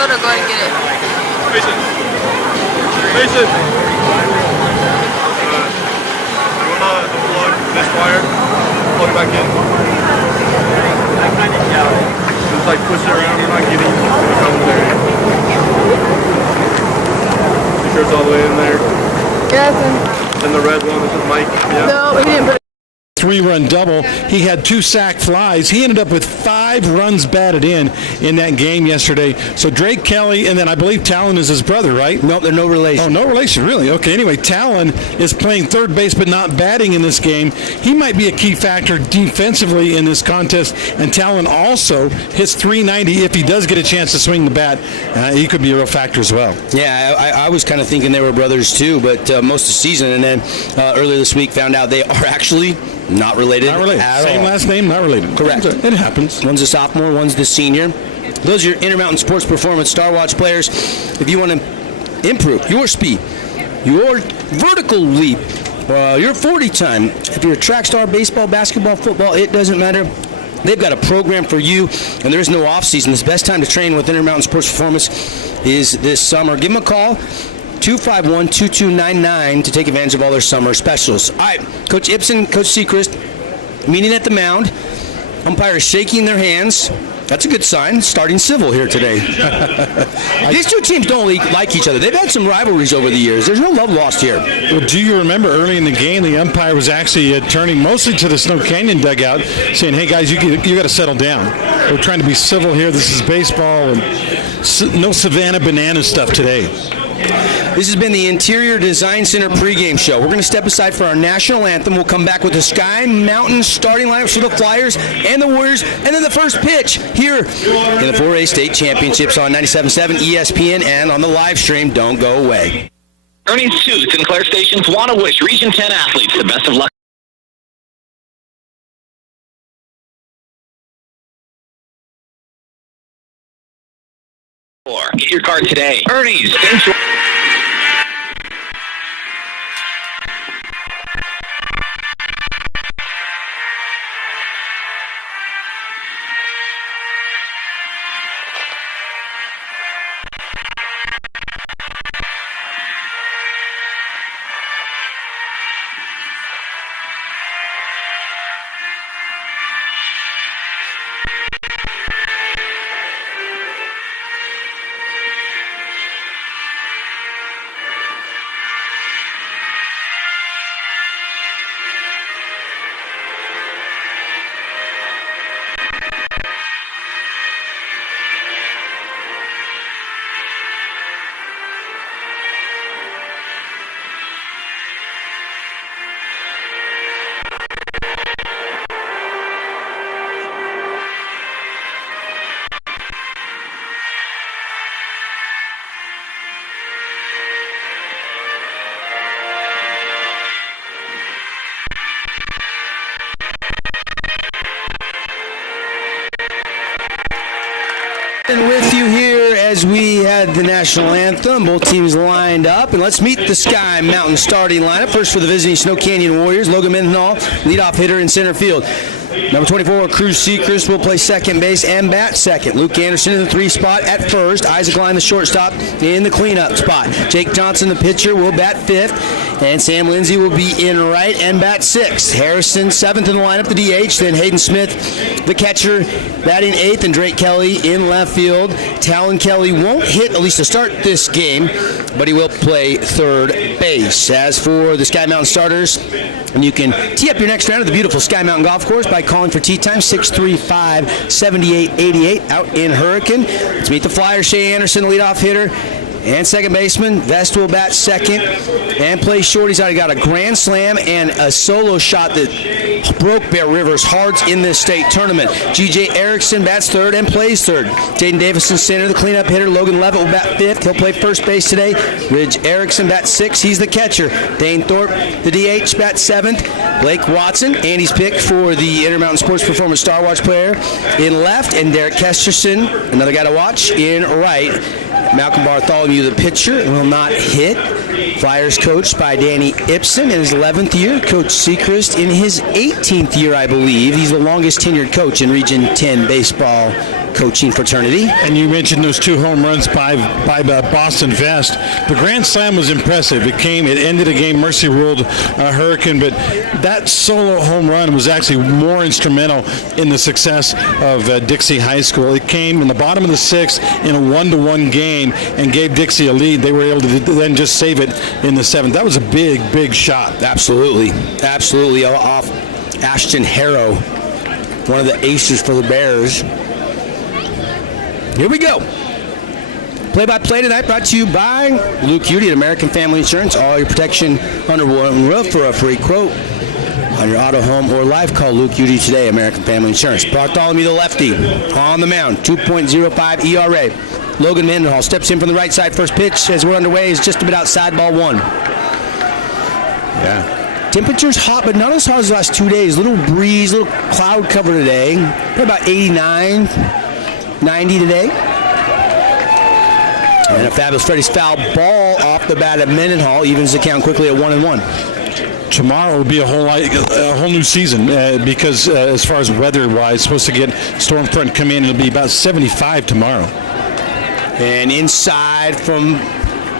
soda, go ahead and get it. Mason. Mason. You want to unplug this wire? Plug it back in. Just like push it around. We're not getting the commentary. Make sure it's all the way in there. Yes. And the red one is the mic. Yeah. No, he didn't put it. 3-run double. He had 2 sack flies. He ended up with 5 runs batted in that game yesterday. So Drake Kelly, and then I believe Talon is his brother, right? No, they're no relation. Oh, no relation, really? Okay, anyway, Talon is playing third base but not batting in this game. He might be a key factor defensively in this contest, and Talon also hits .390 if he does get a chance to swing the bat. He could be a real factor as well. Yeah, I was kind of thinking they were brothers too, but most of the season, and then earlier this week found out they are actually not related. Not related. Same last name, not related. Correct. It happens. One's a sophomore, one's the senior. Those are your Intermountain Sports Performance Star Watch players. If you want to improve your speed, your vertical leap, your 40 time, if you're a track star, baseball, basketball, football, it doesn't matter. They've got a program for you, and there is no off season. The best time to train with Intermountain Sports Performance is this summer. Give them a call. 251-2299 to take advantage of all their summer specials. All right, Coach Ibsen, Coach Sechrist, meeting at the mound. Umpires shaking their hands. That's a good sign. Starting civil here today. These two teams don't like each other. They've had some rivalries over the years. There's no love lost here. Well, do you remember early in the game, the umpire was actually turning mostly to the Snow Canyon dugout, saying, "Hey guys, you got to settle down. We're trying to be civil here. This is baseball, and no Savannah Banana stuff today." This has been the Interior Design Center pregame show. We're going to step aside for our national anthem. We'll come back with the Sky Mountain starting lineups for the Flyers and the Warriors, and then the first pitch here in the 4A State Championships on 97.7 ESPN and on the live stream. Don't go away. Ernie's 2 Sinclair stations want to wish Region 10 athletes the best of luck. Get your card today. Ernie's. Thanks for with you here as we had the national anthem. Both teams lined up, and let's meet the Sky Mountain starting lineup. First for the visiting Snow Canyon Warriors, Logan Mendenhall, leadoff hitter in center field. Number 24, Cruz Sechrist will play second base and bat second. Luke Anderson in the 3 spot at first. Isaac Line, the shortstop, in the cleanup spot. Jake Johnson, the pitcher, will bat 5th. And Sam Lindsay will be in right and bat 6th. Harrison, 7th in the lineup, the DH. Then Hayden Smith, the catcher, batting 8th. And Drake Kelly in left field. Talon Kelly won't hit, at least to start this game, but he will play third base. As for the Sky Mountain starters, and you can tee up your next round at the beautiful Sky Mountain Golf Course by calling for tee time 635-7888 out in Hurricane. Let's meet the Flyers. Shea Anderson, the leadoff hitter, and second baseman. Vest will bat second and play short. He's already got a grand slam and a solo shot that broke Bear River's hearts in this state tournament. G.J. Erickson bats third and plays third. Jaden Davison, center, the cleanup hitter. Logan Levitt will bat 5th. He'll play first base today. Ridge Erickson bats 6th. He's the catcher. Dane Thorpe, the DH, bats 7th. Blake Watson, Andy's pick for the Intermountain Sports Performance Star Watch player, in left. And Derek Kesterson, another guy to watch, in right. Malcolm Bartholomew, the pitcher, will not hit. Flyers coached by Danny Ibsen in his 11th year. Coach Sechrist in his 18th year, I believe. He's the longest tenured coach in Region 10 baseball coaching fraternity. And you mentioned those 2 home runs by Boston Vest. The Grand Slam was impressive. It ended a game. Mercy ruled Hurricane, but that solo home run was actually more instrumental in the success of Dixie High School. It came in the bottom of the 6th in a 1-1 game and gave Dixie a lead. They were able to then just save it in the 7th. That was a big shot. Absolutely off Ashton Harrow, one of the aces for the Bears. Here we go. Play-by-play tonight brought to you by Luke Udy at American Family Insurance. All your protection under one roof. For a free quote on your auto, home, or life, call Luke Udy today, American Family Insurance. Bartholomew, the lefty, on the mound, 2.05 ERA. Logan Mendenhall steps in from the right side. First pitch as we're underway is just a bit outside, ball 1. Yeah. Temperature's hot, but not as hot as the last 2 days. Little breeze, little cloud cover today. Probably about 89, 90 today. And a fabulous Freddy's foul ball off the bat at Mendenhall evens the count quickly at 1-1. Tomorrow will be a whole new season because as far as weather-wise, supposed to get storm front come in. It'll be about 75 tomorrow. And inside from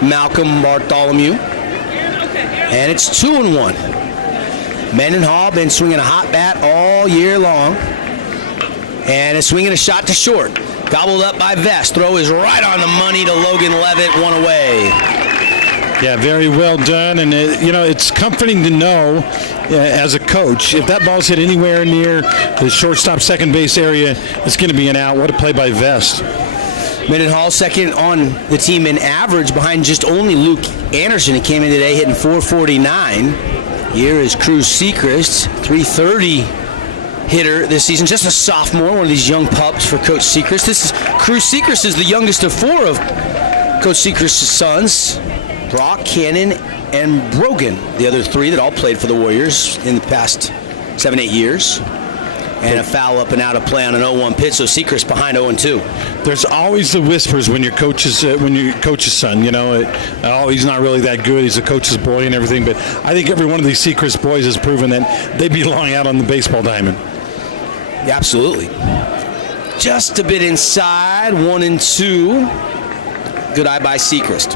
Malcolm Bartholomew. And it's 2-1. Mendenhall been swinging a hot bat all year long. And is swinging a shot to short. Gobbled up by Vest. Throw is right on the money to Logan Levitt. 1 away. Yeah, very well done. And, it's comforting to know as a coach, if that ball's hit anywhere near the shortstop second base area, it's going to be an out. What a play by Vest. Mendenhall second on the team in average behind just only Luke Anderson. He came in today hitting .449. Here is Cruz Sechrist, .330 hitter this season. Just a sophomore, one of these young pups for Coach Sechrist. Cruz Sechrist is the youngest of 4 of Coach Sechrist's sons. Brock, Cannon, and Brogan, the other 3 that all played for the Warriors in the past 7-8 years. And a foul up and out of play on an 0-1 pitch, so Sechrist behind 0-2. There's always the whispers when your coach's son. He's not really that good. He's a coach's boy and everything. But I think every one of these Sechrist boys has proven that they belong out on the baseball diamond. Yeah, absolutely. Just a bit inside, 1-2. Good eye by Sechrist.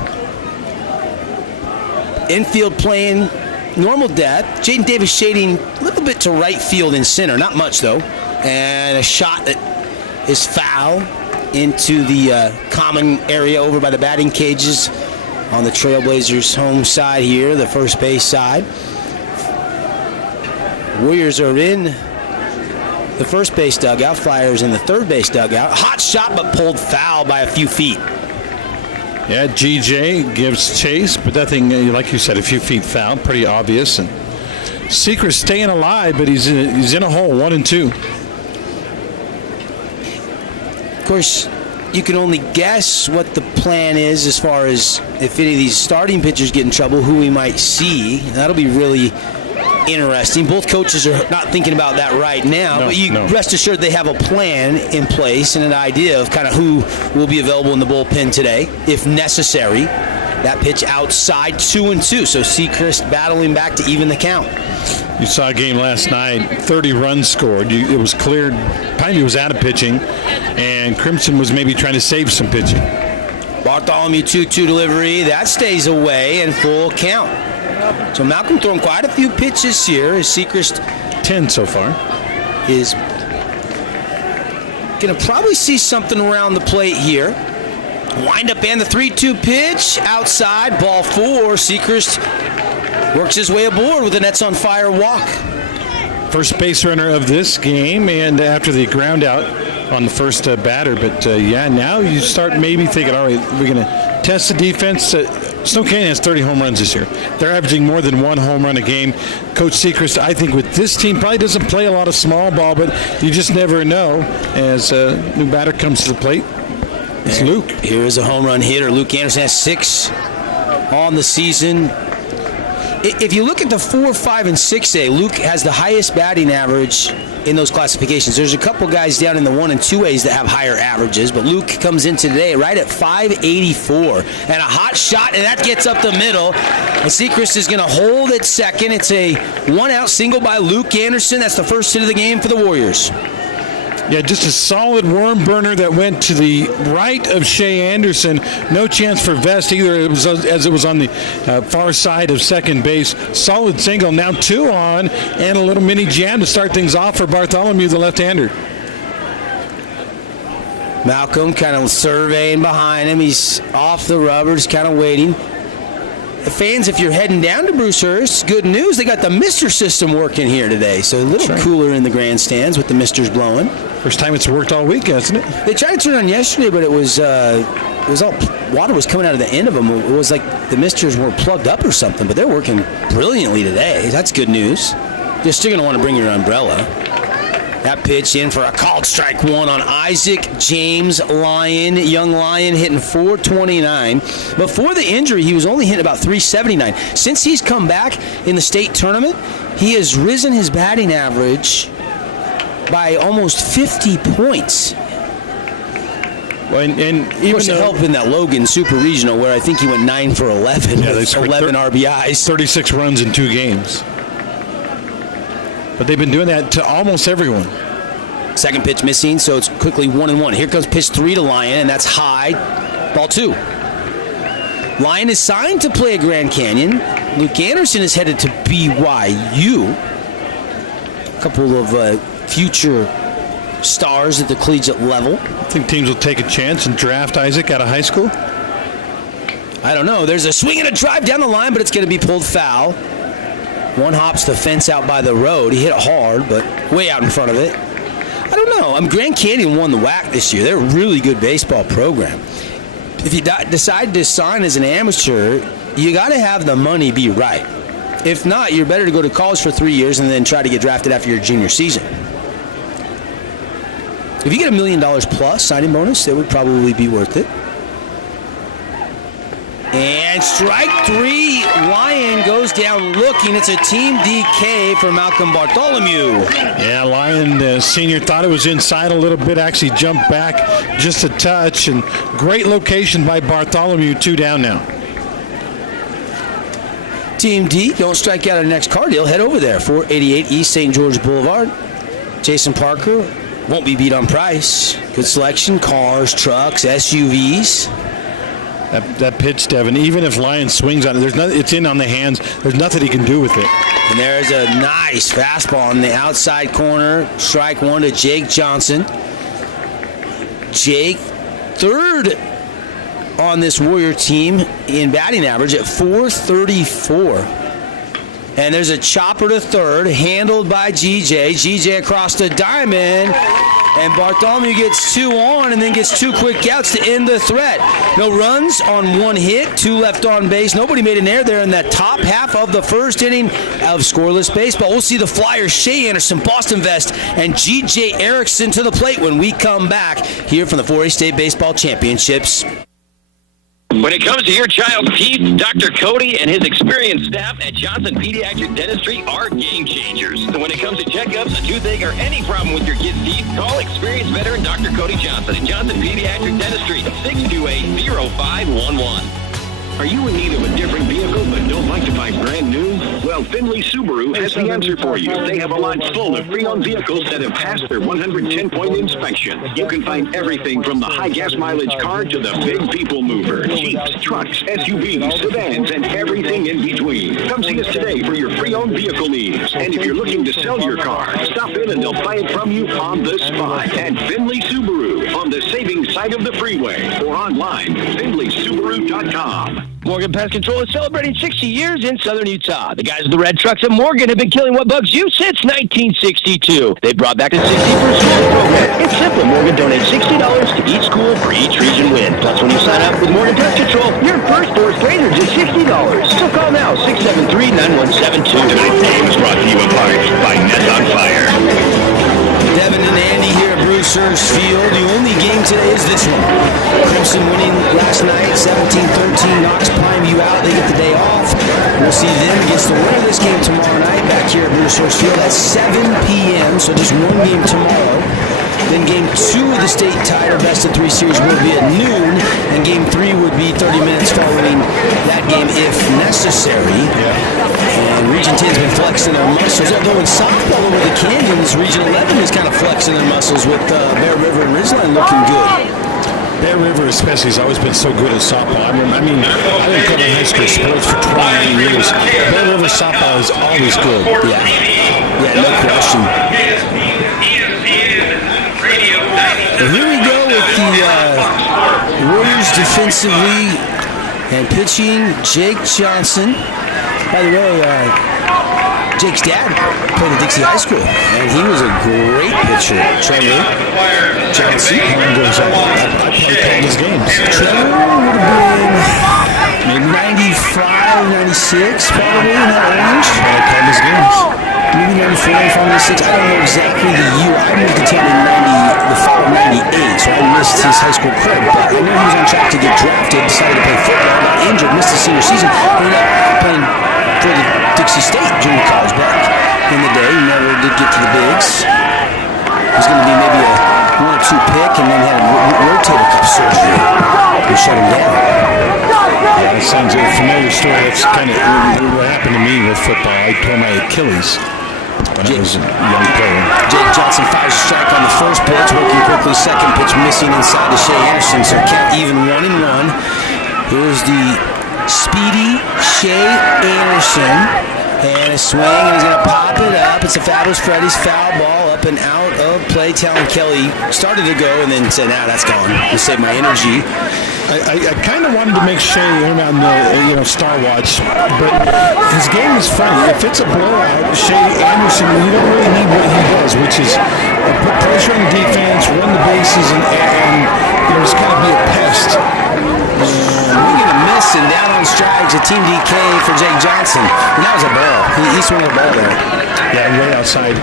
Infield playing normal depth. Jaden Davis shading a little bit to right field and center. Not much, though. And a shot that is foul into the common area over by the batting cages on the Trailblazers' home side here, the first base side. Warriors are in the first base dugout. Flyers in the third base dugout. Hot shot, but pulled foul by a few feet. Yeah, GJ gives chase, but that thing, like you said, a few feet foul, pretty obvious. And Sechrist staying alive, but he's in a hole, 1-2. Of course, you can only guess what the plan is as far as if any of these starting pitchers get in trouble, who we might see. That'll be really interesting. Both coaches are not thinking about that right now, but rest assured they have a plan in place and an idea of kind of who will be available in the bullpen today, if necessary. That pitch outside, 2-2, so Sechrist battling back to even the count. You saw a game last night, 30 runs scored. It was clear Piney was out of pitching, and Crimson was maybe trying to save some pitching. Bartholomew 2-2 delivery. That stays away and full count. So Malcolm throwing quite a few pitches here as Sechrist 10 so far. Is going to probably see something around the plate here. Wind up and the 3-2 pitch outside, ball 4. Sechrist works his way aboard with a Nets on fire walk. First base runner of this game, and after the ground out on the first batter. But now you start maybe thinking, all right, we're going to test the defense. Snow Canyon has 30 home runs this year. They're averaging more than 1 home run a game. Coach Sechrist, I think with this team, probably doesn't play a lot of small ball, but you just never know as a new batter comes to the plate. It's Luke. Here is a home run hitter. Luke Anderson has 6 on the season. If you look at the 4, 5, and 6A, Luke has the highest batting average in those classifications. There's a couple guys down in the 1 and 2As that have higher averages, but Luke comes in today right at 584. And a hot shot, and that gets up the middle. And Sechrist is going to hold at second. It's a one-out single by Luke Anderson. That's the first hit of the game for the Warriors. Yeah, just a solid worm burner that went to the right of Shea Anderson. No chance for Vest either, as it was on the far side of second base. Solid single. Now 2 on, and a little mini jam to start things off for Bartholomew, the left-hander. Malcolm kind of surveying behind him. He's off the rubbers, kind of waiting. Fans, if you're heading down to Brucehurst, good news, they got the Mister system working here today. So a little cooler in the grandstands with the Misters blowing. First time it's worked all week, hasn't it? They tried to turn it on yesterday, but it was all water was coming out of the end of them. It was like the Misters were plugged up or something, but they're working brilliantly today. That's good news. You're still going to want to bring your umbrella. That pitch in for a called strike 1 on Isaac James Lyon. Young Lyon hitting 429. Before the injury, he was only hitting about 379. Since he's come back in the state tournament, he has risen his batting average by almost 50 points. Well, and even though help in that Logan Super Regional, where I think he went 9 for 11 with 11 RBIs. 36 runs in 2 games. But they've been doing that to almost everyone. Second pitch missing, so it's quickly 1-1. Here comes pitch 3 to Lyon, and that's high. Ball 2. Lyon is signed to play at Grand Canyon. Luke Anderson is headed to BYU. A couple of future stars at the collegiate level. I think teams will take a chance and draft Isaac out of high school. I don't know. There's a swing and a drive down the line, but it's going to be pulled foul. One hops the fence out by the road. He hit it hard, but way out in front of it. I don't know. Grand Canyon won the WAC this year. They're a really good baseball program. If you decide to sign as an amateur, you got to have the money be right. If not, you're better to go to college for 3 years and then try to get drafted after your junior season. If you get $1 million plus signing bonus, it would probably be worth it. And strike 3, Lyon goes down looking. It's a team DK for Malcolm Bartholomew. Yeah, Lyon Sr. thought it was inside a little bit, actually jumped back just a touch, and great location by Bartholomew, 2 down now. Team D, don't strike out our next car deal. Head over there, 488 East St. George Boulevard. Jason Parker won't be beat on price. Good selection, cars, trucks, SUVs. That pitch, Devin, even if Lyon swings on it, it's in on the hands. There's nothing he can do with it. And there's a nice fastball in the outside corner. Strike 1 to Jake Johnson. Jake, third on this Warrior team in batting average at 434. And there's a chopper to third, handled by GJ. GJ across the diamond. And Bartholomew gets 2 on and then gets 2 quick outs to end the threat. No runs on 1 hit, 2 left on base. Nobody made an error there in that top half of the first inning of scoreless baseball. We'll see the Flyers, Shea Anderson, Boston Vest, and G.J. Erickson to the plate when we come back here from the 4A State Baseball Championships. When it comes to your child's teeth, Dr. Cody and his experienced staff at Johnson Pediatric Dentistry are game changers. So when it comes to checkups, a toothache, or any problem with your kid's teeth, call experienced veteran Dr. Cody Johnson at Johnson Pediatric Dentistry, 628-0511. Are you in need of a different vehicle but don't like to buy brand new? Well, Finley Subaru has the answer for you. They have a lot full of pre-owned vehicles that have passed their 110-point inspection. You can find everything from the high gas mileage car to the big people mover, Jeeps, trucks, SUVs, sedans, and everything in between. Come see us today for your pre-owned vehicle needs. And if you're looking to sell your car, stop in and they'll buy it from you on the spot at Finley Subaru on the savings side of the freeway or online, FinleySubaru.com. Morgan Pest Control is celebrating 60 years in southern Utah. The guys with the red trucks at Morgan have been killing what bugs you since 1962. They brought back the 60 for School program. It's simple. Morgan donates $60 to each school for each region win. Plus, when you sign up with Morgan Pest Control, your first fourth grader is just $60. So call now, 673-9172. Tonight's game is brought to you in part by Nets on Fire. Devin and Andy here at Brucehurst Field. The only game today is this one. Crimson winning last night, 17-13, knocks Pineview out. They get the day off. We'll see them against the winner of this game tomorrow night back here at Bruce Horse Field at 7 p.m., so just one game tomorrow. Then Game 2 of the state title best-of-3 series will be at noon, and Game 3 would be 30 minutes following that game if necessary. And Region 10's been flexing their muscles, although in softball over the Canyons, Region 11 is kind of flexing their muscles with Bear River and Ridgeline looking good. Bear River especially has always been so good at softball. I've been covering high school sports for 29 years. Bear River softball is always good. Yeah, no question. And here we go with the Warriors defensively and pitching, Jake Johnson. By the way, Jake's dad played at Dixie High School, and he was a great pitcher. Trevor Johnson. I played all his games. Trevor would have been maybe 95, 96, probably in that range. I played his games. Maybe 94, 96. I don't know exactly the year. I moved to town in the fall of 98, so I missed his high school career. But I knew he was on track to get drafted, decided to play football, got injured, missed his senior season, ended up playing for the Dixie State Junior College back in the day. He never did get to the bigs. He was going to be maybe a 1 or 2 pick, and then had a rotator cuff surgery and shut him down. Yeah, it sounds like a familiar story. That's kind of what happened to me with football. I tore my Achilles when I was a young player. Jake Johnson fires a strike on the first pitch, working quickly. Second pitch missing inside to Shea Anderson, so count even 1-1. Here's the speedy Shea Anderson, and a swing, and he's going to pop it up. It's a Fabulous Freddy's foul ball up and out of play. Talon Kelly started to go and then said, "Nah, that's gone. I'll save my energy." I kind of wanted to make Shea him on the Star Watch, but his game is funny. If it's a blowout, Shea Anderson, you don't really need what he does, which is put pressure on the defense, run the bases, and just kind of be a pest. Swinging a miss and down on strikes. A team DK for Jake Johnson, and that was a ball. He swung the ball there. Yeah, right outside.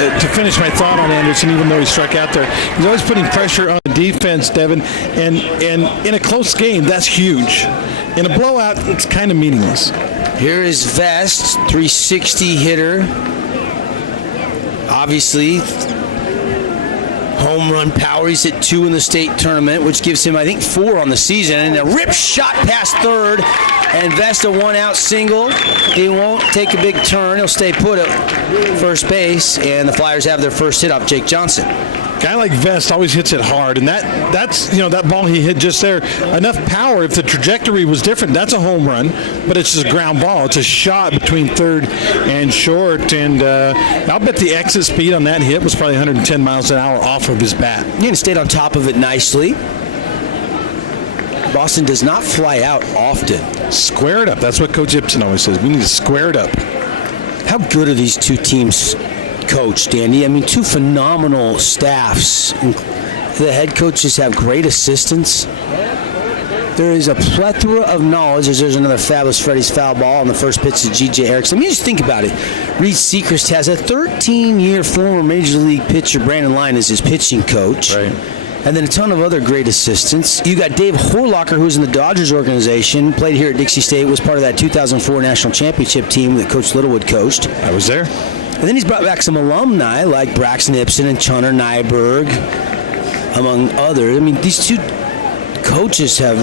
To finish my thought on Anderson, even though he struck out there, he's always putting pressure on the defense, Devin, and in a close game, that's huge. In a blowout, it's kind of meaningless. Here is Vest, 360 hitter. Obviously, home run power. He's hit 2 in the state tournament, which gives him, I think, 4 on the season. And a rip shot past third, and Vest a 1-out single. He won't take a big turn. He'll stay put at first base, and the Flyers have their first hit off Jake Johnson. Guy like Vest always hits it hard, and that's that ball he hit just there, enough power. If the trajectory was different, that's a home run, but it's just a ground ball. It's a shot between third and short, and I'll bet the exit speed on that hit was probably 110 miles an hour off of his bat. He stayed on top of it nicely. Boston does not fly out often. Square it up. That's what Coach Ibsen always says. We need to square it up. How good are these two teams coached, Andy? I mean, 2 phenomenal staffs. The head coaches have great assistants. There is a plethora of knowledge as there's another Fabulous Freddy's foul ball on the first pitch to G.J. Erickson. I mean, just think about it. Reed Seacrest has a 13-year former Major League pitcher, Brandon Lyon, as his pitching coach. Right. And then a ton of other great assistants. You got Dave Horlocker, who's in the Dodgers organization, played here at Dixie State, was part of that 2004 National Championship team that Coach Littlewood coached. I was there. And then he's brought back some alumni like Braxton Ibsen and Chunner Nyberg, among others. I mean, these 2 coaches have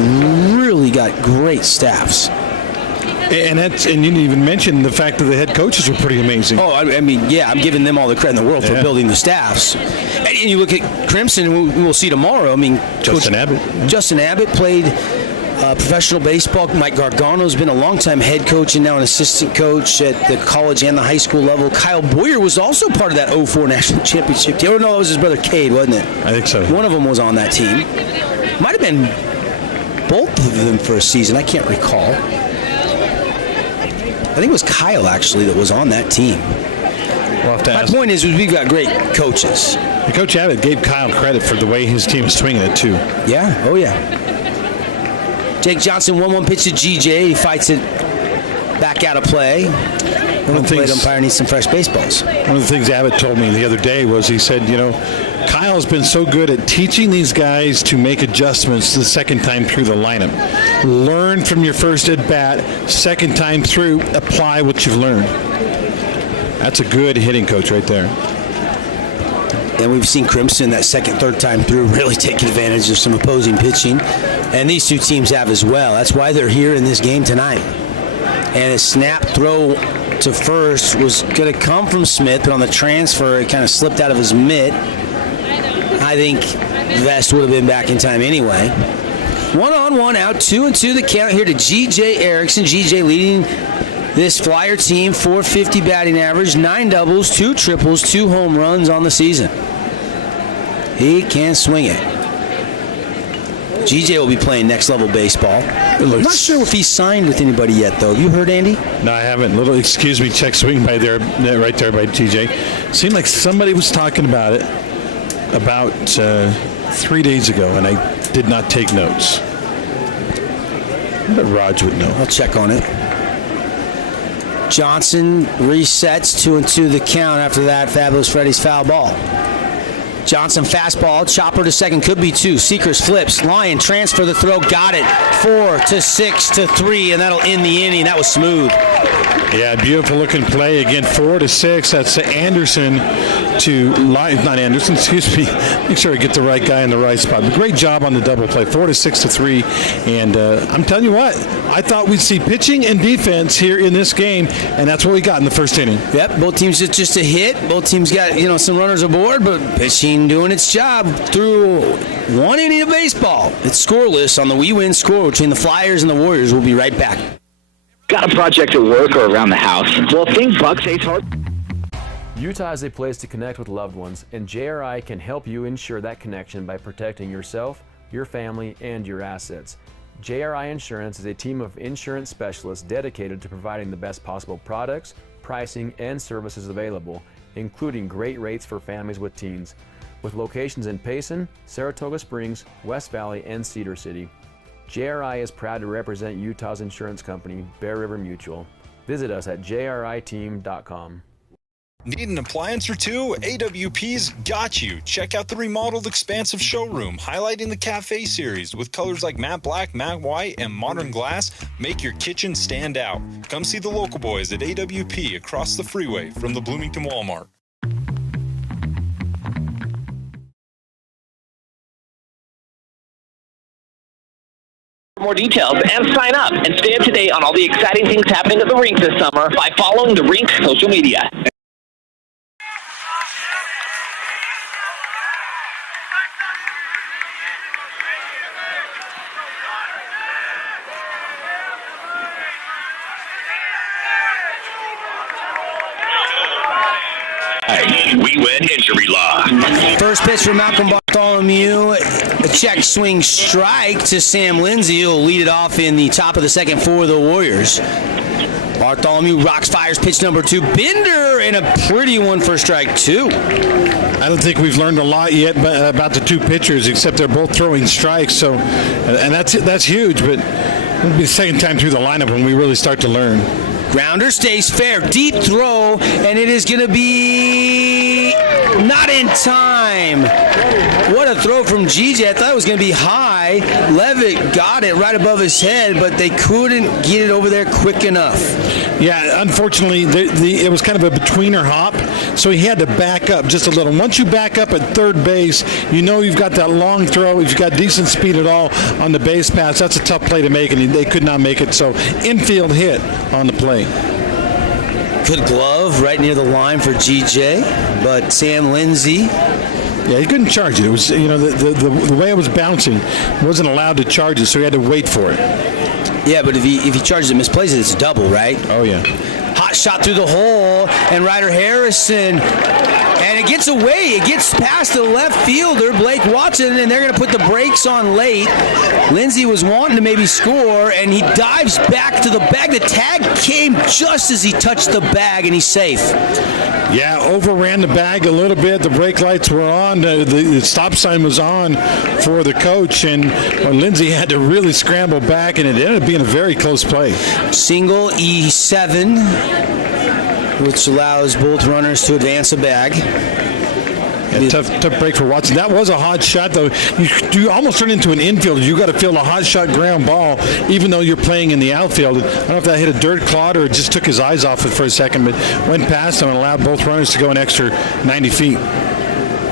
really got great staffs. And you didn't even mention the fact that the head coaches were pretty amazing. Oh, I mean, yeah, I'm giving them all the credit in the world for building the staffs. And you look at Crimson, we'll see tomorrow. I mean, Justin Abbott. Justin Abbott played professional baseball. Mike Gargano's been a longtime head coach and now an assistant coach at the college and the high school level. Kyle Boyer was also part of that 04 National Championship team. Oh, no, it was his brother Cade, wasn't it? I think so. One of them was on that team. Might have been both of them for a season. I can't recall. I think it was Kyle, actually, that was on that team. We'll have to ask. My point is we've got great coaches. And Coach Abbott gave Kyle credit for the way his team is swinging it, too. Yeah, oh yeah. Jake Johnson, 1-1 pitch to GJ. He fights it back out of play. The plate umpire needs some fresh baseballs. One of the things Abbott told me the other day was he said, Kyle's been so good at teaching these guys to make adjustments the second time through the lineup. Learn from your first at bat, second time through, apply what you've learned. That's a good hitting coach right there. And we've seen Crimson that second, third time through really take advantage of some opposing pitching. And these two teams have as well. That's why they're here in this game tonight. And a snap throw to first was going to come from Smith, but on the transfer, it kind of slipped out of his mitt. I think Vest would have been back in time anyway. 1-on-1 out, 2-2 the count here to G.J. Erickson. G.J. leading this Flyer team, 450 batting average, 9 doubles, 2 triples, 2 home runs on the season. He can swing it. GJ will be playing next level baseball. I'm not sure if he's signed with anybody yet, though. You heard, Andy? No, I haven't. Little excuse me check swing by there, right there by TJ. Seemed like somebody was talking about it about 3 days ago, and I did not take notes. But Raj would know. I'll check on it. Johnson resets 2-2 the count after that Fabulous Freddy's foul ball. Johnson fastball, chopper to second, could be 2. Seekers flips, Lyon transfer the throw, got it. 4-6-3, and that'll end the inning. That was smooth. Yeah, beautiful looking play again. 4-6. That's Anderson to Lyon, not Anderson. Excuse me. Make sure I get the right guy in the right spot. But great job on the double play. 4-6-3, and I'm telling you what, I thought we'd see pitching and defense here in this game, and that's what we got in the first inning. Yep, both teams just a hit. Both teams got some runners aboard, but pitching doing its job through 1 inning of baseball. It's scoreless on the We Win score between the Flyers and the Warriors. We'll be right back. Got a project at work or around the house? Well, think Bucks Ace Hard. Utah is a place to connect with loved ones, and JRI can help you ensure that connection by protecting yourself, your family, and your assets. JRI Insurance is a team of insurance specialists dedicated to providing the best possible products, pricing, and services available, including great rates for families with teens, with locations in Payson, Saratoga Springs, West Valley, and Cedar City. JRI is proud to represent Utah's insurance company, Bear River Mutual. Visit us at jriteam.com. Need an appliance or two? AWP's got you. Check out the remodeled expansive showroom, highlighting the Cafe series with colors like matte black, matte white, and modern glass. Make your kitchen stand out. Come see the local boys at AWP across the freeway from the Bloomington Walmart. For more details and sign up and stay up to date on all the exciting things happening at the rink this summer by following the rink's social media. We Win Injury Law. First pitch from Malcolm Bartholomew. A check swing strike to Sam Lindsay. He'll lead it off in the top of the second for the Warriors. Bartholomew rocks, fires pitch number 2. Bender, and a pretty one for strike 2. I don't think we've learned a lot yet about the two pitchers, except they're both throwing strikes. So, and that's huge. But it'll be the second time through the lineup when we really start to learn. Grounder stays fair. Deep throw, and it is going to be not in time. What a throw from GJ. I thought it was going to be high. Levitt got it right above his head, but they couldn't get it over there quick enough. Yeah, unfortunately, it was kind of a betweener hop, so he had to back up just a little. Once you back up at third base, you know you've got that long throw. If you've got decent speed at all on the base pass, that's a tough play to make, and they could not make it. So infield hit on the play. Good glove right near the line for GJ, but Sam Lindsay. Yeah, he couldn't charge it. It was, the way it was bouncing, wasn't allowed to charge it, so he had to wait for it. Yeah, but if he charges it, misplays it, it's a double, right? Oh, yeah. Hot shot through the hole, and Ryder Harrison, and it gets away. It gets past the left fielder, Blake Watson, and they're going to put the brakes on late. Lindsay was wanting to maybe score, and he dives back to the bag. The tag came just as he touched the bag, and he's safe. Yeah, overran the bag a little bit. The brake lights were on. The stop sign was on for the coach, and Lindsay had to really scramble back, and it ended up being a very close play. Single E7, which allows both runners to advance a bag. Yeah, tough break for Watson. That was a hot shot, though. You almost turn into an infielder. You got to feel a hot shot ground ball, even though you're playing in the outfield. I don't know if that hit a dirt clod or just took his eyes off it for a second, but went past him and allowed both runners to go an extra 90 feet.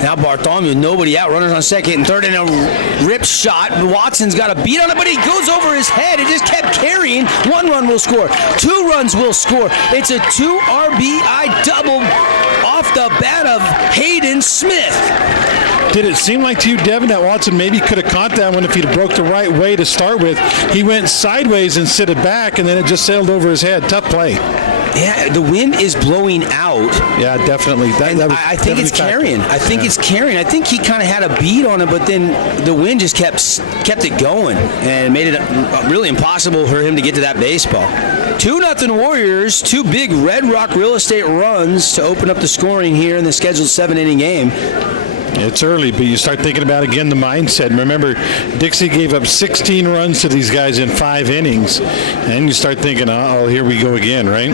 Now Bartholomew, nobody out. Runners on second and third, and a rip shot. Watson's got a beat on it, but he goes over his head. It just kept carrying. 1 run will score. 2 runs will score. It's a 2 RBI double off the bat of Hayden Smith. Did it seem like to you, Devin, that Watson maybe could have caught that one if he'd have broke the right way to start with? He went sideways instead of back, and then it just sailed over his head. Tough play. Yeah, the wind is blowing out. Yeah, definitely. I think it's carrying. I think it's carrying. I think he kind of had a beat on it, but then the wind just kept it going and made it really impossible for him to get to that baseball. 2-0 Warriors, 2 big Red Rock Real Estate runs to open up the scoring here in the scheduled 7-inning game. It's early, but you start thinking about, again, the mindset. Remember, Dixie gave up 16 runs to these guys in 5 innings, and you start thinking, oh, here we go again, right?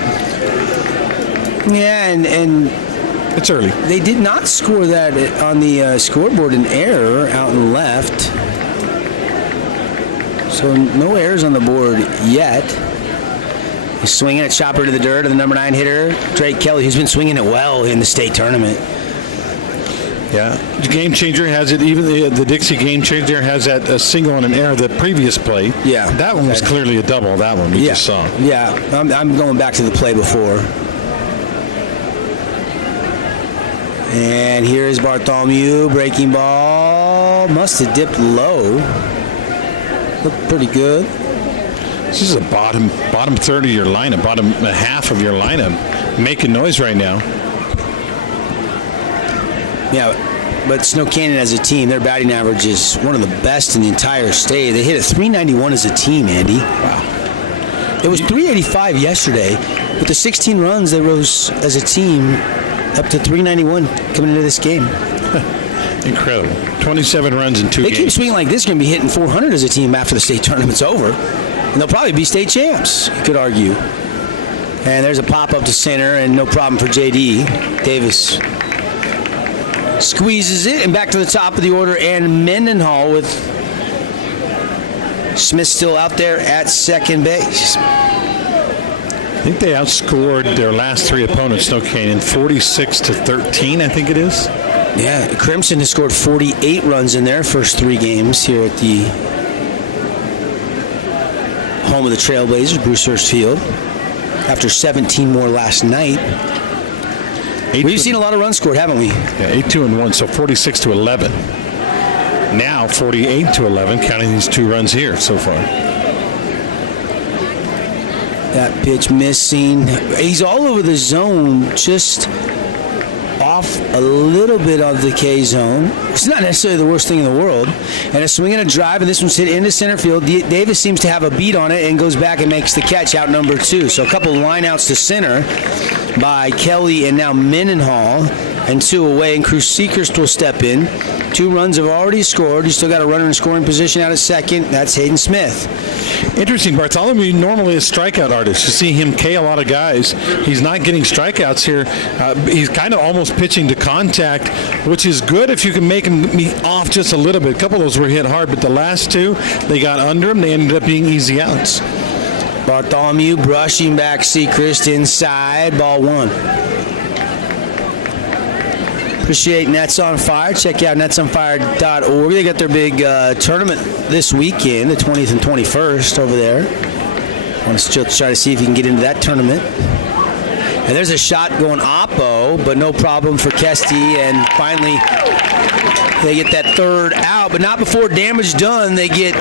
Yeah, and it's early. They did not score that on the scoreboard, an error out and left. So no errors on the board yet. He's swinging at chopper to the dirt of the number 9 hitter, Drake Kelly, who's been swinging it well in the state tournament. Yeah, the game changer has it. Even the Dixie game changer has that a single and an error. The previous play, yeah, that one was clearly a double. That one we just saw. Yeah, I'm going back to the play before. And here is Bartholomew, breaking ball. Must have dipped low. Looked pretty good. This is a bottom third of your lineup, bottom half of your lineup, making noise right now. Yeah, but Snow Canyon as a team, their batting average is one of the best in the entire state. They hit a 391 as a team, Andy. Wow. It was 385 yesterday. With the 16 runs, they rose as a team up to 391 coming into this game. Incredible. 27 runs in 2 games. They keep swinging like this, going to be hitting 400 as a team after the state tournament's over. And they'll probably be state champs, you could argue. And there's a pop-up to center, and no problem for J.D. Davis squeezes it, and back to the top of the order, and Mendenhall with Smith still out there at second base. I think they outscored their last 3 opponents, Snow Canyon, 46-13, I think it is. Yeah, Crimson has scored 48 runs in their first 3 games here at the home of the Trailblazers, Bruce Hurst Field, after 17 more last night. We've seen a lot of runs scored, haven't we? Yeah, 8-2-1, so 46-11. Now 48-11, counting these 2 runs here so far. That pitch missing. He's all over the zone, just off a little bit of the K zone. It's not necessarily the worst thing in the world. And a swing and a drive, and this one's hit into center field. Davis seems to have a beat on it and goes back and makes the catch out number 2. So a couple line outs to center by Kelly and now Mendenhall, and 2 away, and Cruz Seacrest will step in. 2 runs have already scored. He's still got a runner in scoring position out at second. That's Hayden Smith. Interesting. Bartholomew normally a strikeout artist. You see him K a lot of guys. He's not getting strikeouts here. He's kind of almost pitching to contact, which is good if you can make him off just a little bit. A couple of those were hit hard, but the last 2, they got under him. They ended up being easy outs. Bartholomew brushing back Seacrest inside, ball 1. Appreciate Nets on Fire. Check out netsonfire.org. They got their big tournament this weekend, the 20th and 21st over there. I want to still try to see if you can get into that tournament. And there's a shot going oppo, but no problem for Kesty. And finally, they get that 3rd out, but not before damage done. They get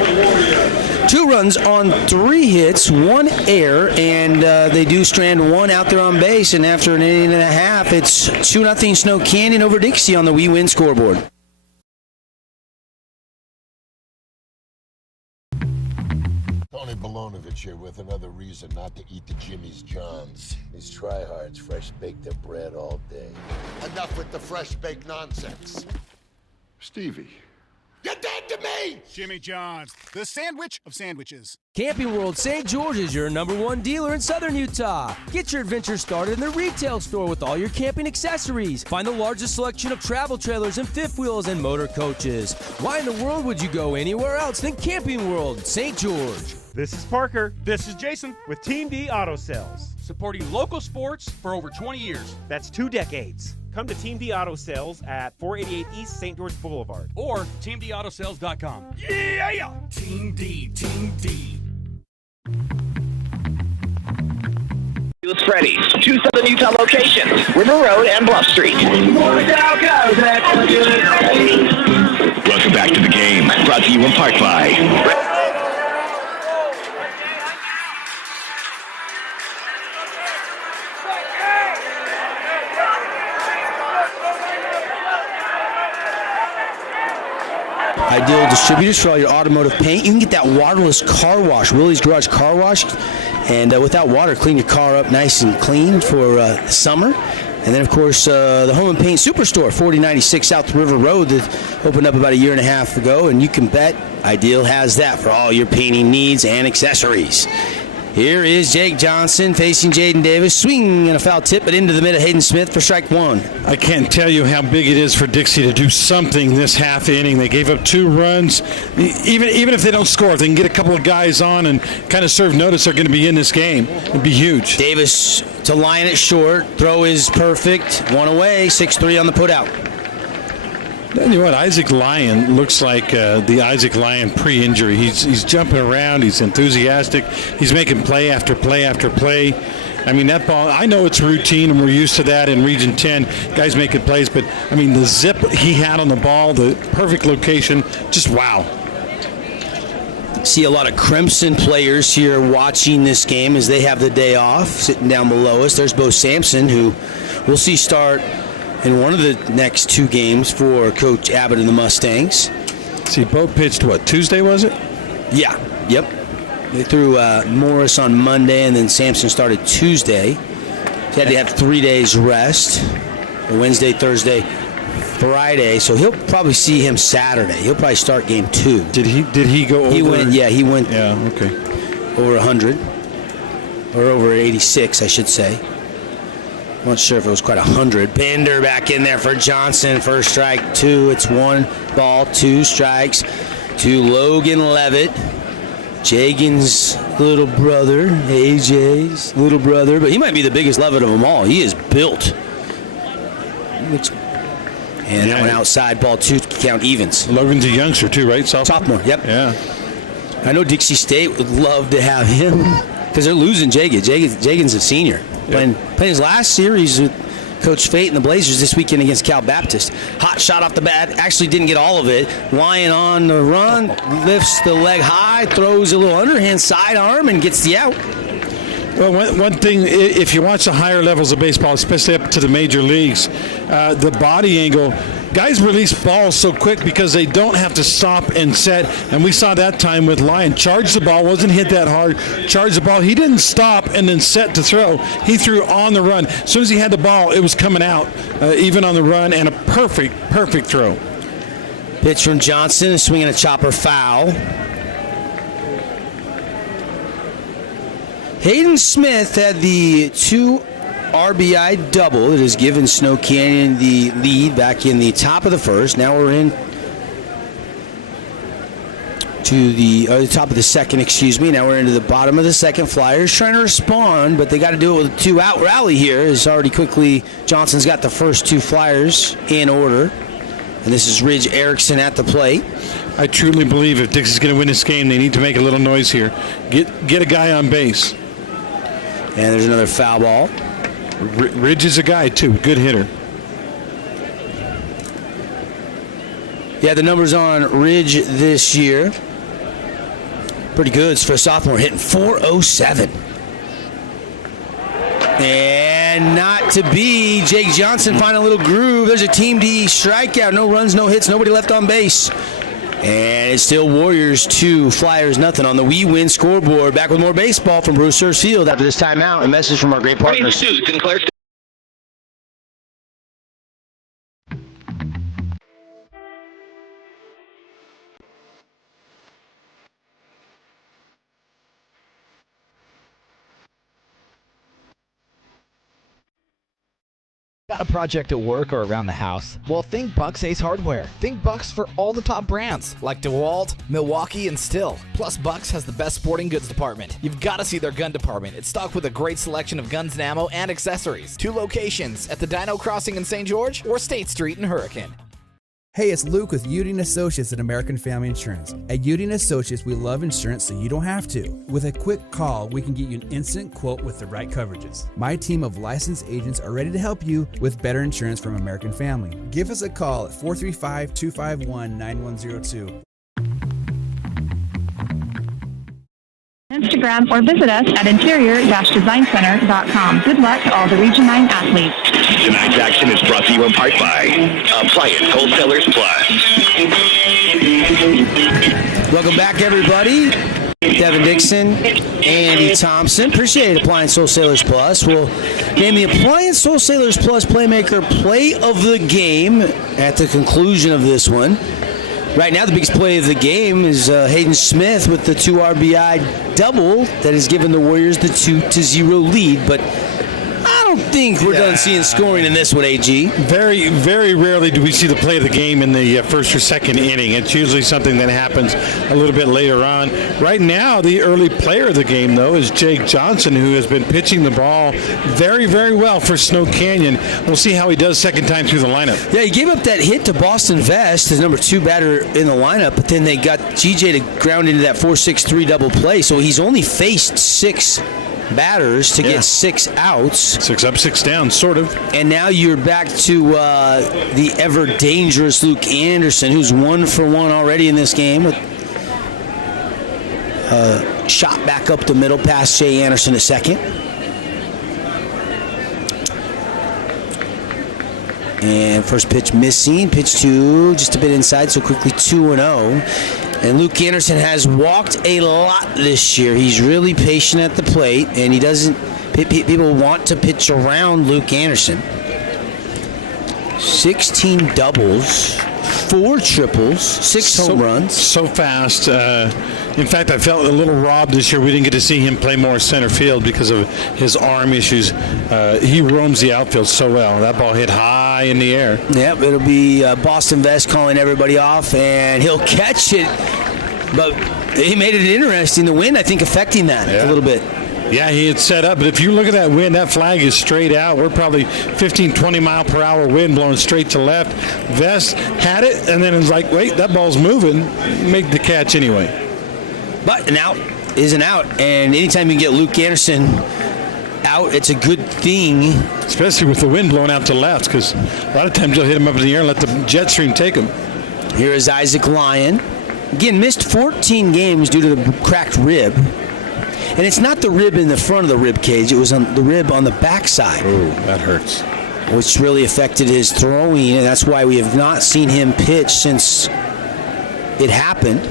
2 runs on 3 hits, 1 error, and they do strand 1 out there on base. And after an inning and a half, it's 2-0 Snow Canyon over Dixie on the We Win scoreboard. Tony Baloney. temperature with another reason not to eat the Jimmy's Johns. These tryhards fresh bake their bread all day. Enough with the fresh baked nonsense. Stevie. You're dead to me! Jimmy John's, the sandwich of sandwiches. Camping World St. George is your #1 dealer in southern Utah. Get your adventure started in the retail store with all your camping accessories. Find the largest selection of travel trailers and fifth wheels and motor coaches. Why in the world would you go anywhere else than Camping World St. George? This is Parker. This is Jason with Team D Auto Sales. Supporting local sports for over 20 years. That's 2 decades. Come to Team D Auto Sales at 488 East St. George Boulevard. Or teamdautosales.com. Yeah! Team D, Team D. It's Freddy's. 2 Southern Utah locations, River Road and Bluff Street. Welcome back to the game. Brought to you in part by... Ideal distributors for all your automotive paint. You can get that waterless car wash, Willie's Garage Car Wash, and without water, clean your car up nice and clean for summer. And then, of course, the Home and Paint Superstore, 4096 South River Road, that opened up about a year and a half ago, and you can bet Ideal has that for all your painting needs and accessories. Here is Jake Johnson facing Jaden Davis. Swing and a foul tip, but into the mid of Hayden Smith for strike 1. I can't tell you how big it is for Dixie to do something this half inning. They gave up 2 runs. Even if they don't score, if they can get a couple of guys on and kind of serve notice they're going to be in this game, it'd be huge. Davis to line it short. Throw is perfect. 1 away. 6-3 on the putout. Tell you what, Isaac Lyon looks like the Isaac Lyon pre-injury. He's jumping around. He's enthusiastic. He's making play after play after play. I mean, that ball, I know it's routine, and we're used to that in Region 10, guys making plays, but, I mean, the zip he had on the ball, the perfect location, just wow. See a lot of Crimson players here watching this game as they have the day off, sitting down below us. There's Bo Sampson, who we'll see start in one of the next 2 games for Coach Abbott and the Mustangs. See, Bo pitched, what, Tuesday was it? Yeah, yep. They threw Morris on Monday, and then Sampson started Tuesday. He had to have 3 days rest, Wednesday, Thursday, Friday, so he'll probably see him Saturday. He'll probably start game 2. Did he go over? He went. Yeah, okay. Over 100, or over 86, I should say. I'm not sure if it was quite 100. Bender back in there for Johnson. First strike, 2. It's 1 ball, 2 strikes to Logan Levitt, Jagan's little brother, AJ's little brother, but he might be the biggest Levitt of them all. He is built. And that one outside, ball 2, count evens. Logan's a youngster too, right? Sophomore, yep. Yeah. I know Dixie State would love to have him because they're losing Jagan. Jagan's a senior. Playing his last series with Coach Fate and the Blazers this weekend against Cal Baptist. Hot shot off the bat. Actually didn't get all of it. Lyon on the run. Lifts the leg high. Throws a little underhand sidearm and gets the out. Well, one thing, if you watch the higher levels of baseball, especially up to the major leagues, the body angle, guys release balls so quick because they don't have to stop and set. And we saw that time with Lyon. Charged the ball, wasn't hit that hard. Charged the ball. He didn't stop and then set to throw. He threw on the run. As soon as he had the ball, it was coming out, even on the run, and a perfect throw. Pitch from Johnson, swinging a chopper foul. Hayden Smith had the 2 RBI double. It has given Snow Canyon the lead back in the top of the first. Now we're in to the top of the second, Now we're into the bottom of the second. Flyers trying to respond, but they got to do it with a 2-out rally here. As already quickly, Johnson's got the first 2 Flyers in order. And this is Ridge Erickson at the plate. I truly believe if Dixie's going to win this game, they need to make a little noise here. Get a guy on base. And there's another foul ball. Ridge is a guy, too. Good hitter. Yeah, the numbers on Ridge this year. Pretty good for a sophomore, hitting .407. And not to be. Jake Johnson finding a little groove. There's a Team D strikeout. No runs, no hits, nobody left on base. And it's still Warriors 2, Flyers nothing on the We Win scoreboard. Back with more baseball from Bruce Hurst Field after this timeout. A message from our great partners. Got a project at work or around the house? Well, think Bucks Ace Hardware. Think Bucks for all the top brands like DeWalt, Milwaukee, and Stihl. Plus, Bucks has the best sporting goods department. You've got to see their gun department. It's stocked with a great selection of guns and ammo and accessories. 2 locations at the Dino Crossing in St. George or State Street in Hurricane. Hey, it's Luke with Udine Associates at American Family Insurance. At Udine Associates, we love insurance so you don't have to. With a quick call, we can get you an instant quote with the right coverages. My team of licensed agents are ready to help you with better insurance from American Family. Give us a call at 435-251-9102. Instagram or visit us at interior-designcenter.com. Good luck to all the Region 9 athletes. Tonight's action is brought to you in part by Appliance Wholesalers Plus. Welcome back, everybody. Devin Dixon, Andy Thompson. Appreciate it, Appliance Wholesalers Plus. We'll name the Appliance Wholesalers Plus Playmaker Play of the Game at the conclusion of this one. Right now, the biggest play of the game is Hayden Smith with the 2 RBI double that has given the Warriors the 2-0 lead. But I don't think we're done seeing scoring in this one, AG. Very, very rarely do we see the play of the game in the first or second inning. It's usually something that happens a little bit later on. Right now, the early player of the game, though, is Jake Johnson, who has been pitching the ball very, very well for Snow Canyon. We'll see how he does second time through the lineup. Yeah, he gave up that hit to Boston Vest, his number 2 batter in the lineup, but then they got GJ to ground into that 4-6-3 double play, so he's only faced 6 batters to get 6 outs. 6 up, 6 down, sort of. And now you're back to the ever dangerous Luke Anderson, who's 1 for 1 already in this game. Shot back up the middle past Shea Anderson a second. And first pitch missing. Pitch 2 just a bit inside, so quickly 2-0. And Luke Anderson has walked a lot this year. He's really patient at the plate, and he doesn't. People want to pitch around Luke Anderson. 16 doubles, 4 triples, 6 home runs. So fast. In fact, I felt a little robbed this year. We didn't get to see him play more center field because of his arm issues. He roams the outfield so well. That ball hit high in the air. Yep, it'll be Boston Vest calling everybody off, and he'll catch it. But he made it interesting. The wind, I think, affecting that a little bit. Yeah, he had set up, but if you look at that wind, that flag is straight out. We're probably 15, 20 mile per hour wind blowing straight to left. Vest had it, and then it was like, wait, that ball's moving. Make the catch anyway. But an out is an out, and anytime you can get Luke Anderson out, it's a good thing. Especially with the wind blowing out to left, because a lot of times you'll hit him up in the air and let the jet stream take him. Here is Isaac Lyon. Again, missed 14 games due to the cracked rib. And it's not the rib in the front of the rib cage. It was on the rib on the backside. Oh, that hurts. Which really affected his throwing, and that's why we have not seen him pitch since it happened.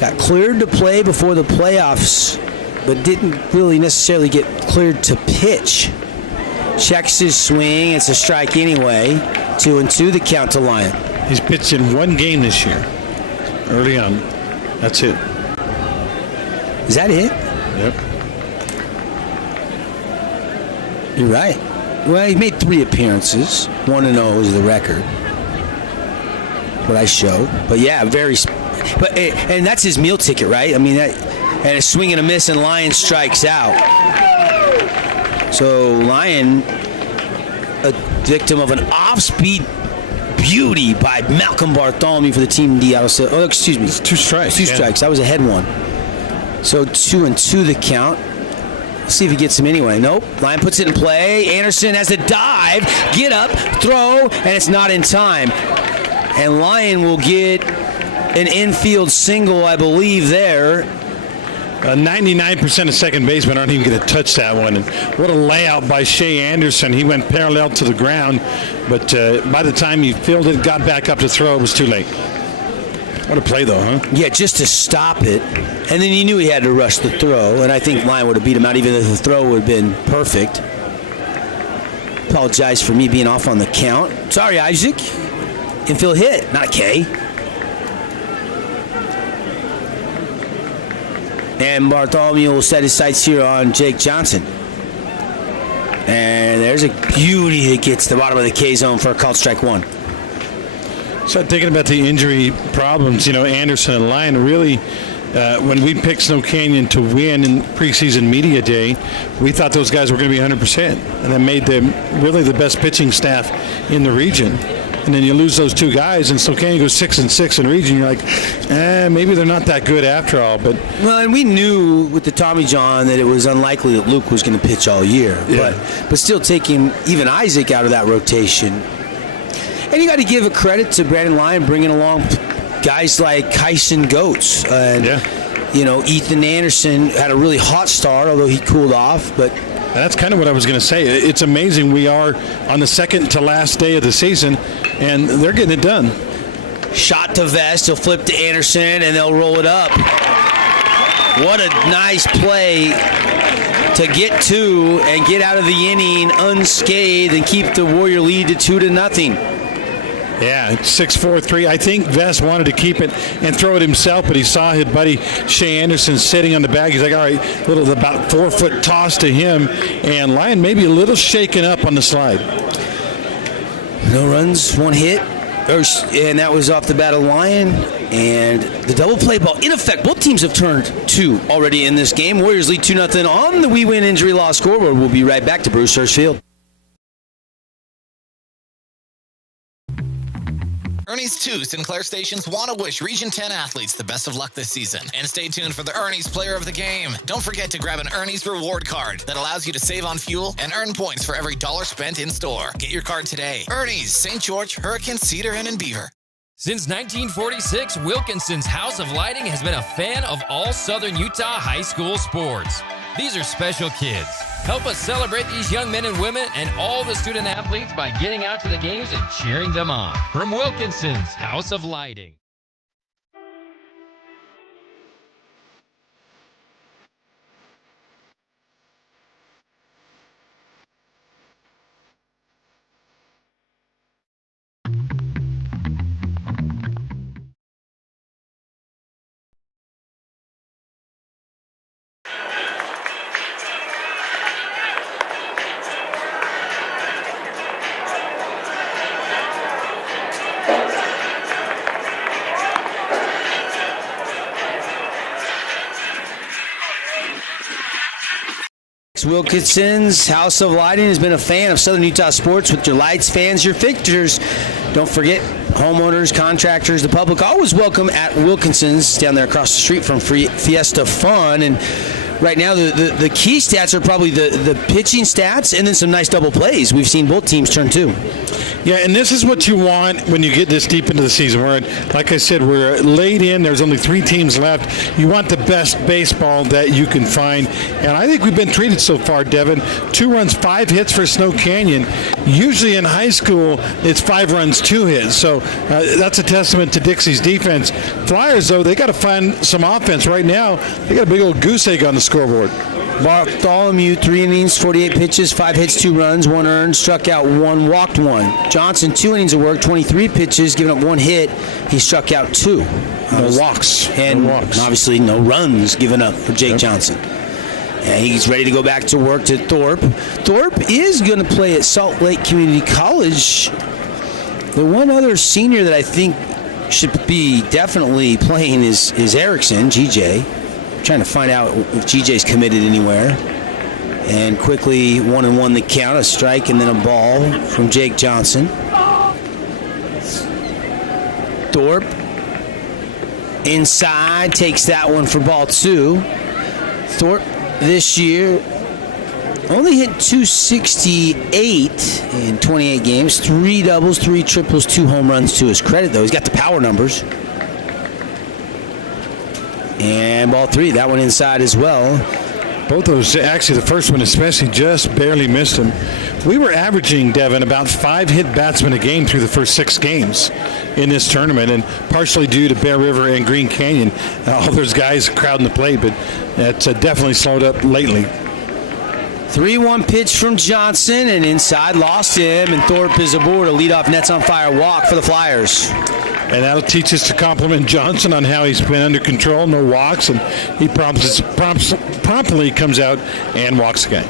Got cleared to play before the playoffs, but didn't really necessarily get cleared to pitch. Checks his swing. It's a strike anyway. 2-2 the count to Lyon. He's pitched in 1 game this year. Early on. That's it. Is that it? Yep. You're right. Well, he made 3 appearances. 1-0 is the record. What I show. But yeah, But and that's his meal ticket, right? I mean, and a swing and a miss, and Lyon strikes out. So Lyon, a victim of an off-speed beauty by Malcolm Bartholomew for the Team D. Oh, excuse me. 2 strikes. 2 strikes. That was ahead 1. So 2-2 the count. Let's see if he gets him anyway. Nope. Lyon puts it in play. Anderson has to dive, get up, throw, and it's not in time. And Lyon will get an infield single, I believe, there. 99% of second basemen aren't even going to touch that one. And what a layout by Shea Anderson. He went parallel to the ground, but by the time he fielded, got back up to throw, it was too late. What a play, though, huh? Yeah, just to stop it. And then he knew he had to rush the throw, and I think Lyon would have beat him out even if the throw would have been perfect. Apologize for me being off on the count. Sorry, Isaac. Infield hit, not a K. And Bartholomew will set his sights here on Jake Johnson. And there's a beauty that gets the bottom of the K zone for a called strike one. So thinking about the injury problems, Anderson and Lyon really, when we picked Snow Canyon to win in preseason media day, we thought those guys were going to be 100%. And that made them really the best pitching staff in the region. And then you lose those two guys, and Snow Canyon goes 6-6 in region. You're like, maybe they're not that good after all. But and we knew with the Tommy John that it was unlikely that Luke was going to pitch all year. Yeah. But still taking even Isaac out of that rotation. And you got to give a credit to Brandon Lyon bringing along guys like Kyson Goetz. And, Ethan Anderson had a really hot start, although he cooled off. But that's kind of what I was going to say. It's amazing we are on the second to last day of the season, and they're getting it done. Shot to Vest. He'll flip to Anderson, and they'll roll it up. What a nice play to get to and get out of the inning unscathed and keep the Warrior lead to 2-0. Yeah, 6-4-3. I think Vest wanted to keep it and throw it himself, but he saw his buddy Shea Anderson sitting on the bag. He's like, all right, about 4-foot toss to him, and Lyon maybe a little shaken up on the slide. No runs, one hit, and that was off the bat of Lyon. And the double play ball, in effect, both teams have turned two already in this game. Warriors lead 2-0 on the We Win Injury Law scoreboard. We'll be right back to Bruce Hurst Field. Ernie's 2 Sinclair stations want to wish Region 10 athletes the best of luck this season. And stay tuned for the Ernie's Player of the Game. Don't forget to grab an Ernie's reward card that allows you to save on fuel and earn points for every dollar spent in store. Get your card today. Ernie's, St. George, Hurricane, Cedar, and in Beaver. Since 1946, Wilkinson's House of Lighting has been a fan of all Southern Utah high school sports. These are special kids. Help us celebrate these young men and women and all the student athletes by getting out to the games and cheering them on. From Wilkinson's House of Lighting. Wilkinson's House of Lighting has been a fan of Southern Utah sports with your lights, fans, your fixtures. Don't forget, homeowners, contractors, the public, always welcome at Wilkinson's down there across the street from Fiesta Fun. And right now, the key stats are probably the pitching stats and then some nice double plays. We've seen both teams turn two. Yeah, and this is what you want when you get this deep into the season. Like I said, we're late in. There's only 3 teams left. You want the best baseball that you can find. And I think we've been treated so far, Devin. 2 runs, 5 hits for Snow Canyon. Usually in high school, it's 5 runs, 2 hits. So that's a testament to Dixie's defense. Flyers, though, they got to find some offense. Right now, they got a big old goose egg on the scoreboard. Bartholomew, 3 innings, 48 pitches, 5 hits, 2 runs, 1 earned, struck out 1, walked 1. Johnson, 2 innings of work, 23 pitches, giving up 1 hit. He struck out 2. No walks. And no walks. Obviously no runs given up for Jake Johnson. And he's ready to go back to work to Thorpe. Thorpe is going to play at Salt Lake Community College. The one other senior that I think should be definitely playing is Erickson, GJ. Trying to find out if GJ's committed anywhere. And quickly 1-1 the count, a strike and then a ball from Jake Johnson. Thorpe inside, takes that one for ball 2. Thorpe this year only hit .268 in 28 games, 3 doubles, 3 triples, 2 home runs to his credit, though. He's got the power numbers. And ball 3, that one inside as well. Both those, actually the first one especially, just barely missed him. we were averaging, Devin, about 5 hit batsmen a game through the first 6 games in this tournament, and partially due to Bear River and Green Canyon. All those guys crowding the plate, but it's definitely slowed up lately. 3-1 pitch from Johnson, and inside lost him, and Thorpe is aboard a leadoff Nets on Fire walk for the Flyers. And that'll teach us to compliment Johnson on how he's been under control, no walks, and he promptly comes out and walks the guy.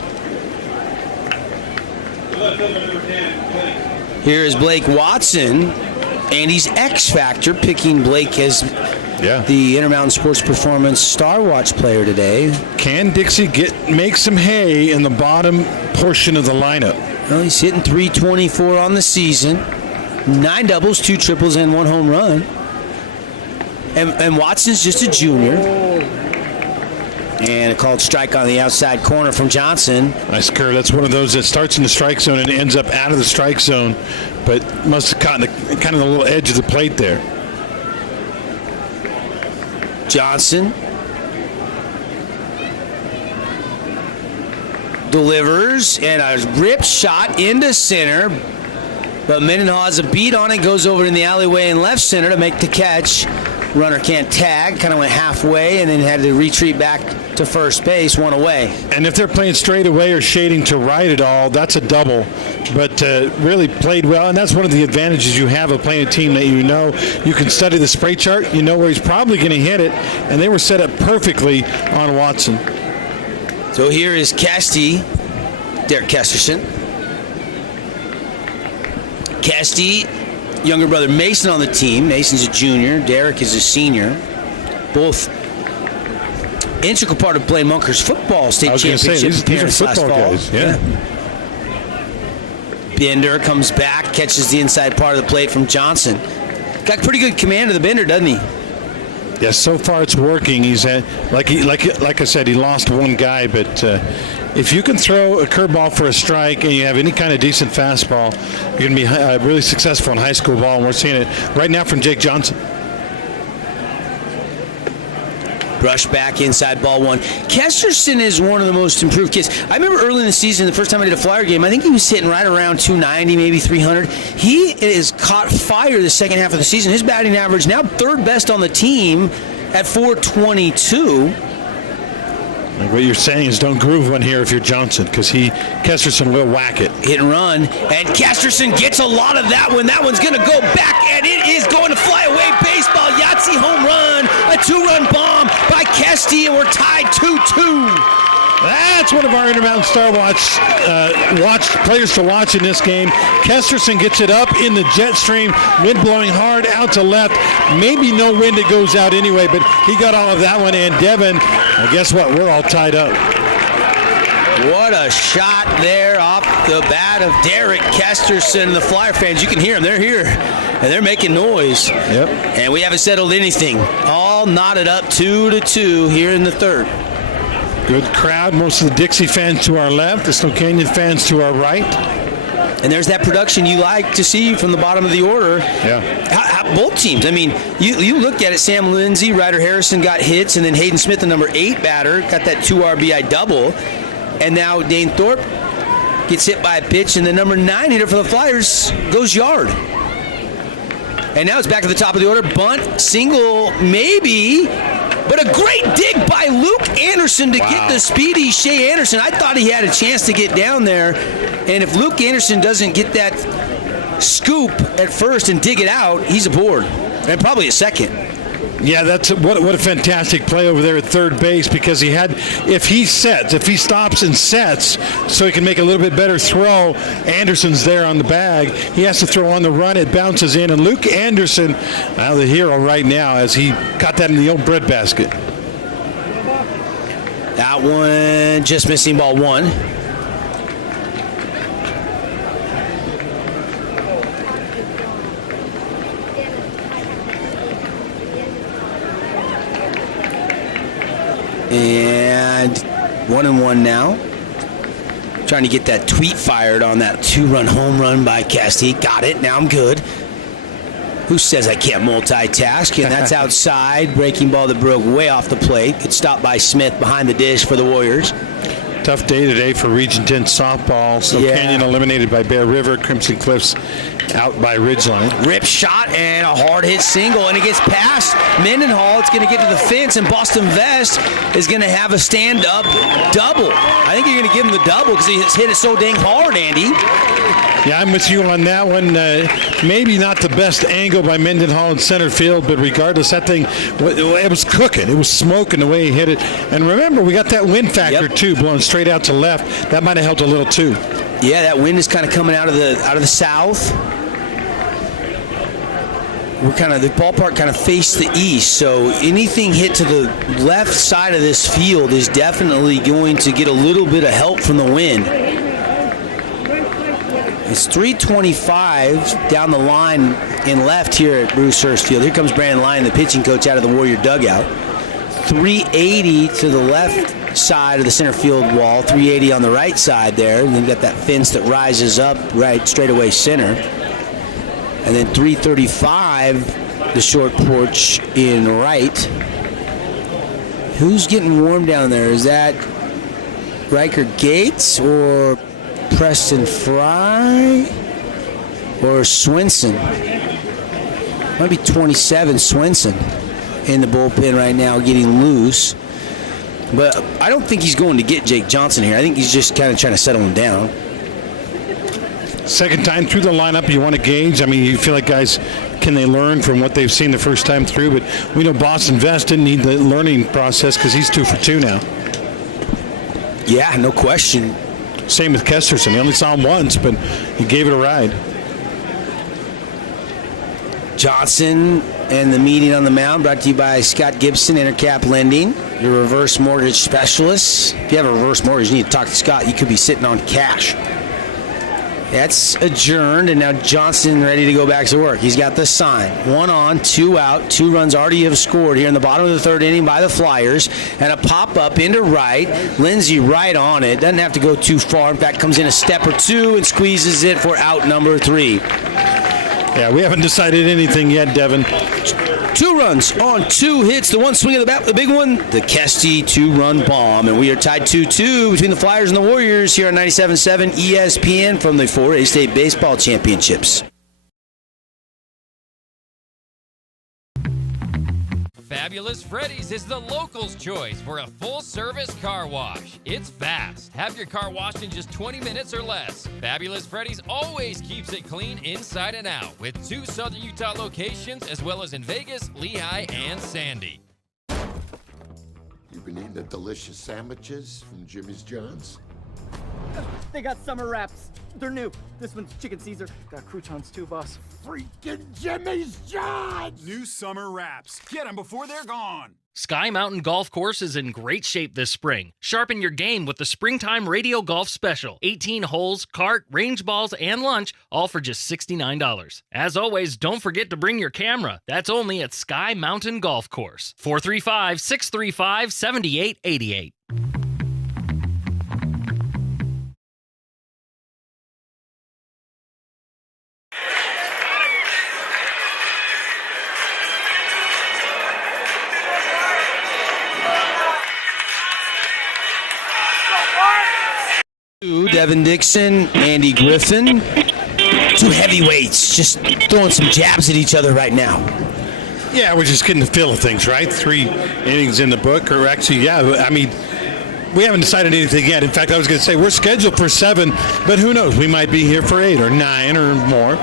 Here is Blake Watson, and he's X Factor, picking Blake as the Intermountain Sports Performance Star Watch player today. Can Dixie make some hay in the bottom portion of the lineup? Well, he's hitting .324 on the season. 9 doubles, 2 triples, and 1 home run. And Watson's just a junior. And a called strike on the outside corner from Johnson. Nice curve. That's one of those that starts in the strike zone and ends up out of the strike zone, but must have caught kind of the little edge of the plate there. Johnson delivers, and a rip shot into center, but Mendenhall has a beat on it, goes over in the alleyway in left center to make the catch. Runner can't tag, kind of went halfway and then had to retreat back to first base, 1 away. And if they're playing straight away or shading to right at all, that's a double. But really played well, and that's one of the advantages you have of playing a team that you know. You can study the spray chart, you know where he's probably going to hit it, and they were set up perfectly on Watson. So here is Casty, Derek Kesterson. Casty, younger brother Mason on the team. Mason's a junior. Derek is a senior. Both integral part of playing Munkers football state championship appearance last fall. Guys. Yeah. Bender comes back, catches the inside part of the plate from Johnson. Got pretty good command of the Bender, doesn't he? Yes, so far it's working. He's like I said, he lost 1 guy, but if you can throw a curveball for a strike and you have any kind of decent fastball, you're going to be really successful in high school ball, and we're seeing it right now from Jake Johnson. Brush back inside, ball 1. Kesterson is one of the most improved kids. I remember early in the season, the first time I did a Flyer game, I think he was hitting right around 290, maybe 300. He has caught fire the second half of the season. His batting average now 3rd best on the team at .422. Like what you're saying is don't groove one here if you're Johnson, because Kesterson will whack it. Hit and run, and Kesterson gets a lot of that one. That one's going to go back, and it is going to fly away. Baseball, Yahtzee home run, a 2-run bomb by Kesty, and we're tied 2-2. That's one of our Intermountain Star Watch players to watch in this game. Kesterson gets it up in the jet stream, wind blowing hard out to left. Maybe no wind, it goes out anyway, but he got all of that one. And Devin, guess what? We're all tied up. What a shot there off the bat of Derek Kesterson. The Flyer fans, you can hear them. They're here, and they're making noise. Yep. And we haven't settled anything. All knotted up 2-2 here in the 3rd. Good crowd. Most of the Dixie fans to our left, the Snow Canyon fans to our right. And there's that production you like to see from the bottom of the order. Yeah. Both teams. I mean, you look at it, Sam Lindsay, Ryder Harrison got hits, and then Hayden Smith, the number 8 batter, got that 2 RBI double. And now Dane Thorpe gets hit by a pitch, and the number 9 hitter for the Flyers goes yard. And now it's back to the top of the order. Bunt, single, maybe. But a great dig by Luke Anderson to get the speedy Shea Anderson. I thought he had a chance to get down there. And if Luke Anderson doesn't get that scoop at first and dig it out, he's aboard. And probably a second. Yeah, that's what a fantastic play over there at third base, because if he stops and sets so he can make a little bit better throw, Anderson's there on the bag. He has to throw on the run, it bounces in, and Luke Anderson, the hero right now, as he caught that in the old breadbasket. That one just missing, ball 1. And 1-1 now. Trying to get that tweet fired on that 2-run home run by Casti. Got it. Now I'm good. Who says I can't multitask? And that's outside. Breaking ball that broke way off the plate. Good stop by Smith behind the dish for the Warriors. Tough day today for Region 10 softball. So Canyon eliminated by Bear River. Crimson Cliffs out by Ridgeline. Rip shot and a hard hit single, and it gets past Mendenhall. It's going to get to the fence, and Boston Vest is going to have a stand-up double. I think you're going to give him the double because he's hit it so dang hard, Andy. Yeah, I'm with you on that one. Maybe not the best angle by Mendenhall in center field, but regardless, that thing, it was cooking. It was smoking the way he hit it. And remember, we got that wind factor, too, blowing straight out to left. That might have helped a little, too. Yeah, that wind is kind of coming out of the south. The ballpark kind of faced the east, so anything hit to the left side of this field is definitely going to get a little bit of help from the wind. It's 325 down the line in left here at Bruce Hurst Field. Here comes Brandon Lyon, the pitching coach, out of the Warrior dugout. 380 to the left side of the center field wall, 380 on the right side there. And you've got that fence that rises up right straightaway center. And then 335, the short porch in right. Who's getting warm down there? Is that Riker Gates or Preston Fry or Swenson? Might be 27, Swenson, in the bullpen right now getting loose. But I don't think he's going to get Jake Johnson here. I think he's just kind of trying to settle him down. Second time through the lineup, you want to gauge. I mean, you feel like guys, can they learn from what they've seen the first time through? But we know Boston Vest didn't need the learning process because he's 2 for 2 now. Yeah, no question. Same with Kesterson. He only saw him once, but he gave it a ride. Johnson and the meeting on the mound brought to you by Scott Gibson, Intercap Lending, your reverse mortgage specialist. If you have a reverse mortgage, you need to talk to Scott. You could be sitting on cash. That's adjourned, and now Johnson ready to go back to work. He's got the sign. 1 on, 2 out. 2 runs already have scored here in the bottom of the third inning by the Flyers. And a pop-up into right. Lindsey right on it. Doesn't have to go too far. In fact, comes in a step or two and squeezes it for out number 3. Yeah, we haven't decided anything yet, Devin. 2 runs on 2 hits. The one swing of the bat, the big one, the Kesty 2-run bomb. And we are tied 2-2 between the Flyers and the Warriors here on 97.7 ESPN from the 4A State Baseball Championships. Fabulous Freddy's is the locals' choice for a full-service car wash. It's fast. Have your car washed in just 20 minutes or less. Fabulous Freddy's always keeps it clean inside and out with 2 Southern Utah locations as well as in Vegas, Lehigh, and Sandy. You've been eating the delicious sandwiches from Jimmy's John's? They got summer wraps. They're new. This one's chicken Caesar. Got croutons too, boss. Freaking Jimmy's John's! New summer wraps. Get them before they're gone. Sky Mountain Golf Course is in great shape this spring. Sharpen your game with the Springtime Radio Golf Special. 18 holes, cart, range balls, and lunch, all for just $69. As always, don't forget to bring your camera. That's only at Sky Mountain Golf Course. 435-635-7888. Devin Dixon, Andy Griffin, 2 heavyweights just throwing some jabs at each other right now. Yeah, we're just getting the feel of things, right? 3 innings in the book, or actually, yeah, I mean, we haven't decided anything yet. In fact, I was going to say we're scheduled for 7, but who knows? We might be here for 8 or 9 or more.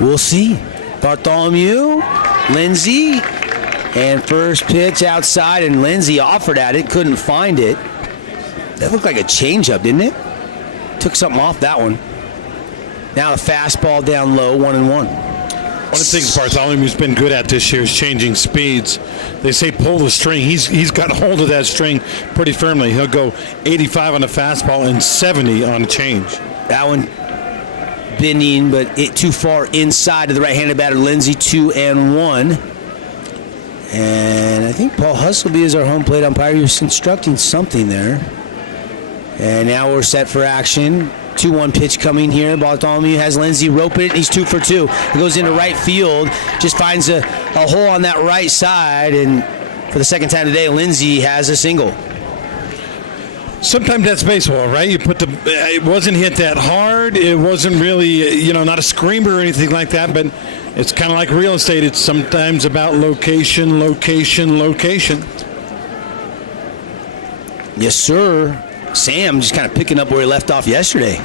We'll see. Bartholomew, Lindsey, and first pitch outside, and Lindsey offered at it, couldn't find it. That looked like a changeup, didn't it? Took something off that one. Now a fastball down low, 1-1. One of the things Bartholomew's been good at this year is changing speeds. They say pull the string. He's got hold of that string pretty firmly. He'll go 85 on a fastball and 70 on a change. That one bending, but it too far inside to the right-handed batter, Lindsey, 2-1. And I think Paul Hustleby is our home plate umpire. He was instructing something there. And now we're set for action. 2-1 pitch coming here. Bartholomew has Lindsey roping it. He's 2 for 2. He goes into right field. Just finds a hole on that right side. And for the second time today, Lindsey has a single. Sometimes that's baseball, right? You put it wasn't hit that hard. It wasn't really, not a screamer or anything like that, but it's kind of like real estate. It's sometimes about location, location, location. Yes, sir. Sam just kind of picking up where he left off yesterday.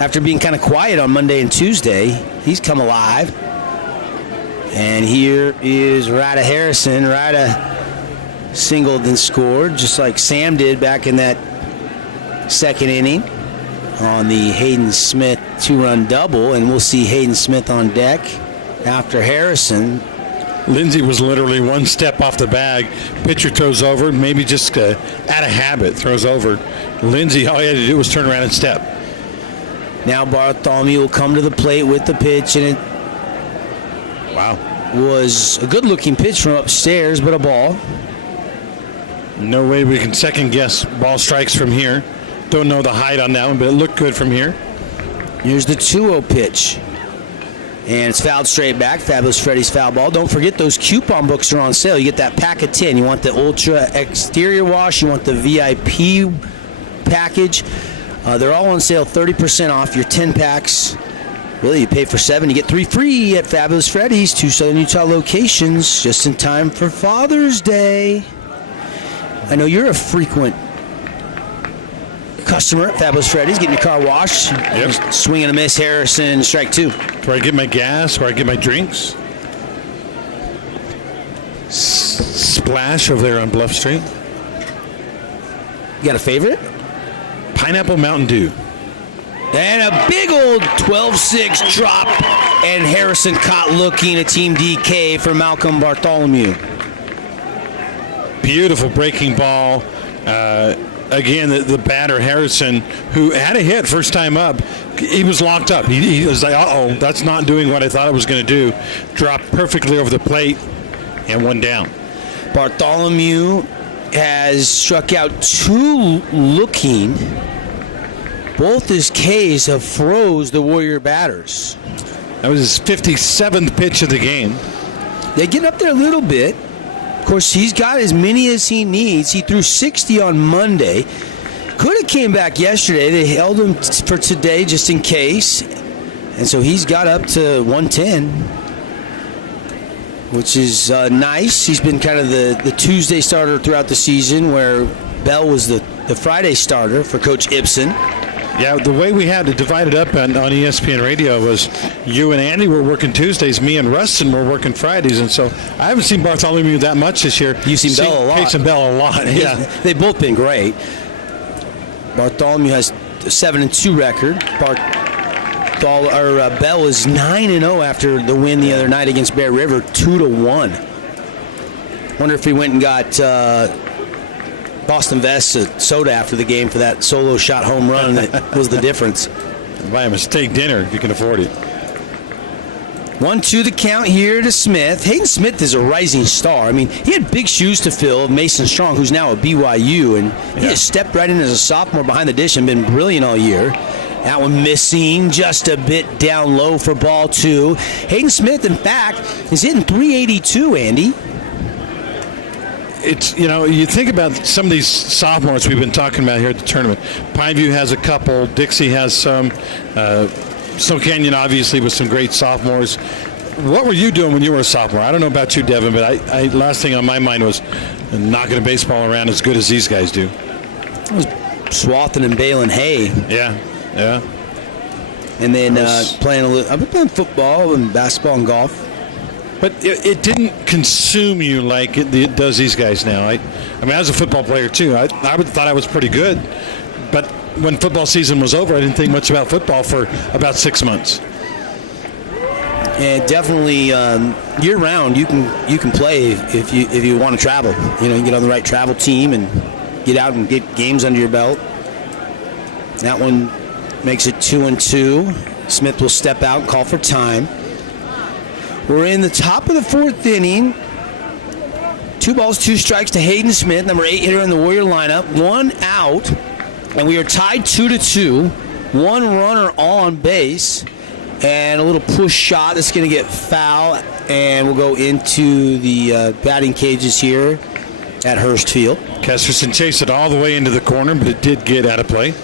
After being kind of quiet on Monday and Tuesday, he's come alive. And here is Ryder Harrison. Ryder singled and scored, just like Sam did back in that second inning on the Hayden Smith 2-run double. And we'll see Hayden Smith on deck after Harrison. Lindsey was literally one step off the bag. Pitcher throws over, maybe just out of habit, throws over. Lindsey, all he had to do was turn around and step. Now Bartholomew will come to the plate with the pitch, and it was a good-looking pitch from upstairs, but a ball. No way we can second-guess ball strikes from here. Don't know the height on that one, but it looked good from here. Here's the 2-0 pitch. And it's fouled straight back. Fabulous Freddy's foul ball. Don't forget those coupon books are on sale. You get that pack of 10. You want the Ultra Exterior Wash. You want the VIP package. They're all on sale, 30% off your 10 packs. Really, you pay for 7, you get 3 free at Fabulous Freddy's, 2 Southern Utah locations, just in time for Father's Day. I know you're a frequent customer at Fabulous Freddy's, getting your car washed. Yep. Swing and a miss, Harrison, strike 2. Where I get my gas, where I get my drinks. Splash over there on Bluff Street. You got a favorite? Pineapple Mountain Dew. And a big old 12-6 drop, and Harrison caught looking at Team DK for Malcolm Bartholomew. Beautiful breaking ball. Again, the batter, Harrison, who had a hit first time up, he was locked up. He was like, uh-oh, that's not doing what I thought it was going to do. Dropped perfectly over the plate and one down. Bartholomew has struck out 2 looking. Both his Ks have froze the Warrior batters. That was his 57th pitch of the game. They get up there a little bit. Of course, he's got as many as he needs. He threw 60 on Monday. Could have came back yesterday. They held him for today just in case. And so he's got up to 110, which is nice. He's been kind of the Tuesday starter throughout the season, where Bell was the Friday starter for Coach Ibsen. Yeah, the way we had to divide it up on ESPN Radio was you and Andy were working Tuesdays, me and Rustin were working Fridays, and so I haven't seen Bartholomew that much this year. You've seen Bell a lot. Pace and Bell a lot, yeah. They've both been great. Bartholomew has a 7-2 record. Bell is 9-0 after the win the other night against Bear River, 2-1. Wonder if he went and got Boston Vest a soda after the game for that solo shot home run that was the difference. Buy him a steak dinner if you can afford it. 1-2 the count here to Smith. Hayden Smith is a rising star. I mean, he had big shoes to fill. Mason Strong, who's now at BYU, and he has stepped right in as a sophomore behind the dish and been brilliant all year. That one missing just a bit down low for ball 2. Hayden Smith, in fact, is hitting .382, Andy. It's, you think about some of these sophomores we've been talking about here at the tournament. Pineview has a couple. Dixie has some. Snow Canyon, obviously, with some great sophomores. What were you doing when you were a sophomore? I don't know about you, Devin, but I last thing on my mind was knocking a baseball around as good as these guys do. I was swathing and baling hay. Yeah. And then playing a little. I've been playing football and basketball and golf. But it didn't consume you like it does these guys now. I mean, I was a football player too. I thought I was pretty good, but when football season was over, I didn't think much about football for about 6 months. And definitely year round, you can play if you want to travel. You get on the right travel team and get out and get games under your belt. That one makes it 2-2. Smith will step out and call for time. We're in the top of the 4th inning. 2 balls, 2 strikes to Hayden Smith, number 8 hitter in the Warrior lineup. 1 out, and we are tied 2-2. 1 runner on base, and a little push shot that's going to get foul, and we'll go into the batting cages here. at Hurst Field. Kesterson chased it all the way into the corner, but it did get out of play.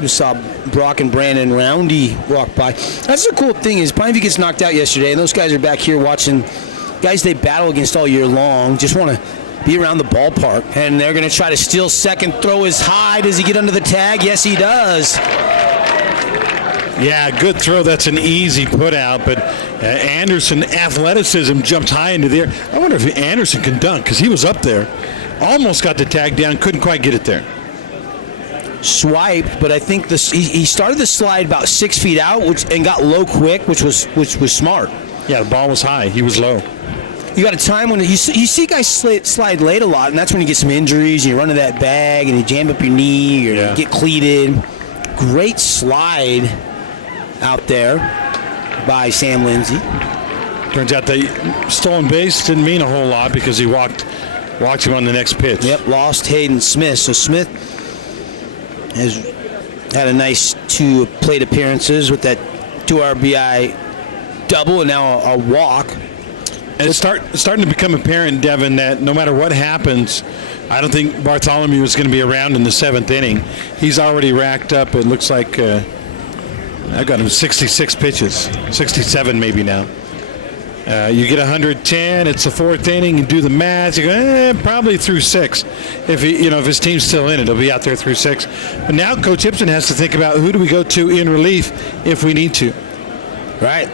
You saw Brock and Brandon Roundy walk by. That's the cool thing is Pineview gets knocked out yesterday, and those guys are back here watching guys they battle against all year long. Just want to be around the ballpark, and they're going to try to steal second. Throw is high. Does he get under the tag? Yes, he does. Yeah, good throw. That's an easy put out, but Anderson, athleticism, jumped high into the air. I wonder if Anderson can dunk because he was up there. Almost got the tag down, couldn't quite get it there. Swiped, but I think he started the slide about 6 feet out, and got low quick, which was smart. Yeah, the ball was high. He was low. You got a time when you see guys slide late a lot, and that's when you get some injuries, and you run to that bag, and you jam up your knee, or you get cleated. Great slide out there by Sam Lindsay. Turns out the stolen base didn't mean a whole lot because he walked him on the next pitch. Yep, lost Hayden Smith. So Smith has had a nice 2 plate appearances with that 2 RBI double and now a walk. And it's starting to become apparent, Devin, that no matter what happens, I don't think Bartholomew is going to be around in the 7th inning. He's already racked up, it looks like, I've got him 66 pitches, 67 maybe now. You get 110, it's the 4th inning, you do the math, you go, probably through 6. If his team's still in it, he'll be out there through 6. But now Coach Ibsen has to think about who do we go to in relief if we need to. Right.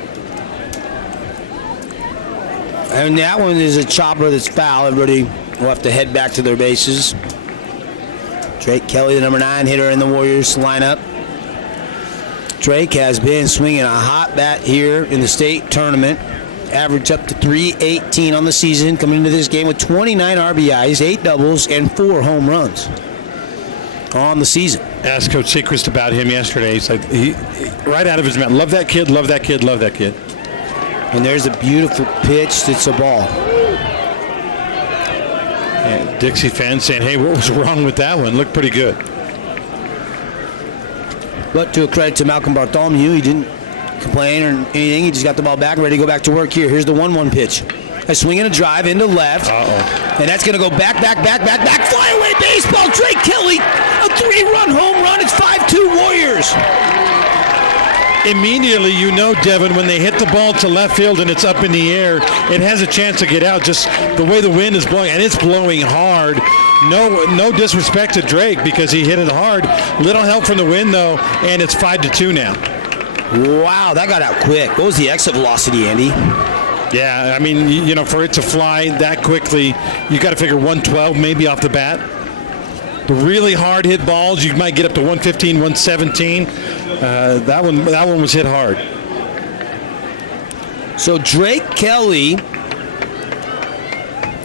And that one is a chopper that's foul. Everybody will have to head back to their bases. Drake Kelly, the number 9 hitter in the Warriors lineup. Drake has been swinging a hot bat here in the state tournament. Average up to 318 on the season. Coming into this game with 29 RBIs, 8 doubles, and 4 home runs on the season. Asked Coach Seacrest about him yesterday. He said, right out of his mouth, love that kid, love that kid, love that kid. And there's a beautiful pitch. It's a ball. And Dixie fans saying, hey, what was wrong with that one? Looked pretty good. But to a credit to Malcolm Bartholomew, he didn't complain or anything. He just got the ball back, ready to go back to work here. Here's the 1-1 pitch. A swing and a drive into left. And that's going to go back. Flyaway baseball. Drake Kelly, a 3-run home run. It's 5-2 Warriors. Immediately, Devin, when they hit the ball to left field and it's up in the air, it has a chance to get out just the way the wind is blowing, and it's blowing hard. No disrespect to Drake because he hit it hard. Little help from the wind, though, and it's 5-2 now. Wow, that got out quick. What was the exit velocity, Andy? Yeah, I mean, for it to fly that quickly, you got to figure 112 maybe off the bat. The really hard hit balls, you might get up to 115, 117. That one was hit hard. So Drake Kelly,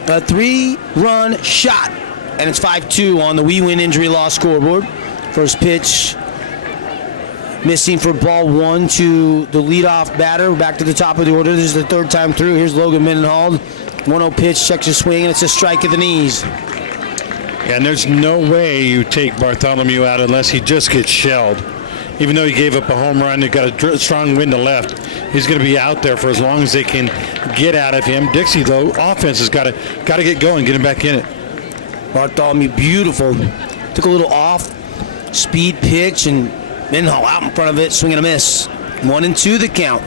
a 3-run shot, and it's 5-2 on the We Win Injury Law scoreboard. First pitch missing for ball 1 to the leadoff batter. Back to the top of the order. This is the 3rd time through. Here's Logan Mendenhall. 1-0 pitch, checks his swing, and it's a strike at the knees. Yeah, and there's no way you take Bartholomew out unless he just gets shelled. Even though he gave up a home run, he got a strong wind to left. He's going to be out there for as long as they can get out of him. Dixie, though, offense has got to get going, get him back in it. Bartholomew, beautiful. Took a little off speed pitch, and Mendenhall out in front of it, swing and a miss. 1-2 the count.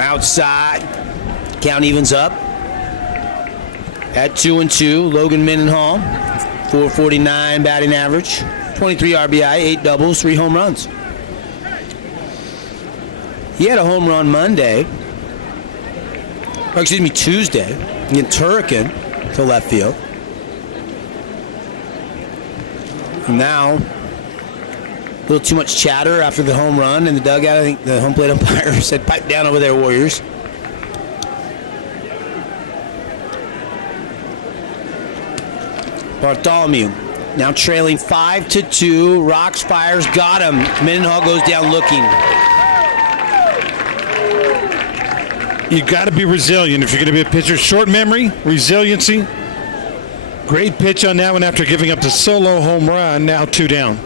Outside, count evens up. At 2-2, Logan Mendenhall, 449 batting average, 23 RBI, 8 doubles, 3 home runs. He had a home run Tuesday, against Hurricane to left field. And now, a little too much chatter after the home run in the dugout. I think the home plate umpire said, pipe down over there, Warriors. Bartholomew now trailing 5-2. Rocks fires, got him. Mendenhall goes down looking. You got to be resilient if you're going to be a pitcher. Short memory, resiliency. Great pitch on that one after giving up the solo home run. Now 2 down.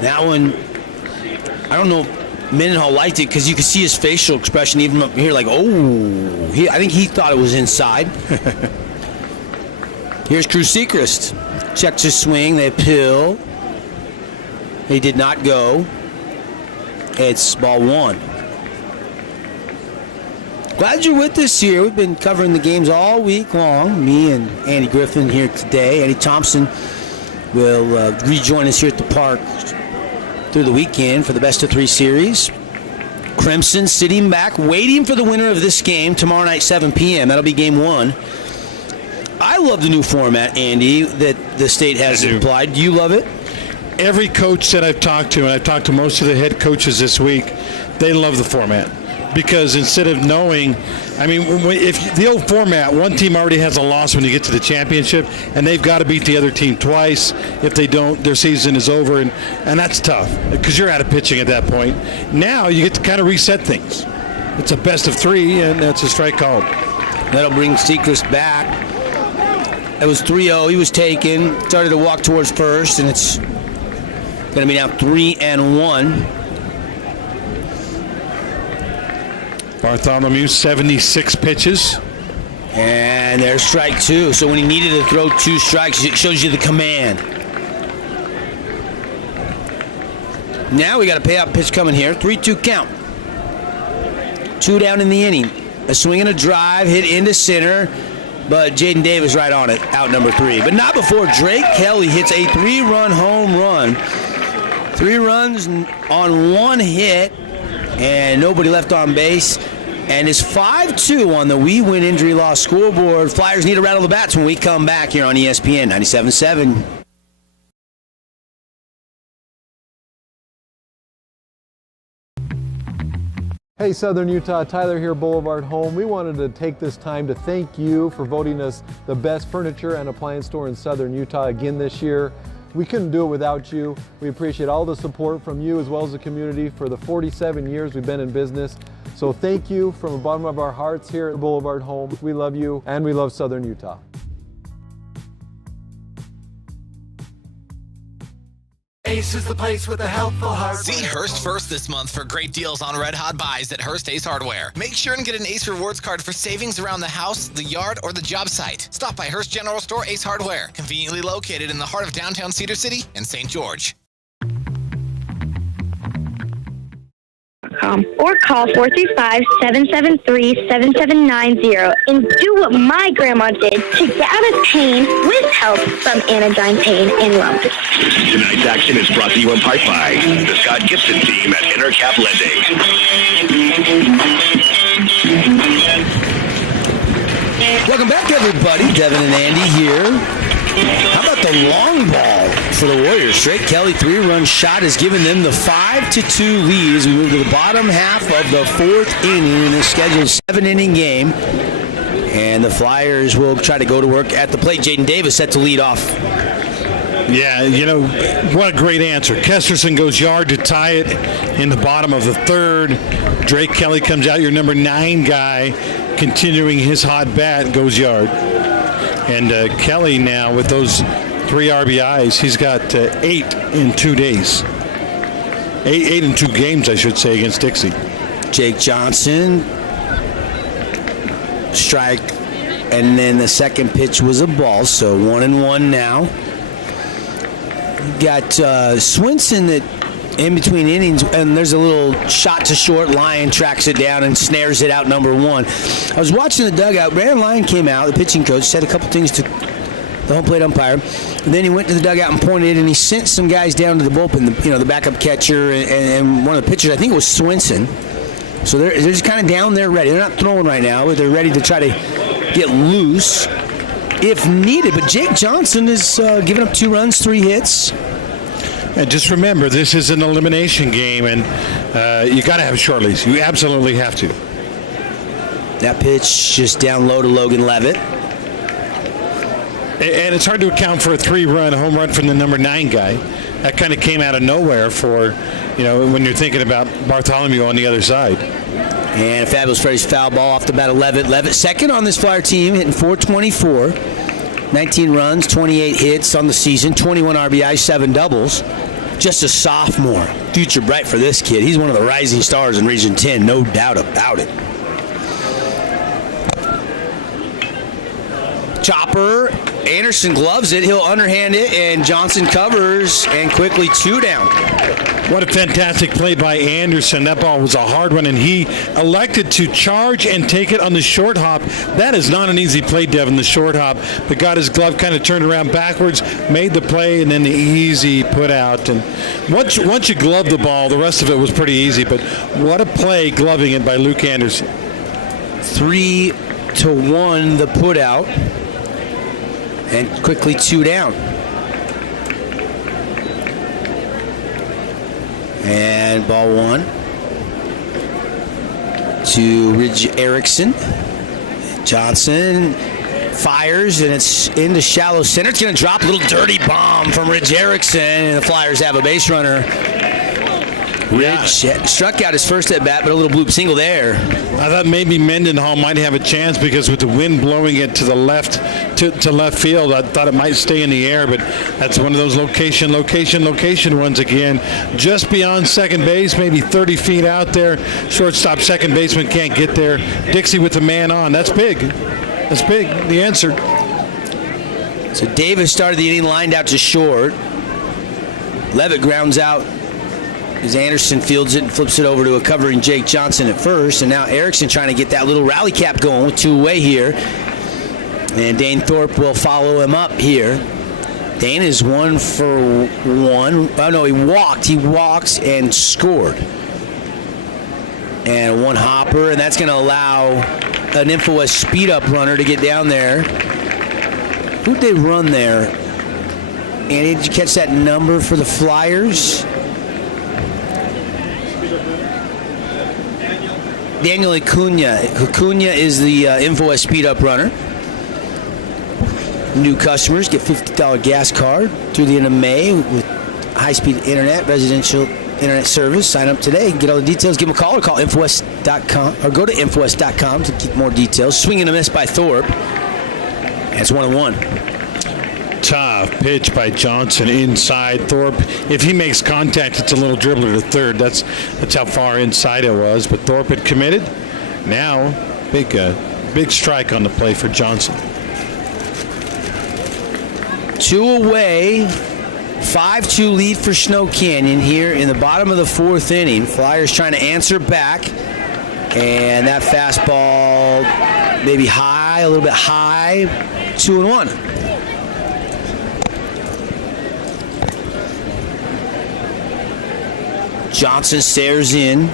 That one, I don't know. Mendenhall liked it because you could see his facial expression even up here, like, oh. I think he thought it was inside. Here's Cruz Sechrist. Checks his swing. They appeal. He did not go. It's ball one. Glad you're with us here. We've been covering the games all week long. Me and Andy Griffin here today. Andy Thompson will rejoin us here at the park through the weekend for the best of three series. Crimson sitting back, waiting for the winner of this game tomorrow night, 7 p.m. That'll be game one. I love the new format, Andy, that the state has applied. Do you love it? Every coach that I've talked to, and I've talked to most of the head coaches this week, they love the format. Because instead of knowing, I mean, if the old format, one team already has a loss when you get to the championship, and they've got to beat the other team twice. If they don't, their season is over, and that's tough because you're out of pitching at that point. Now you get to kind of reset things. It's a best of three, and that's a strike called. That'll bring Sechrist back. It was 3-0. He was taken, started to walk towards first, and it's going to be now 3-1. Bartholomew, 76 pitches. And there's strike two. So when he needed to throw two strikes, it shows you the command. Now we got a payout pitch coming here. 3-2 count. 2 down in the inning. A swing and a drive, hit into center. But Jaden Davis right on it, out number 3. But not before Drake Kelly hits a 3-run home run. 3 runs on 1 hit. And nobody left on base. And it's 5-2 on the We Win Injury Law scoreboard. Flyers need to rattle the bats when we come back here on ESPN 97.7. Hey Southern Utah, Tyler here, Boulevard Home. We wanted to take this time to thank you for voting us the best furniture and appliance store in Southern Utah again this year. We couldn't do it without you. We appreciate all the support from you as well as the community for the 47 years we've been in business. So thank you from the bottom of our hearts here at Boulevard Home. We love you and we love Southern Utah. Ace is the place with a helpful heart. See Hearst first this month for great deals on red hot buys at Hearst Ace Hardware. Make sure and get an Ace Rewards card for savings around the house, the yard, or the job site. Stop by Hearst General Store Ace Hardware, conveniently located in the heart of downtown Cedar City and St. George. Or call 435-773-7790 and do what my grandma did to get out of pain with help from Anodyne Pain and Lump. Tonight's action is brought to you in part by the Scott Gibson team at Intercap Lending. Welcome back, everybody. Devin and Andy here. How about the long ball for the Warriors? Drake Kelly, 3-run shot has given them the 5-2 lead as we move to the bottom half of the 4th inning in this scheduled 7-inning game. And the Flyers will try to go to work at the plate. Jaden Davis set to lead off. Yeah, you know, what a great answer. Kesterson goes yard to tie it in the bottom of the 3rd. Drake Kelly comes out, your number 9 guy, continuing his hot bat, goes yard. And Kelly now, with those 3 RBIs, he's got 8 in 2 days. 8 in 2 games, I should say, against Dixie. Jake Johnson, strike, and then the second pitch was a ball, so 1-1 now. Got Swinson that in between innings, and there's a little shot to short. Lyon tracks it down and snares it out, number 1. I was watching the dugout. Brandon Lyon came out, the pitching coach, said a couple things to the home plate umpire. And then he went to the dugout and pointed, and he sent some guys down to the bullpen, the backup catcher and one of the pitchers. I think it was Swinson. So they're just kind of down there ready. They're not throwing right now, but they're ready to try to get loose if needed. But Jake Johnson is giving up 2 runs, 3 hits. And just remember, this is an elimination game, and you got to have a short lease. You absolutely have to. That pitch just down low to Logan Levitt. And it's hard to account for a 3-run home run from the number 9 guy. That kind of came out of nowhere for, when you're thinking about Bartholomew on the other side. And Fabulous Freddy's foul ball off the bat of Levitt. Levitt second on this Flyer team, hitting .424. 19 runs, 28 hits on the season, 21 RBIs, 7 doubles. just a sophomore. Future bright for this kid. He's one of the rising stars in Region 10, no doubt about it. Chopper, Anderson gloves it. He'll underhand it, and Johnson covers, and quickly 2 down. What a fantastic play by Anderson. That ball was a hard one, and he elected to charge and take it on the short hop. That is not an easy play, Devin, the short hop, but got his glove kind of turned around backwards, made the play, and then the easy put out. And once you glove the ball, the rest of it was pretty easy, but what a play gloving it by Luke Anderson. 3-1 the put out, and quickly 2 down. And ball 1 to Ridge Erickson. Johnson fires, and it's into shallow center. It's going to drop a little dirty bomb from Ridge Erickson, and the Flyers have a base runner. Ridge struck out his first at bat, but a little bloop single there. I thought maybe Mendenhall might have a chance because with the wind blowing it to the left, to left field, I thought it might stay in the air, but that's one of those location ones again. Just beyond second base, maybe 30 feet out there. Shortstop, second baseman can't get there. Dixie with the man on. That's big. That's big. The answer. So Davis started the inning lined out to short. Levitt grounds out as Anderson fields it and flips it over to a covering Jake Johnson at first. And now Erickson trying to get that little rally cap going with 2 away here. And Dane Thorpe will follow him up here. Dane is 1 for 1. Oh, no, he walked. He walks and scored. And 1 hopper, and that's going to allow an InfoWest speed-up runner to get down there. Who'd they run there? Andy, did you catch that number for the Flyers? Daniel Acuna. Acuna is the InfoWest speed-up runner. New customers get $50 gas card through the end of May with high-speed internet, residential internet service. Sign up today. Get all the details. Give them a call or call InfoWest.com or go to InfoWest.com to get more details. Swing and a miss by Thorpe. And it's 1-1. Tough pitch by Johnson inside. Thorpe, if he makes contact, it's a little dribbler to third. That's how far inside it was. But Thorpe had committed. Now, big strike on the play for Johnson. 2 away. 5-2 lead for Snow Canyon here in the bottom of the 4th inning. Flyers trying to answer back. And that fastball maybe high, a little bit high. 2-1. Johnson stares in.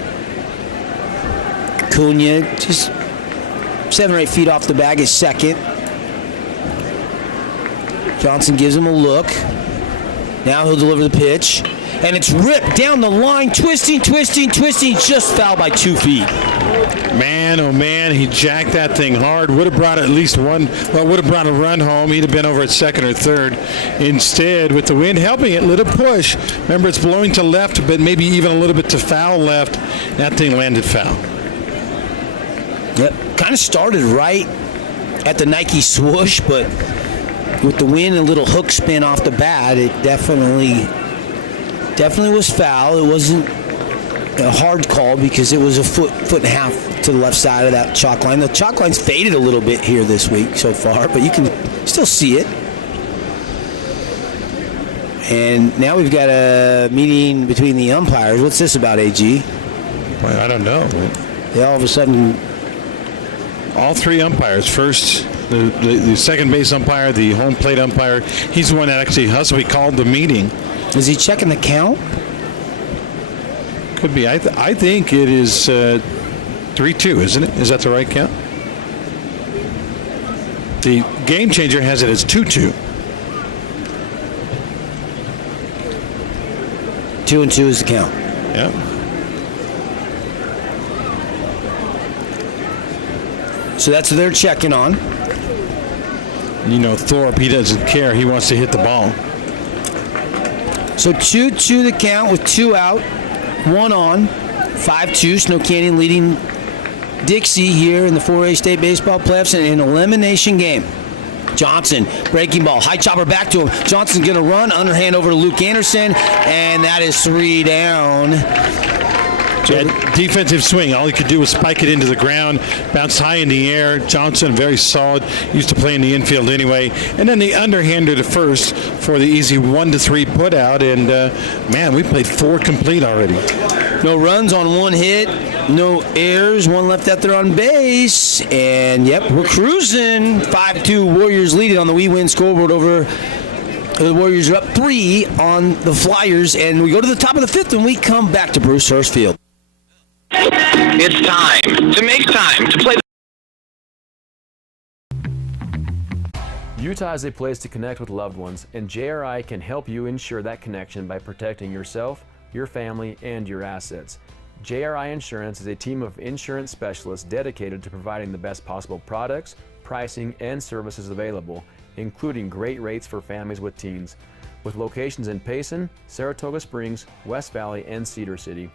Cunha just 7 or 8 feet off the bag is second. Johnson gives him a look. Now he'll deliver the pitch. And it's ripped down the line, twisting, just fouled by 2 feet. Man, oh man, he jacked that thing hard. Would have brought at least one, would have brought a run home. He'd have been over at second or third. Instead, with the wind helping it, little push. Remember, it's blowing to left, but maybe even a little bit to foul left. That thing landed foul. Yep, kind of started right at the Nike swoosh, but with the wind and a little hook spin off the bat, it definitely was foul. It wasn't a hard call because it was a foot and a half to the left side of that chalk line. The chalk line's faded a little bit here this week so far, but you can still see it. And now we've got a meeting between the umpires. What's this about, AG? Well, I don't know. They all of a sudden... All 3 umpires. First, the second base umpire, the home plate umpire. He's the one that actually hustled. He called the meeting. Is he checking the count? Could be. I think it is 3-2, isn't it? Is that the right count? The game changer has it as 2-2. 2-2 is the count. Yeah. So that's what they're checking on. You know, Thorpe, he doesn't care. He wants to hit the ball. So 2-2 the count with 2 out, 1 on. 5-2, Snow Canyon leading Dixie here in the 4A State Baseball playoffs in an elimination game. Johnson, breaking ball, high chopper back to him. Johnson's going to run, underhand over to Luke Anderson, and that is 3 down. Yeah, defensive swing. All he could do was spike it into the ground, bounce high in the air. Johnson, very solid, used to play in the infield anyway. And then the underhander to first for the easy 1-3 put out. And, man, we played 4 complete already. No runs on 1 hit, no errors, 1 left out there on base. And, yep, we're cruising. 5-2 Warriors leading on the We Win scoreboard over. The Warriors are up 3 on the Flyers. And we go to the top of the 5th when we come back to Bruce Hurst Field. It's time to make time to play. Utah is a place to connect with loved ones, and JRI can help you ensure that connection by protecting yourself, your family, and your assets. JRI Insurance is a team of insurance specialists dedicated to providing the best possible products, pricing, and services available, including great rates for families with teens, with locations in Payson, Saratoga Springs, West Valley, and Cedar City.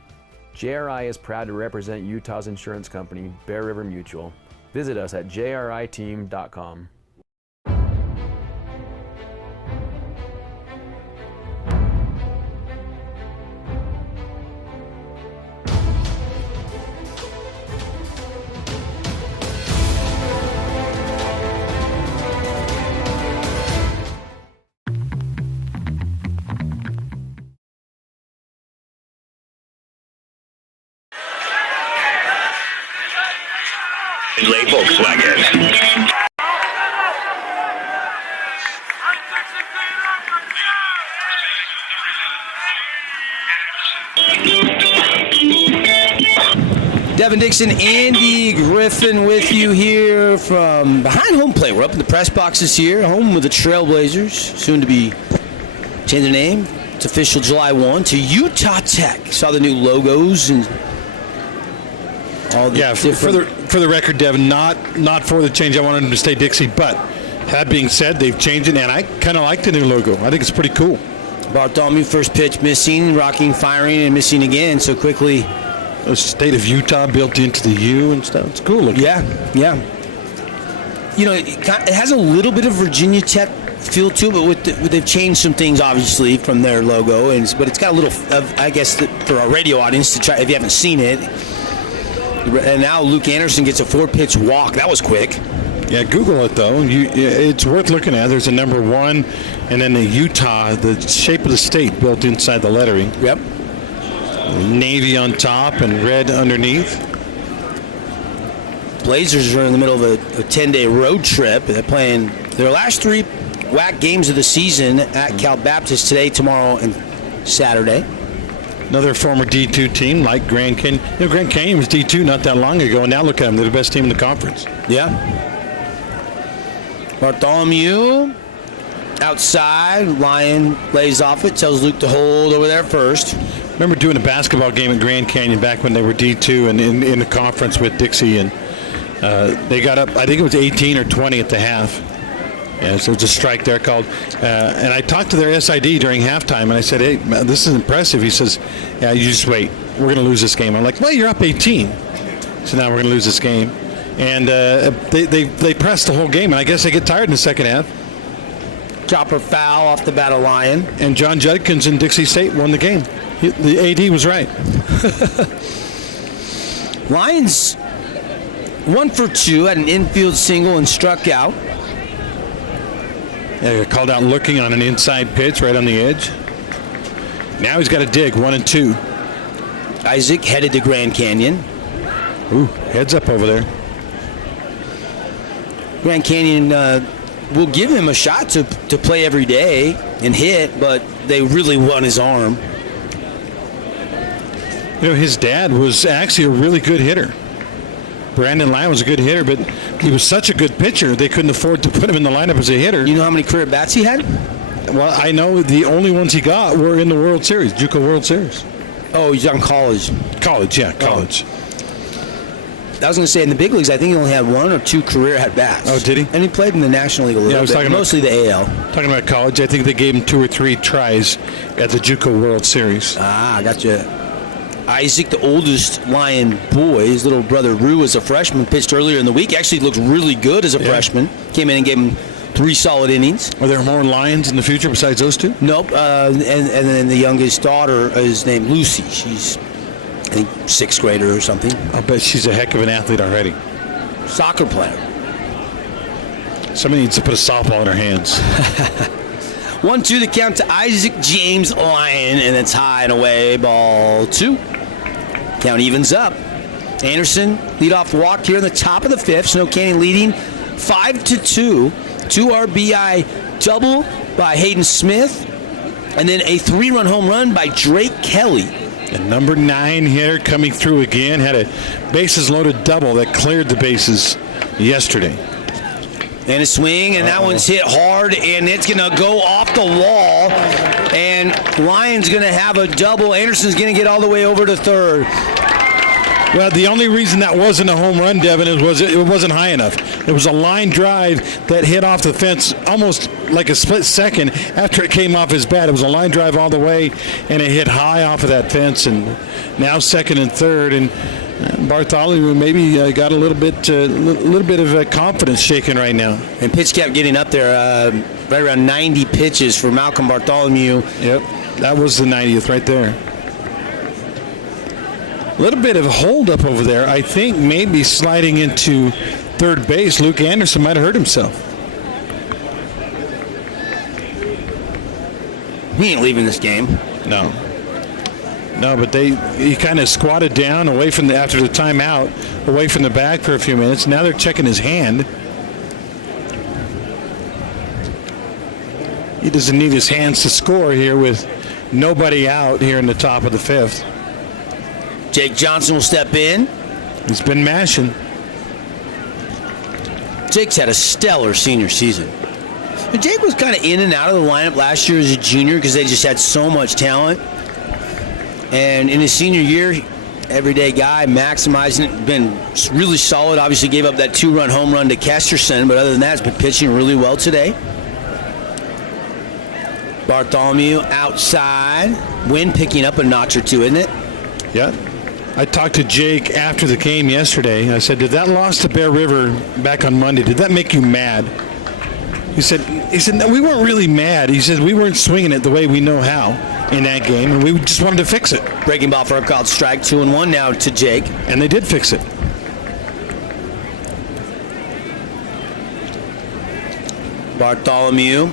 JRI is proud to represent Utah's insurance company, Bear River Mutual. Visit us at jriteam.com. Lay Volkswagen. Devin Dixon, Andy Griffin with you here from behind home plate. We're up in the press boxes here, home with the Trailblazers, soon to be changing their name. It's official July 1 to Utah Tech. Saw the new logos and all the for the record, Devin, not for the change. I wanted them to stay Dixie, but that being said, they've changed it, and I kind of like the new logo. I think it's pretty cool. Bartholomew, first pitch missing, rocking, firing, and missing again so quickly. The state of Utah built into the U and stuff. It's cool looking. Yeah. You know, it has a little bit of Virginia Tech feel to it, but they've changed some things, obviously, from their logo. But it's got a little, I guess, for our radio audience to try, if you haven't seen it. And now Luke Anderson gets a 4-pitch walk. That was quick. Yeah, Google it, though. It's worth looking at. There's a number 1, and then the Utah, the shape of the state built inside the lettering. Yep. Navy on top and red underneath. Blazers are in the middle of a 10-day road trip. They're playing their last 3 WAC games of the season at Cal Baptist today, tomorrow, and Saturday. Another former D2 team like Grand Canyon. You know, Grand Canyon was D2 not that long ago, and now look at them. They're the best team in the conference. Yeah. Bartholomew outside. Lion lays off it. Tells Luke to hold over there first. Remember doing a basketball game at Grand Canyon back when they were D2 and in the conference with Dixie, and they got up, I think it was 18 or 20 at the half. Yeah, so it's a strike there called. And I talked to their SID during halftime, and I said, hey, this is impressive. He says, yeah, you just wait. We're going to lose this game. I'm like, well, you're up 18. So now we're going to lose this game. And they pressed the whole game, and I guess they get tired in the second half. Chopper foul off the bat of Lion. And John Judkins in Dixie State won the game. The AD was right. Lions 1 for 2, had an infield single and struck out. Yeah, got called out looking on an inside pitch right on the edge. Now he's got to dig 1 and 2. Isaac headed to Grand Canyon. Ooh, heads up over there. Grand Canyon will give him a shot to play every day and hit, but they really want his arm. You know, his dad was actually a really good hitter. Brandon Lyon was a good hitter, but he was such a good pitcher, they couldn't afford to put him in the lineup as a hitter. You know how many career bats he had? Well, I know the only ones he got were in the World Series, JUCO World Series. Oh, he's on college. College. I was going to say, in the big leagues, I think he only had 1 or 2 career at-bats. Oh, did he? And he played in the National League a little bit, mostly the AL. Talking about college, I think they gave him 2 or 3 tries at the JUCO World Series. Ah, I gotcha. Isaac, the oldest Lion boy, his little brother Rue, as a freshman, pitched earlier in the week. Actually looked really good as a freshman. Came in and gave him 3 solid innings. Are there more Lions in the future besides those 2? Nope. And then the youngest daughter is named Lucy. She's, I think, 6th grader or something. I'll bet she's a heck of an athlete already. Soccer player. Somebody needs to put a softball in her hands. 1-2 the count to Isaac James Lyon, and it's high and away, ball 2. Count evens up. Anderson, leadoff walk here in the top of the 5th. Snow Canyon leading 5-2. 2 RBI double by Hayden Smith, and then a 3-run home run by Drake Kelly. And number 9 here coming through again. Had a bases loaded double that cleared the bases yesterday. And a swing, and that one's hit hard, and it's going to go off the wall. And Lyon's going to have a double. Anderson's going to get all the way over to third. Well, the only reason that wasn't a home run, Devin, was it wasn't high enough. It was a line drive that hit off the fence almost like a split second after it came off his bat. It was a line drive all the way, and it hit high off of that fence. And now second and third, and Bartholomew maybe got a little bit of confidence shaken right now. And pitch kept getting up there, right around 90 pitches for Malcolm Bartholomew. Yep, that was the 90th right there. A little bit of a holdup over there. I think maybe sliding into third base, Luke Anderson might have hurt himself. He ain't leaving this game. No, but he kind of squatted down away from after the timeout, away from the bag for a few minutes. Now they're checking his hand. He doesn't need his hands to score here with nobody out here in the top of the 5th. Jake Johnson will step in. He's been mashing. Jake's had a stellar senior season. Jake was kind of in and out of the lineup last year as a junior because they just had so much talent. And in his senior year, everyday guy, maximizing it, been really solid. Obviously gave up that 2-run home run to Kesterson, but other than that, has been pitching really well today. Bartholomew outside. Wind picking up a notch or 2, isn't it? Yeah. I talked to Jake after the game yesterday. I said, did that loss to Bear River back on Monday, did that make you mad? He said, no, we weren't really mad. He said, we weren't swinging it the way we know how in that game, and we just wanted to fix it. Breaking ball for a called strike, 2-1 now to Jake. And they did fix it. Bartholomew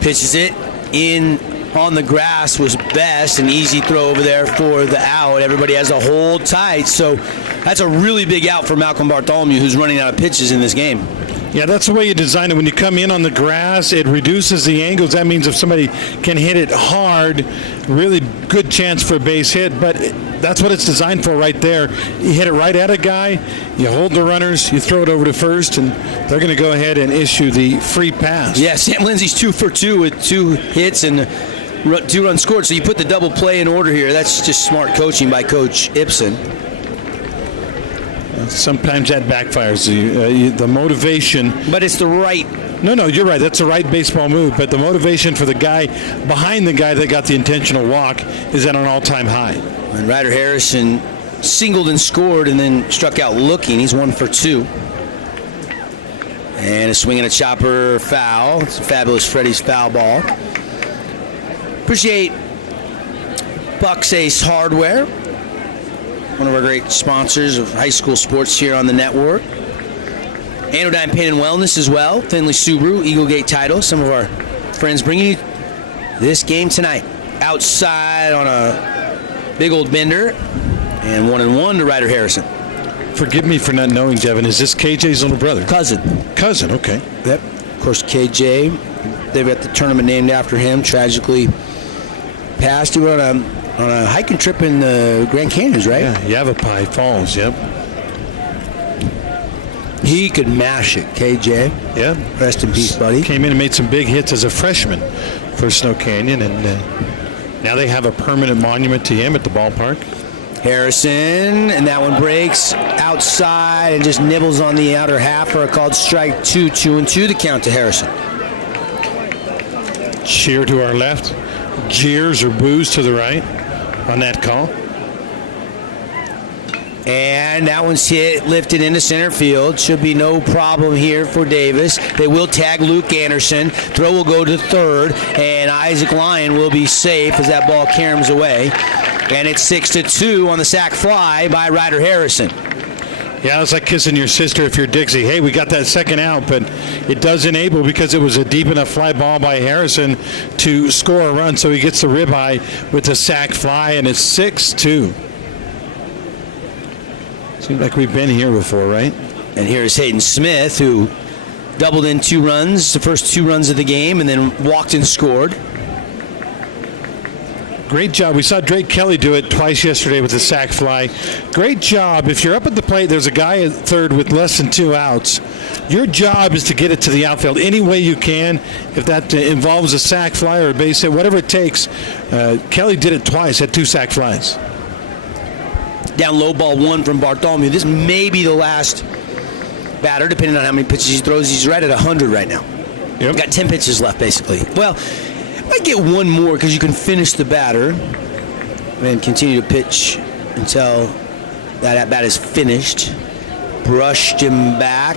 pitches it in on the grass was best. An easy throw over there for the out. Everybody has a hold tight, so that's a really big out for Malcolm Bartholomew, who's running out of pitches in this game. Yeah, that's the way you design it. When you come in on the grass, it reduces the angles. That means if somebody can hit it hard, really good chance for a base hit. But that's what it's designed for right there. You hit it right at a guy, you hold the runners, you throw it over to first, and they're going to go ahead and issue the free pass. Yeah, Sam Lindsay's 2 for 2 with 2 hits and 2 runs scored. So you put the double play in order here. That's just smart coaching by Coach Ibsen. Sometimes that backfires. The motivation. But it's the right. No, you're right. That's the right baseball move. But the motivation for the guy behind the guy that got the intentional walk is at an all-time high. And Ryder Harrison singled and scored and then struck out looking. He's 1 for 2. And a swing and a chopper foul. It's a fabulous Freddie's foul ball. Appreciate Bucks Ace Hardware, one of our great sponsors of high school sports here on the network. Anodyne Pain and Wellness as well. Finley Subaru, Eagle Gate title. Some of our friends bringing you this game tonight. Outside on a big old bender. And 1-1 to Ryder Harrison. Forgive me for not knowing, Devin. Is this KJ's little brother? Cousin, okay. Yep. Of course, KJ, they've got the tournament named after him. Tragically passed. He went on a hiking trip in the Grand Canyons, right? Yeah, Yavapai Falls, yep. He could mash it, KJ. Yeah. Rest in peace, buddy. Came in and made some big hits as a freshman for Snow Canyon, and now they have a permanent monument to him at the ballpark. Harrison, and that one breaks outside and just nibbles on the outer half for a called strike 2. 2-2 to count to Harrison. Cheer to our left. Jeers or boos to the right on that call. And that one's hit, lifted into center field. Should be no problem here for Davis. They will tag Luke Anderson. Throw will go to third, and Isaac Lyon will be safe as that ball caroms away. And it's 6-2 on the sac fly by Ryder Harrison. Yeah, it's like kissing your sister if you're Dixie. Hey, we got that second out, but it does enable because it was a deep enough fly ball by Harrison to score a run, so he gets the ribeye with the sac fly, and it's 6-2. Seems like we've been here before, right? And here's Hayden Smith, who doubled in 2 runs, the first 2 runs of the game, and then walked and scored. Great job. We saw Drake Kelly do it twice yesterday with the sac fly. Great job. If you're up at the plate, there's a guy at third with less than 2 outs. Your job is to get it to the outfield any way you can. If that involves a sac fly or a base hit, whatever it takes. Kelly did it twice, had 2 sac flies. Down low, ball 1 from Bartholomew. This may be the last batter, depending on how many pitches he throws. He's right at 100 right now. Yep. Got 10 pitches left, basically. Well, might get one more because you can finish the batter and continue to pitch until that at-bat is finished. Brushed him back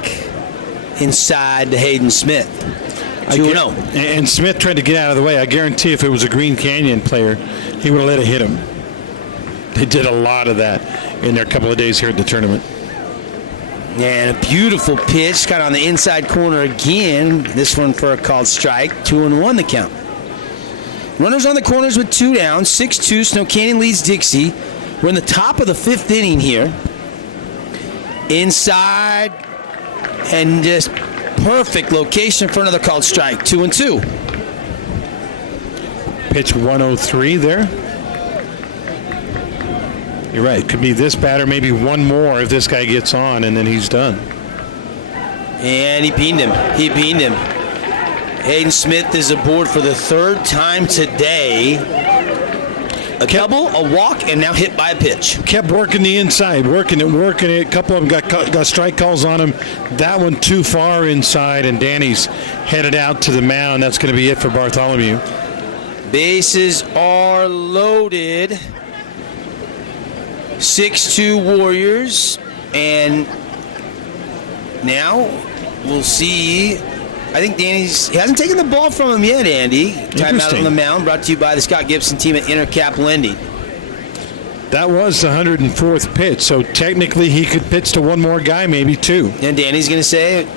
inside to Hayden Smith. 2-0. And Smith tried to get out of the way. I guarantee if it was a Green Canyon player, he would have let it hit him. They did a lot of that in their couple of days here at the tournament. And a beautiful pitch, kind of on the inside corner again. This one for a called strike. 2-1 the count. Runners on the corners with 2 down. 6-2. Snow Canyon leads Dixie. We're in the top of the 5th inning here. Inside. And just perfect location for another called strike. 2-2. Pitch 103 there. You're right. Could be this batter, maybe one more if this guy gets on, and then he's done. And he beaned him. Hayden Smith is aboard for the 3rd time today. A double, a walk, and now hit by a pitch. Kept working the inside, working it. A couple of them got strike calls on him. That one too far inside, and Danny's headed out to the mound. That's going to be it for Bartholomew. Bases are loaded. 6-2 Warriors, and now we'll see. I think he hasn't taken the ball from him yet, Andy. Timeout on the mound, brought to you by the Scott Gibson team at Intercap Lending. That was the 104th pitch, so technically he could pitch to one more guy, maybe 2. And Danny's going to say,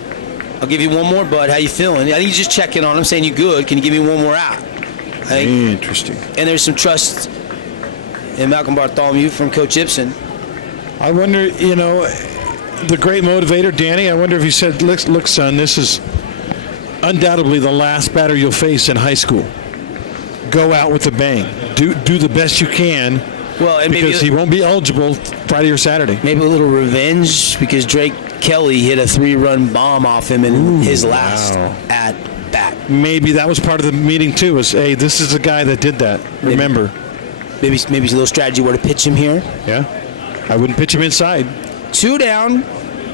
I'll give you one more, bud. How you feeling? I think he's just checking on him, saying, you good? Can you give me one more out? Interesting. And there's some trust in Malcolm Bartholomew from Coach Gibson. I wonder, the great motivator, Danny, I wonder if he said, look, son, this is undoubtedly the last batter you'll face in high school. Go out with a bang. Do the best you can. Well, and because he won't be eligible Friday or Saturday. Maybe a little revenge because Drake Kelly hit a 3-run bomb off him in his last at bat. Maybe that was part of the meeting too. Was hey, this is the guy that did that. Remember. Maybe a little strategy where to pitch him here. Yeah, I wouldn't pitch him inside. 2 down.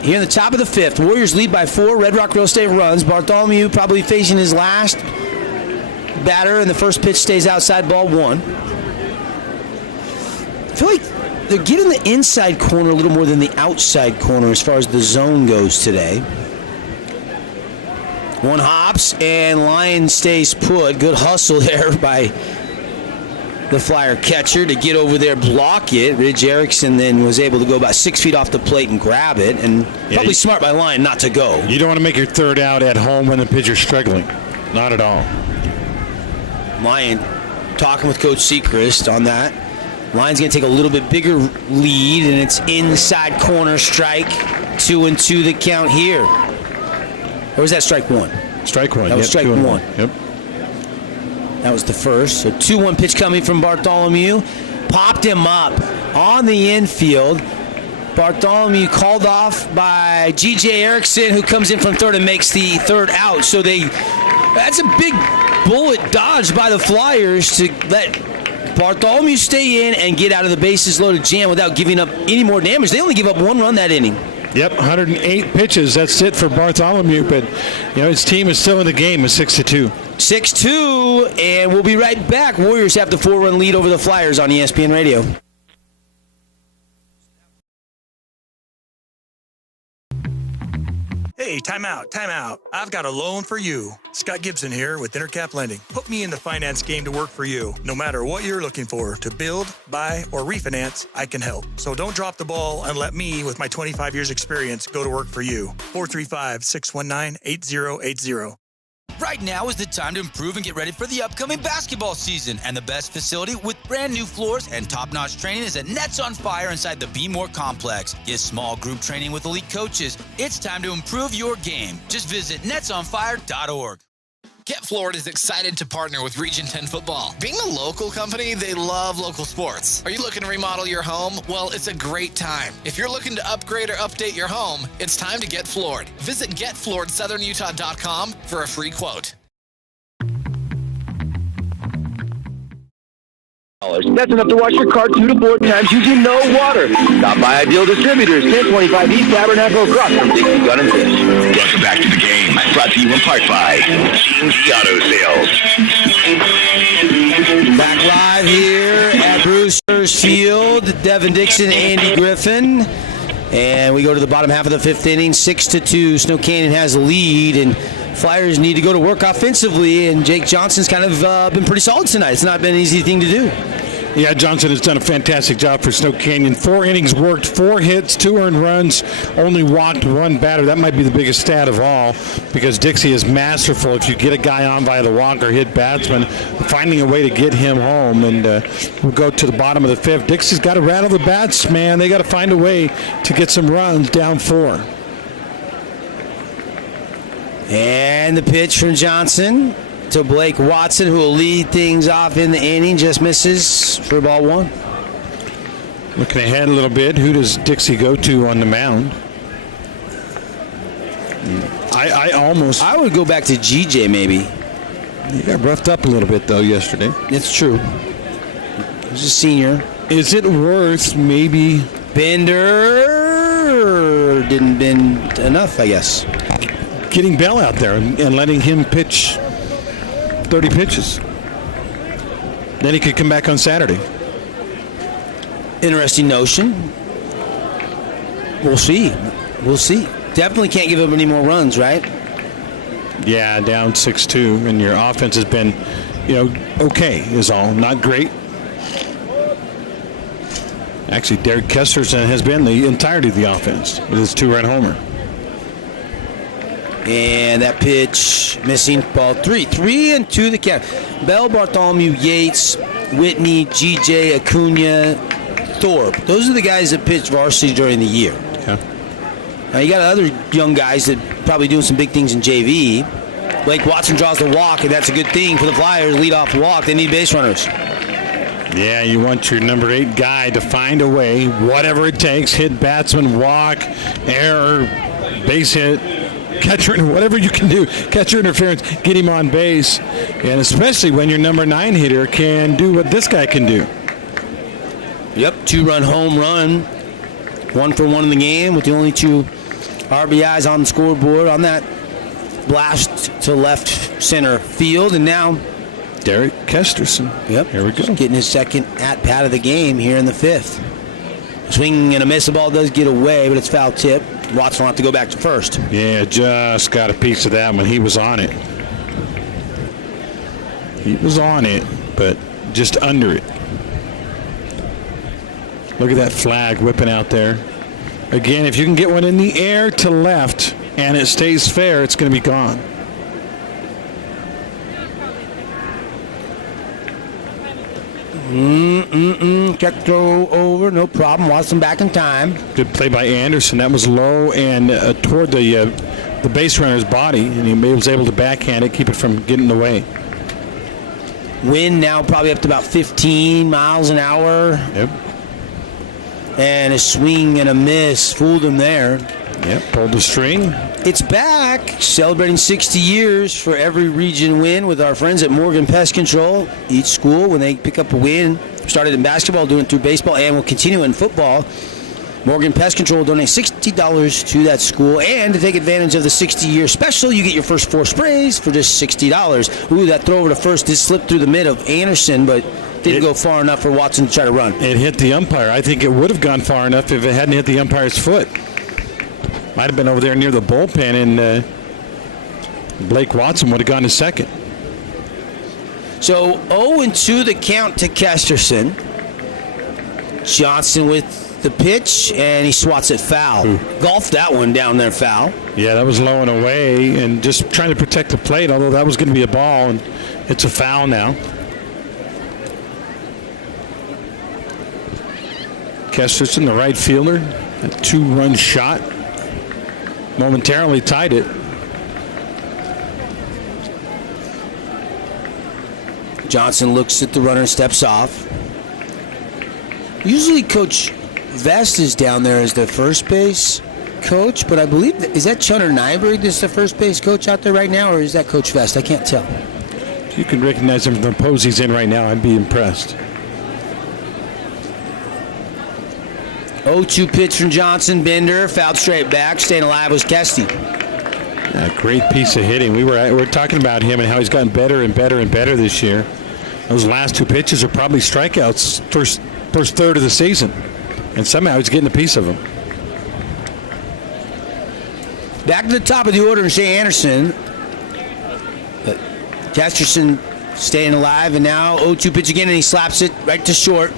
Here in the top of the 5th, Warriors lead by 4. Red Rock Real Estate runs. Bartholomew probably facing his last batter, and the first pitch stays outside, ball 1. I feel like they're getting the inside corner a little more than the outside corner as far as the zone goes today. 1 hops, and Lyon stays put. Good hustle there by the Flyer catcher to get over there, block it. Ridge Erickson then was able to go about 6 feet off the plate and grab it, and probably smart by Lyon not to go. You don't want to make your 3rd out at home when the pitcher's struggling. Not at all. Lyon talking with Coach Sechrist on that. Lyon's going to take a little bit bigger lead, and it's inside corner strike. 2-2 the count here. Or was that strike 1? Strike 1. That was strike 1. Yep. That was the first. So 2-1 pitch coming from Bartholomew. Popped him up on the infield. Bartholomew called off by G.J. Erickson, who comes in from third and makes the 3rd out. So that's a big bullet dodge by the Flyers to let Bartholomew stay in and get out of the bases loaded jam without giving up any more damage. They only give up 1 run that inning. Yep, 108 pitches. That's it for Bartholomew, but his team is still in the game with 6-2. 6-2, and we'll be right back. Warriors have the 4-run lead over the Flyers on ESPN Radio. Hey, time out. I've got a loan for you. Scott Gibson here with Intercap Lending. Put me in the finance game to work for you. No matter what you're looking for, to build, buy, or refinance, I can help. So don't drop the ball and let me, with my 25 years experience, go to work for you. 435-619-8080. Right now is the time to improve and get ready for the upcoming basketball season. And the best facility with brand new floors and top-notch training is at Nets on Fire inside the Be More Complex. Get small group training with elite coaches. It's time to improve your game. Just visit netsonfire.org. Get Floored is excited to partner with Region 10 Football. Being a local company, they love local sports. Are you looking to remodel your home? Well, it's a great time. If you're looking to upgrade or update your home, it's time to get floored. Visit getflooredsouthernutah.com for a free quote. That's enough to wash your car 2 to 4 times using no water. Stop by Ideal Distributors, 1025 East Tabernacle across from Dixie Gun and Fish. Welcome back to the game. Brought to you in part by Team D Auto Sales. Back live here at Brewster's Field. Devin Dixon, Andy Griffin. And we go to the bottom half of the 5th inning, 6-2. Snow Canyon has the lead, and Flyers need to go to work offensively, and Jake Johnson's kind of been pretty solid tonight. It's not been an easy thing to do. Yeah, Johnson has done a fantastic job for Snow Canyon. 4 innings worked, 4 hits, 2 earned runs, only walked 1 batter. That might be the biggest stat of all, because Dixie is masterful. If you get a guy on via the walk or hit batsman, finding a way to get him home. And we'll go to the bottom of the 5th. Dixie's got to rattle the bats, man. They got to find a way to get some runs down 4. And the pitch from Johnson to Blake Watson, who will lead things off in the inning. Just misses for ball 1. Looking ahead a little bit, who does Dixie go to on the mound? I would go back to GJ maybe. He got roughed up a little bit though yesterday. It's true. He's a senior. Is it worth maybe Bender? Didn't bend enough, I guess. Getting Bell out there and letting him pitch 30 pitches. Then he could come back on Saturday. Interesting notion. We'll see. Definitely can't give up any more runs, right? Yeah, down 6-2, and your offense has been, okay is all. Not great. Actually, Derek Kesterson has been the entirety of the offense with his 2-run homer. And that pitch missing, ball 3. 3-2 the count. Bell, Bartholomew, Yates, Whitney, GJ, Acuna, Thorpe. Those are the guys that pitched varsity during the year. Okay. Now you got other young guys that probably doing some big things in JV. Blake Watson draws the walk, and that's a good thing for the Flyers. Lead off walk. They need base runners. Yeah, you want your number 8 guy to find a way, whatever it takes, hit batsman, walk, error, base hit, catcher, whatever you can do, catcher interference, get him on base, and especially when your number 9 hitter can do what this guy can do. Yep, 2-run home run, 1 for 1 in the game with the only 2 RBIs on the scoreboard on that blast to left center field, and now Derek Kesterson. Yep, here we go. Getting his second at-bat of the game here in the 5th. Swing and a miss. The ball does get away, but it's foul tip. Watson will have to go back to first. Yeah, just got a piece of that one. He was on it. But just under it. Look at that flag whipping out there. Again, if you can get one in the air to left and it stays fair, it's going to be gone. Check throw over, no problem. Watson back in time. Good play by Anderson. That was low and toward the base runner's body, and he was able to backhand it, keep it from getting away. Wind now probably up to about 15 miles an hour. Yep. And a swing and a miss fooled him there. Yep, pulled the string. It's back, celebrating 60 years for every region win with our friends at Morgan Pest Control. Each school, when they pick up a win, started in basketball, doing it through baseball, and will continue in football. Morgan Pest Control will donate $60 to that school, and to take advantage of the 60-year special, you get your first 4 sprays for just $60. Ooh, that throw over to first did slip through the mid of Anderson, but didn't go far enough for Watson to try to run. It hit the umpire. I think it would have gone far enough if it hadn't hit the umpire's foot. Might have been over there near the bullpen, and Blake Watson would have gone to second. So 0-2 the count to Kesterson. Johnson with the pitch, and he swats it foul. Golfed that one down there foul. Yeah, that was low and away, and just trying to protect the plate, although that was going to be a ball, and it's a foul now. Kesterson, the right fielder, a 2-run shot. Momentarily tied it. Johnson looks at the runner, steps off. Usually Coach Vest is down there as the first base coach, but I believe, is that Chunner Nyberg that's the first base coach out there right now, or is that Coach Vest? I can't tell. If you can recognize him from the pose he's in right now, I'd be impressed. 0-2 pitch from Johnson. Bender fouled straight back. Staying alive was Kesty. A great piece of hitting. We were talking about him and how he's gotten better and better and better this year. Those last 2 pitches are probably strikeouts first third of the season, and somehow he's getting a piece of them. Back to the top of the order, Shea Anderson. But Kesterson staying alive, and now 0-2 pitch again, and he slaps it right to short.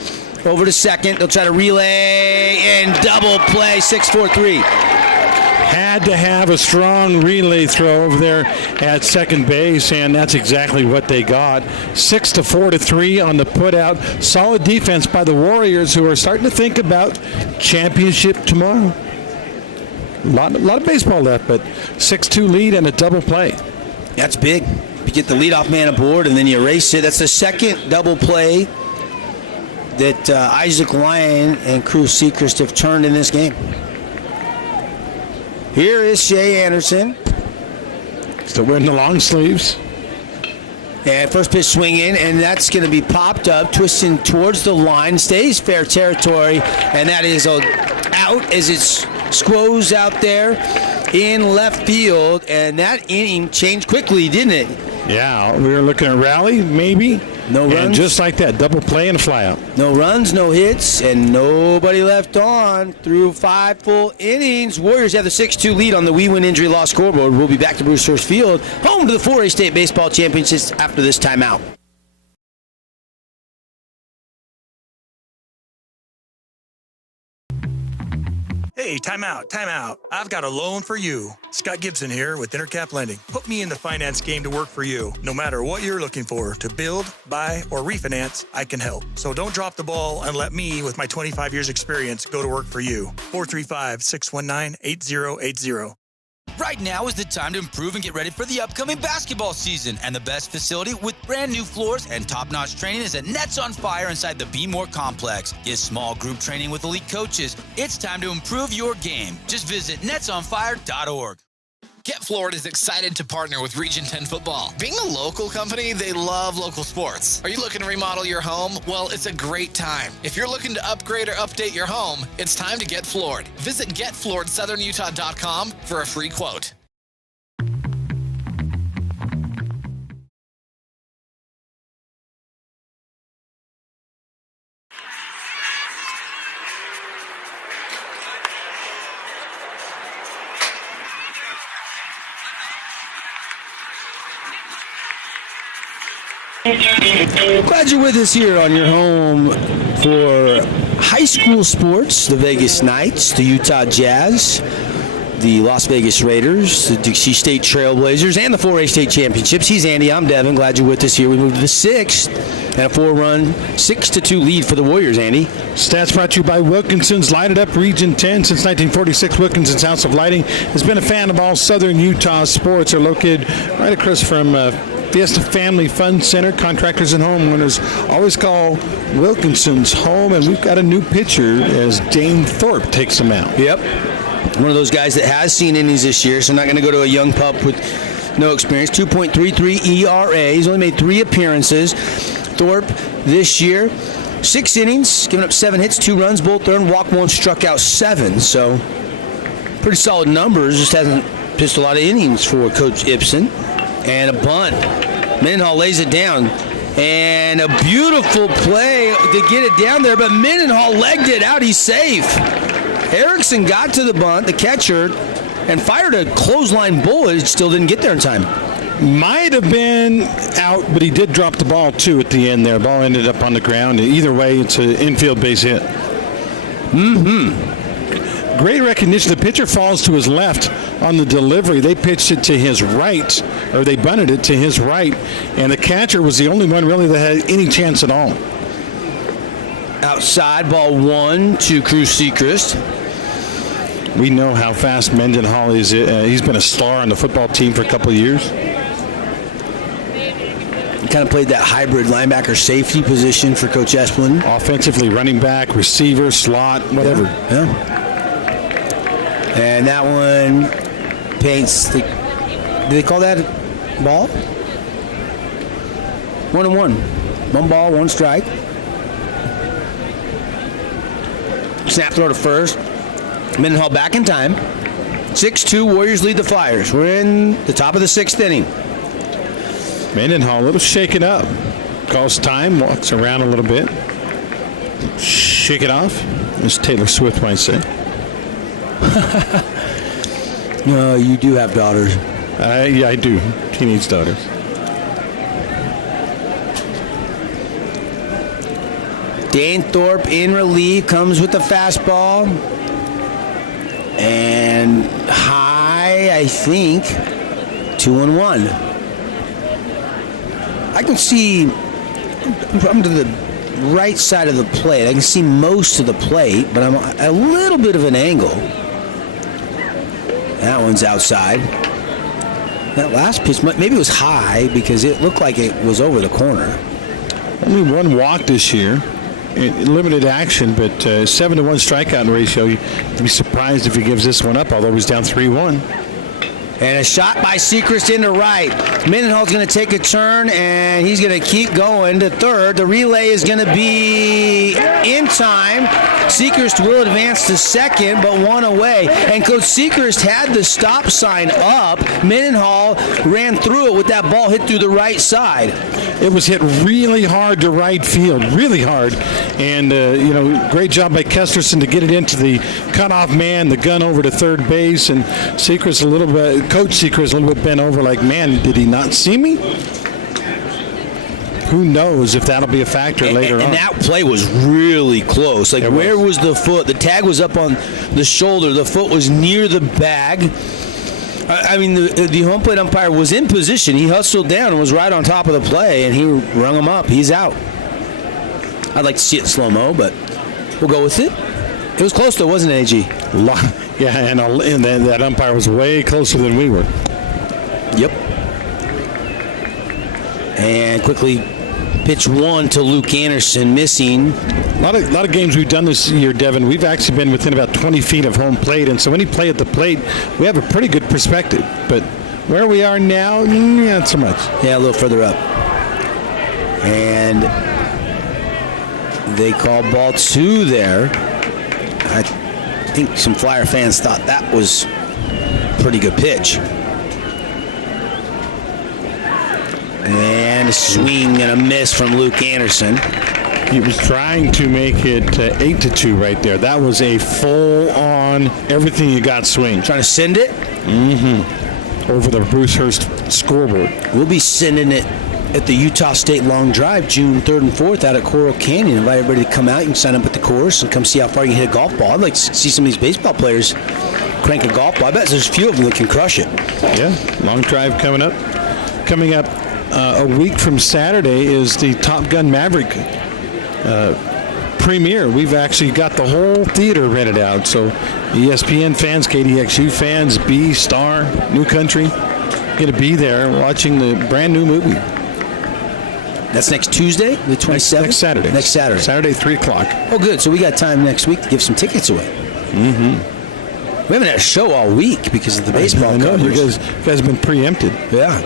Over to second. They'll try to relay and double play. 6-4-3. Had to have a strong relay throw over there at second base, and that's exactly what they got. 6-4-3 on the putout. Solid defense by the Warriors, who are starting to think about championship tomorrow. A lot of baseball left, but 6-2 lead and a double play. That's big. You get the leadoff man aboard, and then you erase it. That's the second double play that Isaac Lyon and Cruz Seacrest have turned in this game. Here is Shea Anderson. Still wearing the long sleeves. And first pitch swing in, and that's going to be popped up, twisting towards the line, stays fair territory, and that is out as it squoze out there in left field, and that inning changed quickly, didn't it? Yeah, we were looking at rally, maybe. No runs. And just like that, double play and a flyout. No runs, no hits, and nobody left on through 5 full innings. Warriors have the 6-2 lead on the We Win Injury Loss scoreboard. We'll be back to Bruce Hurst Field, home to the 4A State Baseball Championships after this timeout. Hey, time out. I've got a loan for you. Scott Gibson here with Intercap Lending. Put me in the finance game to work for you. No matter what you're looking for, to build, buy, or refinance, I can help. So don't drop the ball and let me, with my 25 years experience, go to work for you. 435-619-8080. Right now is the time to improve and get ready for the upcoming basketball season. And the best facility with brand new floors and top-notch training is at Nets on Fire inside the Be More Complex. Get small group training with elite coaches. It's time to improve your game. Just visit netsonfire.org. Get Floored is excited to partner with Region 10 Football. Being a local company, they love local sports. Are you looking to remodel your home? Well, it's a great time. If you're looking to upgrade or update your home, it's time to get floored. Visit getflooredsouthernutah.com for a free quote. Glad you're with us here on your home for high school sports, the Vegas Knights, the Utah Jazz, the Las Vegas Raiders, the Dixie State Trailblazers, and the 4A State Championships. He's Andy, I'm Devin. Glad you're with us here. We moved to the 6th and a 4-run 6-2 lead for the Warriors, Andy. Stats brought to you by Wilkinson's. Light It Up Region 10. Since 1946, Wilkinson's House of Lighting has been a fan of all Southern Utah sports. They're located right across from Fiesta Family Fun Center. Contractors and homeowners always call Wilkinson's home, and we've got a new pitcher as Dane Thorpe takes them out. Yep. One of those guys that has seen innings this year, so not going to go to a young pup with no experience. 2.33 ERA. He's only made 3 appearances. Thorpe this year, 6 innings, giving up 7 hits, 2 runs, both earned, walk 1, struck out 7. So pretty solid numbers. Just hasn't pitched a lot of innings for Coach Ibsen. And a bunt. Mendenhall lays it down. And a beautiful play to get it down there, but Mendenhall legged it out. He's safe. Erickson got to the bunt, the catcher, and fired a clothesline bullet. It still didn't get there in time. Might have been out, but he did drop the ball, too, at the end there. Ball ended up on the ground. Either way, it's an infield base hit. Great recognition. The pitcher falls to his left on the delivery. They pitched it to his right, or they bunted it to his right, and the catcher was the only one really that had any chance at all. Outside, ball 1 to Cruz Sechrist. We know how fast Mendenhall is. He's been a star on the football team for a couple of years. He kind of played that hybrid linebacker safety position for Coach Esplin. Offensively, running back, receiver, slot, whatever. Yeah. And that one paints the... Do they call that a ball? 1-1. 1 ball, 1 strike. Snap throw to first. Mendenhall back in time. 6-2, Warriors lead the Flyers. We're in the top of the 6th inning. Mendenhall a little shaken up. Calls time, walks around a little bit. Shake it off, as Taylor Swift might say. No, you do have daughters. Yeah, I do. Teenage daughters. Dainthorpe in relief, comes with the fastball. And high, I think, 2-1. I can see, I'm to the right side of the plate. I can see most of the plate, but I'm a little bit of an angle. That one's outside. That last pitch, maybe it was high because it looked like it was over the corner. Only 1 walk this year. Limited action, but 7-1 strikeout ratio. You'd be surprised if he gives this one up, although he's down 3-1. And a shot by Sechrist into right. Mendenhall's going to take a turn, and he's going to keep going to third. The relay is going to be in time. Sechrist will advance to second, but 1 away. And Coach Sechrist had the stop sign up. Mendenhall ran through it with that ball hit through the right side. It was hit really hard to right field, really hard. And, great job by Kesterson to get it into the cutoff man, the gun over to third base. And Sechrist Coach Sechrist a little bit bent over like, man, did he not see me? Who knows if that'll be a factor later on. And that play was really close. Like, where was the foot? The tag was up on the shoulder. The foot was near the bag. I mean, the home plate umpire was in position. He hustled down and was right on top of the play, and he rung him up. He's out. I'd like to see it in slow-mo, but we'll go with it. It was close, though, wasn't it, AG? Yeah, and that umpire was way closer than we were. Yep. And quickly, pitch 1 to Luke Anderson, missing. A lot of games we've done this year, Devin, we've actually been within about 20 feet of home plate, and so when you play at the plate, we have a pretty good perspective. But where we are now, not so much. Yeah, a little further up. And they call ball 2 there. I think some Flyer fans thought that was a pretty good pitch. And a swing and a miss from Luke Anderson. He was trying to make it 8-2 right there. That was a full-on everything you got swing. Trying to send it? Mm-hmm. Over the Bruce Hurst scoreboard. We'll be sending it at the Utah State Long Drive June 3rd and 4th out at Coral Canyon. Invite everybody to come out. You can sign up at the course and come see how far you can hit a golf ball. I'd like to see some of these baseball players crank a golf ball. I bet there's a few of them that can crush it. Yeah, Long Drive coming up. Coming up a week from Saturday is the Top Gun Maverick premiere. We've actually got the whole theater rented out. So ESPN fans, KDXU fans, B, Star, New Country, going to be there watching the brand new movie. That's next Tuesday, the 27th? Next Saturday. Next Saturday. Saturday, 3 o'clock. Oh, good. So we got time next week to give some tickets away. Mm-hmm. We haven't had a show all week because of the baseball coverage. You guys have been preempted. Yeah.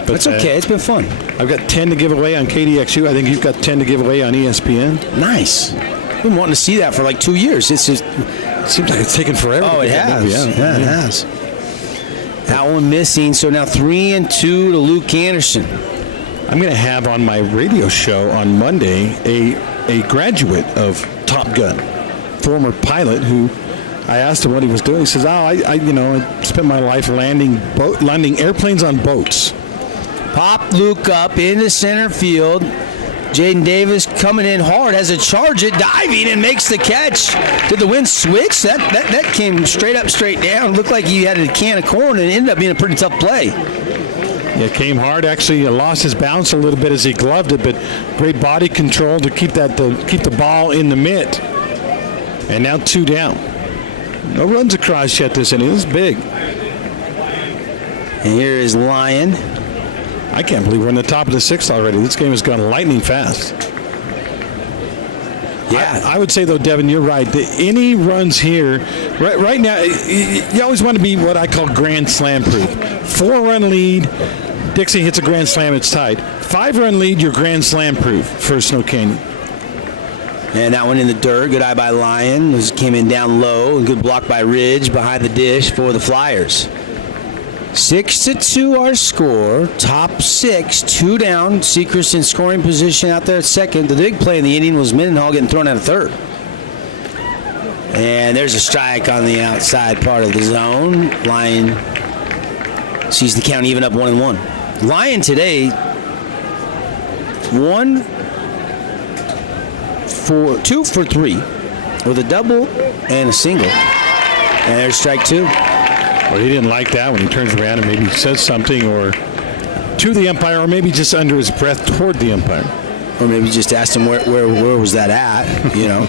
But that's okay. It's been fun. I've got 10 to give away on KDXU. I think you've got 10 to give away on ESPN. Nice. I've been wanting to see that for like 2 years. It seems like it's taken forever. Oh, it has. Yeah, it has. That one missing. So now 3-2 to Luke Anderson. I'm going to have on my radio show on Monday a graduate of Top Gun, former pilot who I asked him what he was doing. He says, I spent my life landing airplanes on boats. Pop Luke up into center field. Jaden Davis coming in hard, has a charge it, diving, and makes the catch. Did the wind switch? That came straight up, straight down. Looked like he had a can of corn, and it ended up being a pretty tough play. Yeah, came hard. Actually, lost his bounce a little bit as he gloved it, but great body control to keep the ball in the mitt. And now 2 down. No runs across yet this inning. This is big. And here is Lyon. I can't believe we're in the top of the 6th already. This game has gone lightning fast. Yeah. I would say, though, Devin, you're right. Any runs here, right now, you always want to be what I call grand slam proof. 4-run lead, Dixie hits a grand slam, it's tied. 5-run lead, you're grand slam proof for Snow Canyon. And that one in the dirt. Good eye by Lyon. This came in down low. Good block by Ridge behind the dish for the Flyers. 6-2 our score. Top 6, 2 down. Sechrist in scoring position out there at second. The big play in the inning was Mendenhall getting thrown out of third. And there's a strike on the outside part of the zone. Lyon sees the count even up 1-1. Lyon today, 2 for 3 with a double and a single. And there's strike 2. Well, he didn't like that when he turns around and maybe says something or to the umpire, or maybe just under his breath toward the umpire. Or maybe just asked him where was that at, you know.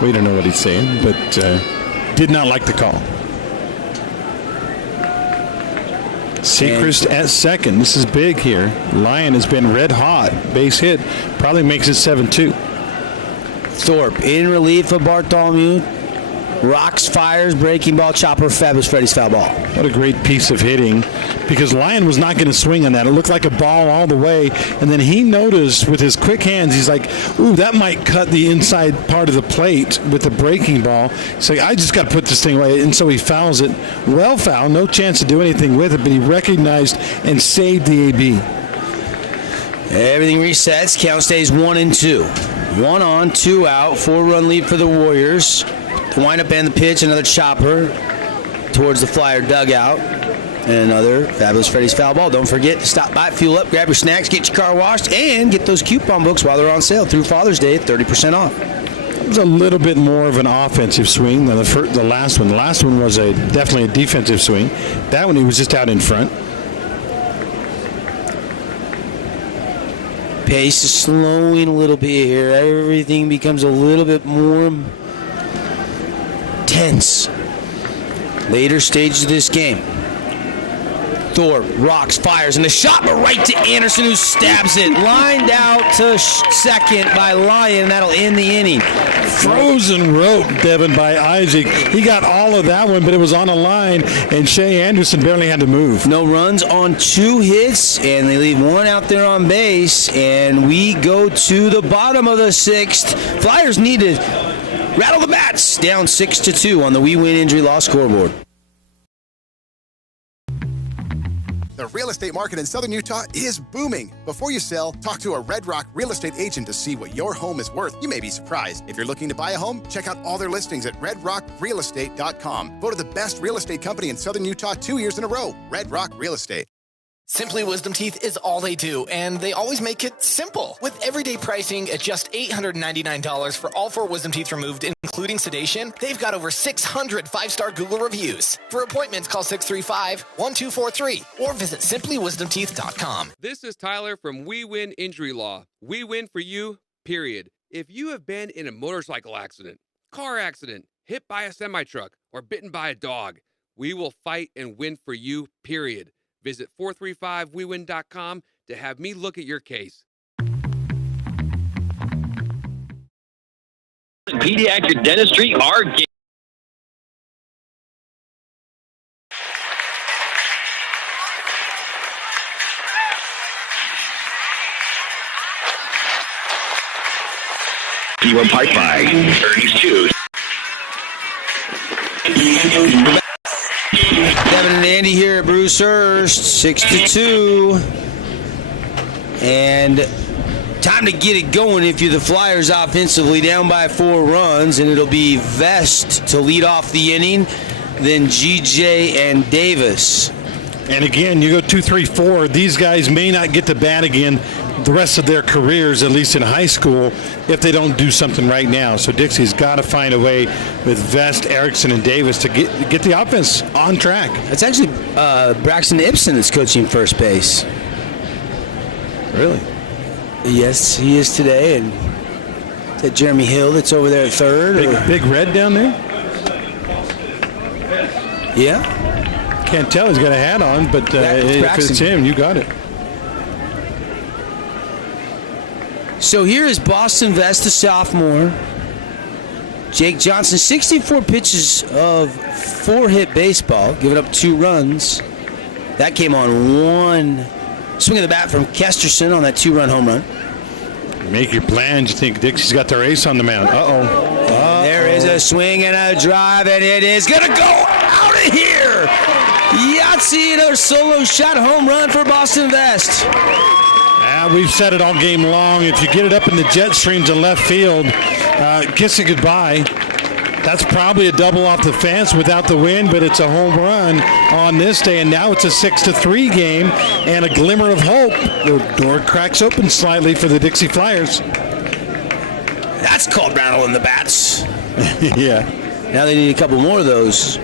We don't know what he's saying, but did not like the call. Sechrist at second. This is big here. Lyon has been red hot. Base hit. Probably makes it 7-2. Thorpe in relief of Bartholomew. Rocks, fires, breaking ball, chopper, fabulous Freddie's foul ball. What a great piece of hitting, because Lyon was not going to swing on that. It looked like a ball all the way, and then he noticed with his quick hands, he's like, ooh, that might cut the inside part of the plate with the breaking ball. So I just got to put this thing away, and so he fouls it. Well foul, no chance to do anything with it, but he recognized and saved the AB. Everything resets, count stays 1-2. 1 on, 2 out, 4-run lead for the Warriors. Wind up and the pitch, another chopper towards the Flyer dugout, and another fabulous Freddie's foul ball. Don't forget to stop by, fuel up, grab your snacks, get your car washed, and get those coupon books while they're on sale through Father's Day at 30% off. It was a little bit more of an offensive swing than the last one. The last one was definitely a defensive swing. That one he was just out in front. Pace is slowing a little bit here. Everything becomes a little bit more tense. Later stages of this game. Thorpe rocks, fires, and the shot, but right to Anderson, who stabs it. Lined out to second by Lyon. That'll end the inning. Frozen rope, Devin, by Isaac. He got all of that one, but it was on a line, and Shea Anderson barely had to move. No runs on 2 hits, and they leave 1 out there on base, and we go to the bottom of the 6th. Flyers need to rattle the bats. Down 6-2 on the We Win Injury Law scoreboard. The real estate market in Southern Utah is booming. Before you sell, talk to a Red Rock real estate agent to see what your home is worth. You may be surprised. If you're looking to buy a home, check out all their listings at redrockrealestate.com. Voted the best real estate company in Southern Utah 2 years in a row. Red Rock Real Estate. Simply Wisdom Teeth is all they do, and they always make it simple. With everyday pricing at just $899 for all 4 wisdom teeth removed, including sedation, they've got over 600 5-star Google reviews. For appointments, call 635-1243 or visit simplywisdomteeth.com. This is Tyler from We Win Injury Law. We win for you, period. If you have been in a motorcycle accident, car accident, hit by a semi-truck, or bitten by a dog, we will fight and win for you, period. Visit 435wewin.com to have me look at your case. Pediatric Dentistry are Keyword Park by Ernie's Choose. Devin and Andy here at Bruce Hurst, 6-2. And Time to get it going if you're the Flyers offensively, down by 4 runs, and it'll be Vest to lead off the inning, then GJ and Davis. And again, you go 2, 3, 4. These guys may not get to bat again the rest of their careers, at least in high school, if they don't do something right now. So Dixie's got to find a way with Vest, Erickson, and Davis to get the offense on track. It's actually Braxton Ibsen that's coaching first base. Really? Yes, he is today. And is that Jeremy Hill that's over there at third? Big Red down there? Yeah. Can't tell. He's got a hat on, but if it's him, you got it. So here is Boston Vest, the sophomore. Jake Johnson, 64 pitches of 4-hit baseball, giving up 2 runs. That came on 1 swing of the bat from Kesterson on that 2-run home run. Make your plans. You think Dixie's got their ace on the mound. There is a swing and a drive, and it is going to go out of here. Yahtzee, another solo shot home run for Boston Vest. We've said it all game long. If you get it up in the jet streams in left field, kiss it goodbye. That's probably a double off the fence without the wind, but it's a home run on this day, and now it's a 6-3 game and a glimmer of hope. The door cracks open slightly for the Dixie Flyers. That's called rattling the bats. Yeah. Now they need a couple more of those.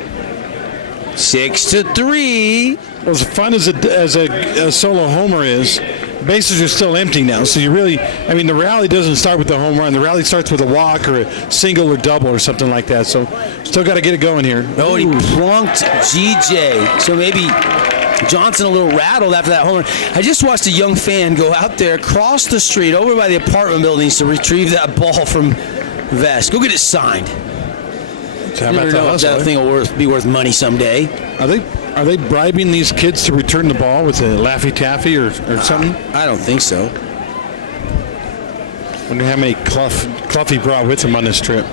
6-3. Well, as fun as a solo homer is, bases are still empty now. So you really, the rally doesn't start with the home run. The rally starts with a walk or a single or double or something like that. So still got to get it going here. Oh, he plunked GJ. So maybe Johnson a little rattled after that home run. I just watched a young fan go out there across the street over by the apartment buildings to retrieve that ball from Vest. Go get it signed. How about that thing will be worth money someday. Are they bribing these kids to return the ball with a Laffy Taffy or something? I don't think so. Wonder how many Clough he brought with him on this trip.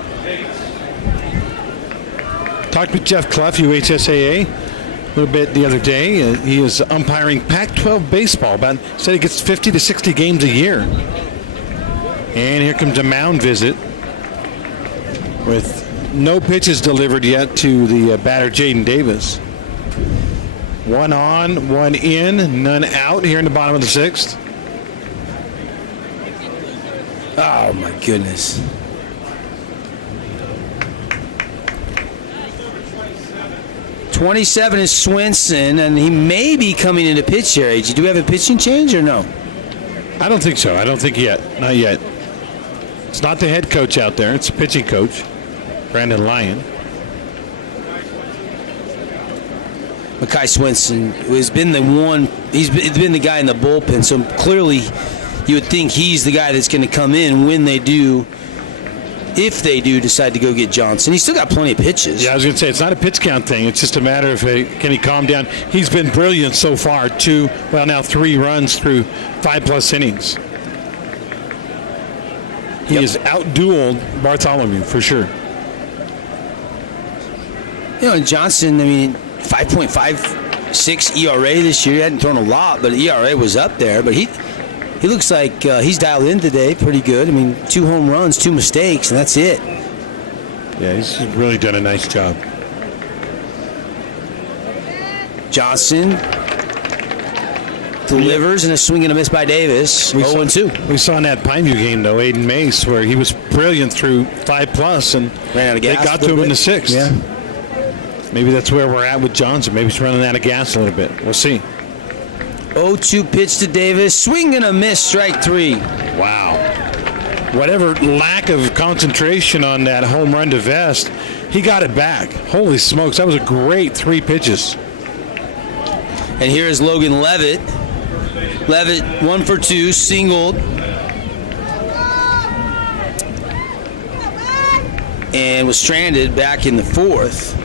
Talked with Jeff Clough, UHSAA, a little bit the other day. He is umpiring Pac-12 baseball. Said he gets 50 to 60 games a year. And here comes a mound visit with no pitches delivered yet to the batter, Jaden Davis. 1 on, 1 in, none out here in the bottom of the 6th. Oh, my goodness. '27 is Swenson, and he may be coming into pitch area. Do we have a pitching change or no? I don't think so. I don't think yet. Not yet. It's not the head coach out there. It's the pitching coach, Brandon Lyon. Makai Swenson has been the one. He's been the guy in the bullpen. So clearly, you would think he's the guy that's going to come in when they do, if they do decide to go get Johnson. He's still got plenty of pitches. Yeah, I was going to say it's not a pitch count thing. It's just a matter of can he calm down. He's been brilliant so far. 3 runs through 5+ innings. He has outdueled Bartholomew for sure. And Johnson, 5.56 ERA this year. He hadn't thrown a lot, but ERA was up there. But he looks like he's dialed in today pretty good. 2 home runs, 2 mistakes, and that's it. Yeah, he's really done a nice job. Johnson delivers and a swing and a miss by Davis. 0-2. We saw in that Pineview game, though, Aiden Mace, where he was brilliant through 5+, and ran out of gas. They got to him in the 6th. Yeah. Maybe that's where we're at with Johnson. Maybe he's running out of gas a little bit. We'll see. 0-2 pitch to Davis. Swing and a miss, strike 3. Wow. Whatever lack of concentration on that home run to Vest, he got it back. Holy smokes, that was a great 3 pitches. And here is Logan Levitt. Levitt, 1 for 2, singled. And was stranded back in the 4th.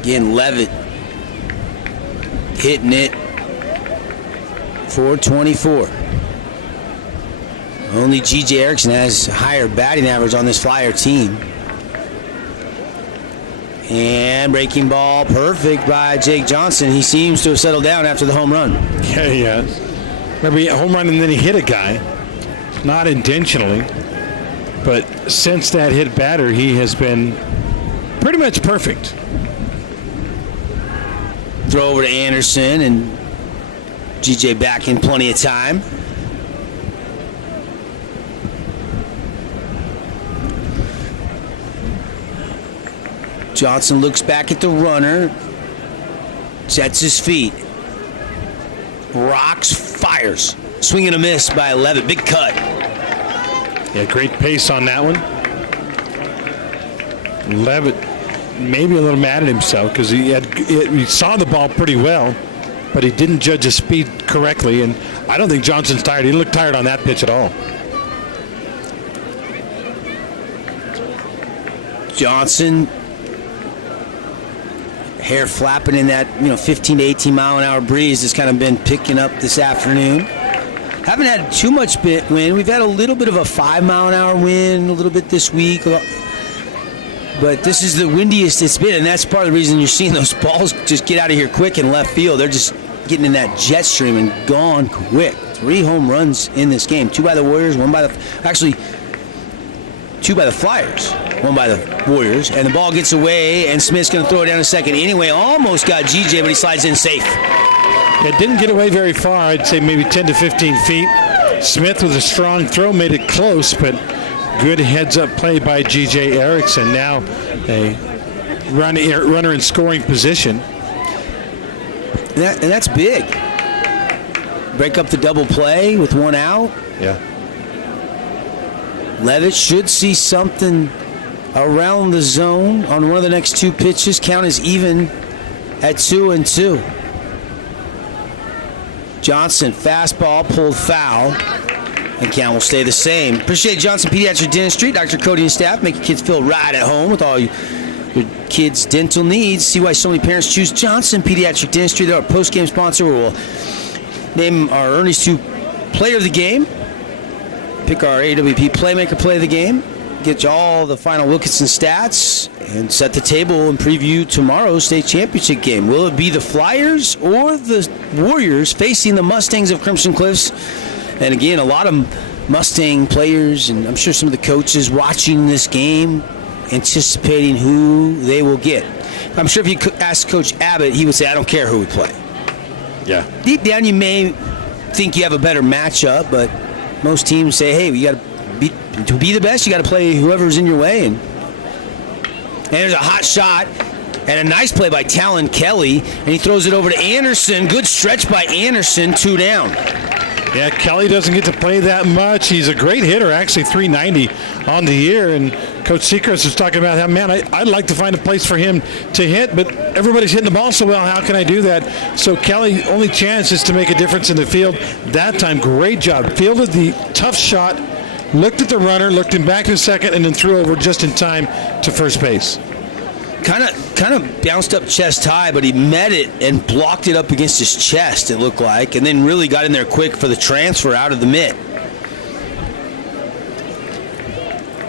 Again, Levitt hitting it. 424. Only G.J. Erickson has a higher batting average on this Flyer team. And breaking ball, perfect by Jake Johnson. He seems to have settled down after the home run. Yeah, he has. Remember, he home run and then he hit a guy, not intentionally, but since that hit batter, he has been pretty much perfect. Throw over to Anderson, and GJ back in plenty of time. Johnson looks back at the runner, sets his feet, rocks, fires. Swing and a miss by Levitt. Big cut. Yeah, great pace on that one. Levitt maybe a little mad at himself because he saw the ball pretty well, but he didn't judge his speed correctly, and I don't think Johnson's tired. He didn't look tired on that pitch at all. Johnson, hair flapping in that 15 to 18 mile an hour breeze has kind of been picking up this afternoon. Haven't had too much wind. We've had a little bit of a 5 mile an hour wind a little bit this week, but this is the windiest it's been, and that's part of the reason you're seeing those balls just get out of here quick in left field. They're just getting in that jet stream and gone quick. 3 home runs in this game. 2 by the Warriors, 2 by the Flyers, 1 by the Warriors, and the ball gets away, and Smith's going to throw it down a second anyway. Almost got GJ, but he slides in safe. It didn't get away very far. I'd say maybe 10 to 15 feet. Smith with a strong throw made it close, but good heads-up play by G.J. Erickson. Now a runner in scoring position. And that's big. Break up the double play with 1 out. Yeah. Levitt should see something around the zone on one of the next 2 pitches. Count is even at 2-2. Johnson, fastball, pulled foul, and count will stay the same. Appreciate Johnson Pediatric Dentistry, Dr. Cody and staff. Make your kids feel right at home with all your kids' dental needs. See why so many parents choose Johnson Pediatric Dentistry. They're our post-game sponsor. We'll name our Ernie's 2 player of the game. Pick our AWP Playmaker play of the game. Get you all the final Wilkinson stats and set the table and preview tomorrow's state championship game. Will it be the Flyers or the Warriors facing the Mustangs of Crimson Cliffs? And again, a lot of Mustang players, and I'm sure some of the coaches watching this game, anticipating who they will get. I'm sure if you ask Coach Abbott, he would say, I don't care who we play. Yeah. Deep down, you may think you have a better matchup, but most teams say, hey, we got to be the best, you got to play whoever's in your way. And there's a hot shot and a nice play by Talon Kelly, and he throws it over to Anderson. Good stretch by Anderson, 2 down. Yeah, Kelly doesn't get to play that much. He's a great hitter, actually 390 on the year. And Coach Seacrest was talking about how, man, I'd like to find a place for him to hit, but everybody's hitting the ball so well. How can I do that? So Kelly, only chance is to make a difference in the field. That time, great job. Fielded the tough shot, looked at the runner, looked him back to second, and then threw over just in time to first base. Kind of bounced up chest high, but he met it and blocked it up against his chest, it looked like, and then really got in there quick for the transfer out of the mitt.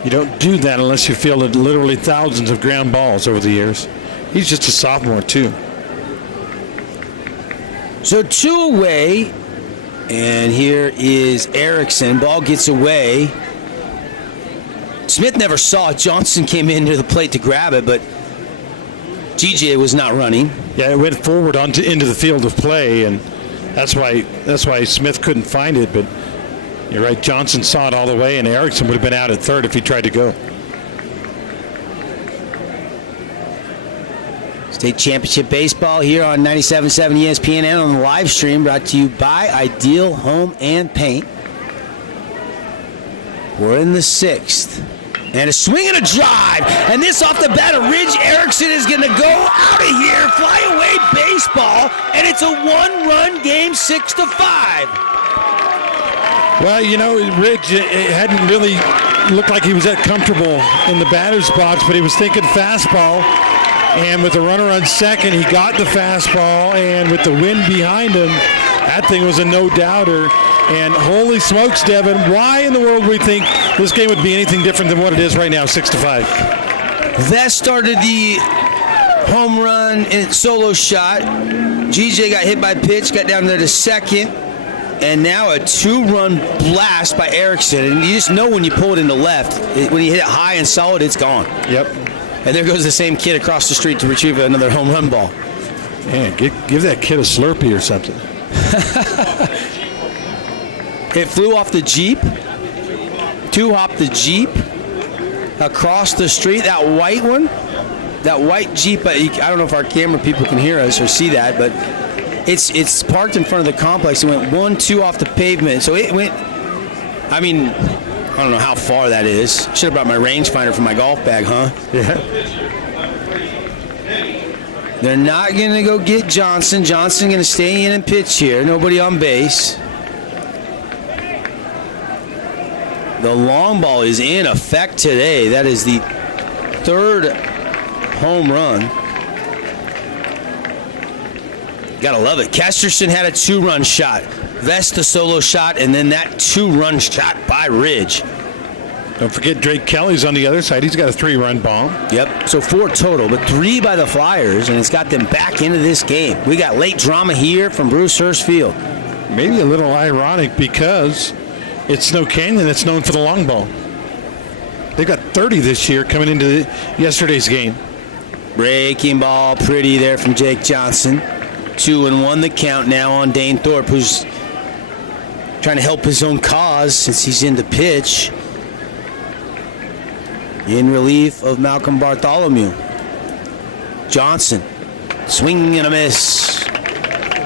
You don't do that unless you fielded literally thousands of ground balls over the years. He's just a sophomore, too. So 2 away, and here is Erickson. Ball gets away. Smith never saw it. Johnson came into the plate to grab it, but GJ was not running. Yeah, it went forward into the field of play, and that's why Smith couldn't find it. But you're right, Johnson saw it all the way, and Erickson would have been out at third if he tried to go. State Championship Baseball here on 97.7 ESPN and on the live stream, brought to you by Ideal Home and Paint. We're in the 6th. And a swing and a drive. And this off the bat of Ridge Erickson is going to go out of here. Fly away baseball. And it's a 1-run game, 6-5. Well, Ridge hadn't really looked like he was that comfortable in the batter's box, but he was thinking fastball. And with the runner on second, he got the fastball. And with the wind behind him, that thing was a no-doubter. And holy smokes, Devin, why in the world would we think this game would be anything different than what it is right now, 6-5? That started the home run and solo shot. GJ got hit by pitch, got down there to second. And now a 2-run blast by Erickson. And you just know when you pull it into left, when you hit it high and solid, it's gone. Yep. And there goes the same kid across the street to retrieve another home run ball. Man, give that kid a Slurpee or something. It flew off the Jeep. 2-hopped the Jeep across the street. That white one, that white Jeep. I don't know if our camera people can hear us or see that, but it's parked in front of the complex. It went 1-2 off the pavement. So it went, I don't know how far that is. Should have brought my rangefinder from my golf bag, huh? Yeah. They're not going to go get Johnson. Johnson going to stay in and pitch here. Nobody on base. The long ball is in effect today. That is the 3rd home run. Gotta love it. Kesterson had a 2-run shot. Vest the solo shot, and then that 2-run shot by Ridge. Don't forget Drake Kelly's on the other side. He's got a 3-run bomb. Yep, so 4 total, but 3 by the Flyers, and it's got them back into this game. We got late drama here from Bruce Hurst Field. Maybe a little ironic because it's Snow Canyon that's known for the long ball. They've got 30 this year coming into yesterday's game. Breaking ball, pretty there from Jake Johnson. 2-1 the count now on Dane Thorpe, who's trying to help his own cause since he's in the pitch. In relief of Malcolm Bartholomew. Johnson, swing and a miss.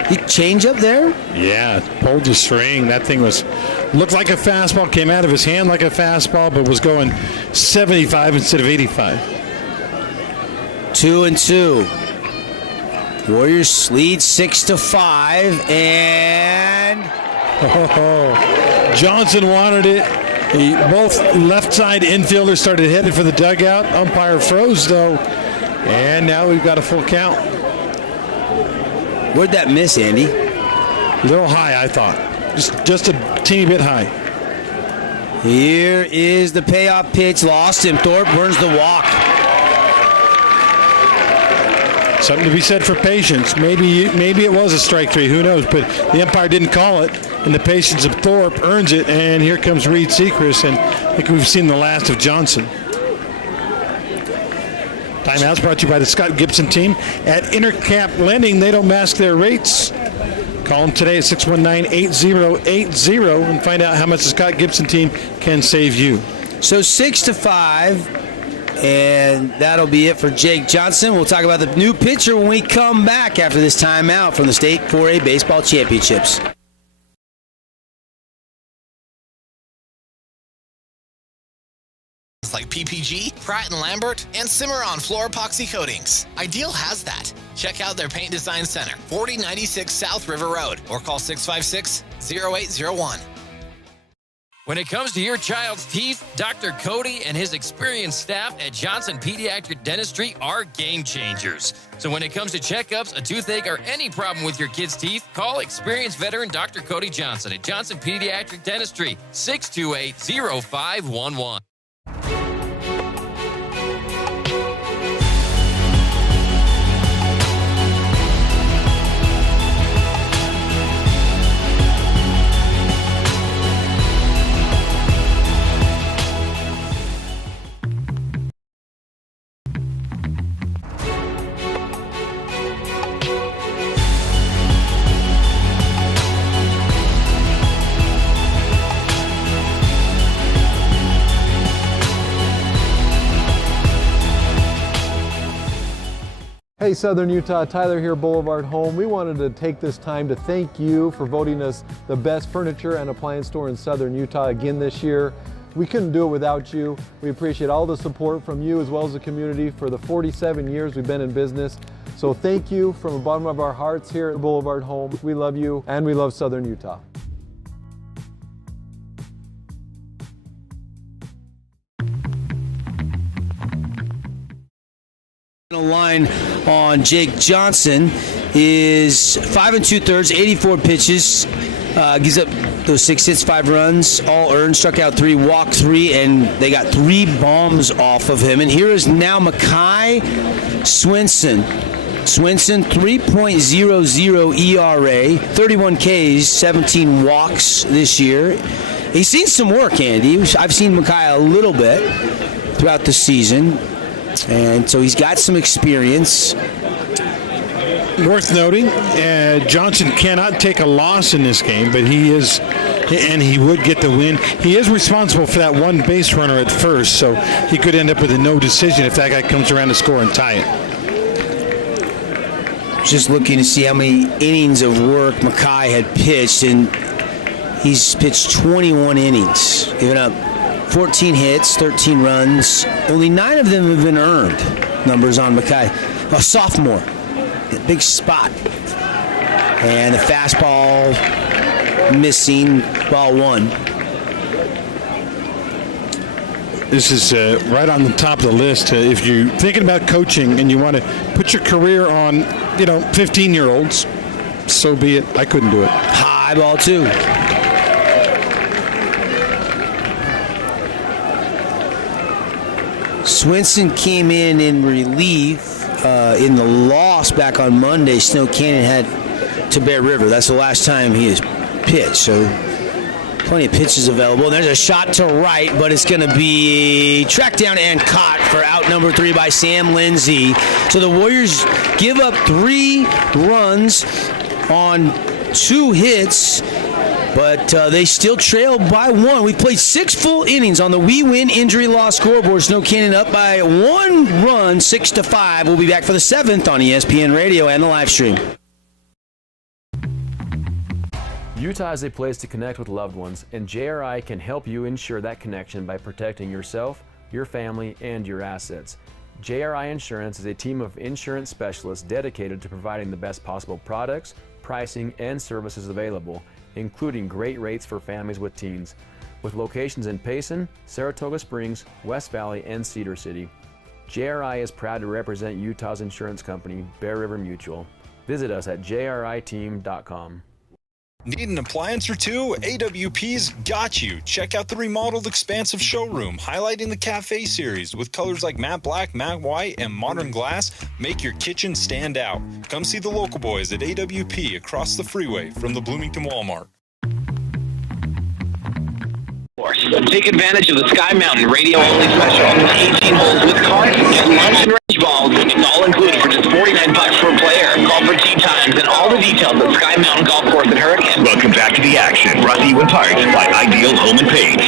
He change up there? Yeah, pulled the string. That thing looked like a fastball, came out of his hand like a fastball, but was going 75 instead of 85. 2-2. Warriors lead 6-5, and Johnson wanted it. Both left side infielders started headed for the dugout. Umpire froze though, and now we've got a full count. Where'd that miss, Andy? A little high, I thought. Just a teeny bit high. Here is the payoff pitch. Lost him. Thorpe burns the walk. Something to be said for patience. Maybe it was a strike 3. Who knows? But the umpire didn't call it, and the patience of Thorpe earns it. And here comes Reed Sechrist, and I think we've seen the last of Johnson. Timeout's brought to you by the Scott Gibson team at Intercap Lending. They don't mask their rates. Call them today at 619-8080 and find out how much the Scott Gibson team can save you. So 6-5. And that'll be it for Jake Johnson. We'll talk about the new pitcher when we come back after this timeout from the State 4A Baseball Championships. Like PPG, Pratt & Lambert, and Cimarron Floor Epoxy Coatings. Ideal has that. Check out their Paint Design Center, 4096 South River Road, or call 656-0801. When it comes to your child's teeth, Dr. Cody and his experienced staff at Johnson Pediatric Dentistry are game changers. So when it comes to checkups, a toothache, or any problem with your kid's teeth, call experienced veteran Dr. Cody Johnson at Johnson Pediatric Dentistry, 628-0511. Hey Southern Utah, Tyler here, Boulevard Home. We wanted to take this time to thank you for voting us the best furniture and appliance store in Southern Utah again this year. We couldn't do it without you. We appreciate all the support from you as well as the community for the 47 years we've been in business. So thank you from the bottom of our hearts here at Boulevard Home. We love you and we love Southern Utah. The line on Jake Johnson is 5 2/3, 84 pitches, gives up those 6 hits, 5 runs, all earned, struck out 3, walked 3, and they got 3 bombs off of him. And here is now Makai Swinson. Swinson, 3.00 ERA, 31 Ks, 17 walks this year. He's seen some work, Andy. I've seen Mackay a little bit throughout the season, and so he's got some experience. Worth noting, Johnson cannot take a loss in this game, but he is, and he would get the win. He is responsible for that one base runner at first, so he could end up with a no decision if that guy comes around to score and tie it. Just looking to see how many innings of work Mackay had pitched, and he's pitched 21 innings, giving up 14 hits, 13 runs. Only 9 of them have been earned. Numbers on Mackay. A sophomore. Big spot. And the fastball missing, ball 1. This is right on the top of the list. If you're thinking about coaching and you want to put your career on, 15-year-olds, so be it. I couldn't do it. High ball 2. Swinson came in relief in the loss back on Monday. Snow Canyon had to Bear River. That's the last time he has pitched. So plenty of pitches available. There's a shot to right, but it's going to be tracked down and caught for out number 3 by Sam Lindsay. So the Warriors give up 3 runs on 2 hits, but they still trail by 1. We played 6 full innings on the We Win Injury Loss scoreboard. Snow Canyon up by 1 run, 6-5. We'll be back for the 7th on ESPN Radio and the live stream. Utah is a place to connect with loved ones, and JRI can help you ensure that connection by protecting yourself, your family, and your assets. JRI Insurance is a team of insurance specialists dedicated to providing the best possible products, pricing, and services available, including great rates for families with teens. With locations in Payson, Saratoga Springs, West Valley, and Cedar City, JRI is proud to represent Utah's insurance company, Bear River Mutual. Visit us at jriteam.com. Need an appliance or two? AWP's got you. Check out the remodeled expansive showroom, highlighting the Cafe series with colors like matte black, matte white, and modern glass. Make your kitchen stand out. Come see the local boys at AWP across the freeway from the Bloomington Walmart. Take advantage of the Sky Mountain radio-only special. 18 holes with carts, get lunch and range balls. It's all included for just $49 per player. Call for tee times and all the details at Sky Mountain Golf Course in Hurricane. Welcome back to the action. Brought to you in part by Ideal Home and Paint.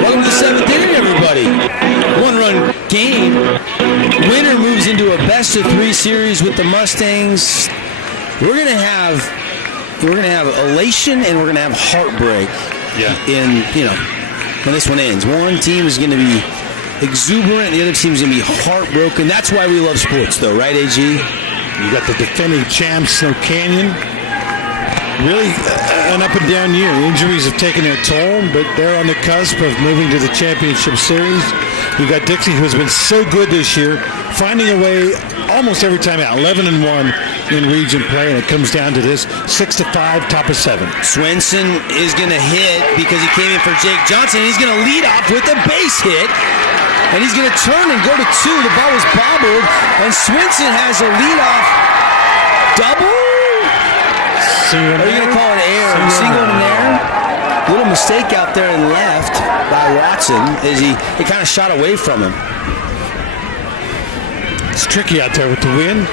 Welcome to the 7th inning, everybody. 1-run game. Winner moves into a best-of-3 series with the Mustangs. We're gonna have elation and we're gonna have heartbreak. Yeah. When this one ends. One team is gonna be exuberant, the other team's gonna be heartbroken. That's why we love sports, though, right, AG? You got the defending champs, Snow Canyon. Really an up and down year. Injuries have taken their toll, but they're on the cusp of moving to the championship series. You got Dixie, who has been so good this year, finding a way almost every time out. 11-1 in region play, and it comes down to this 6-5, top of 7. Swinson is going to hit because he came in for Jake Johnson. He's going to lead off with a base hit, and he's going to turn and go to 2. The ball was bobbled, and Swinson has a leadoff double. Are you going to call it air? Single in there. Little mistake out there and left by Watson as he kind of shot away from him. It's tricky out there with the wind.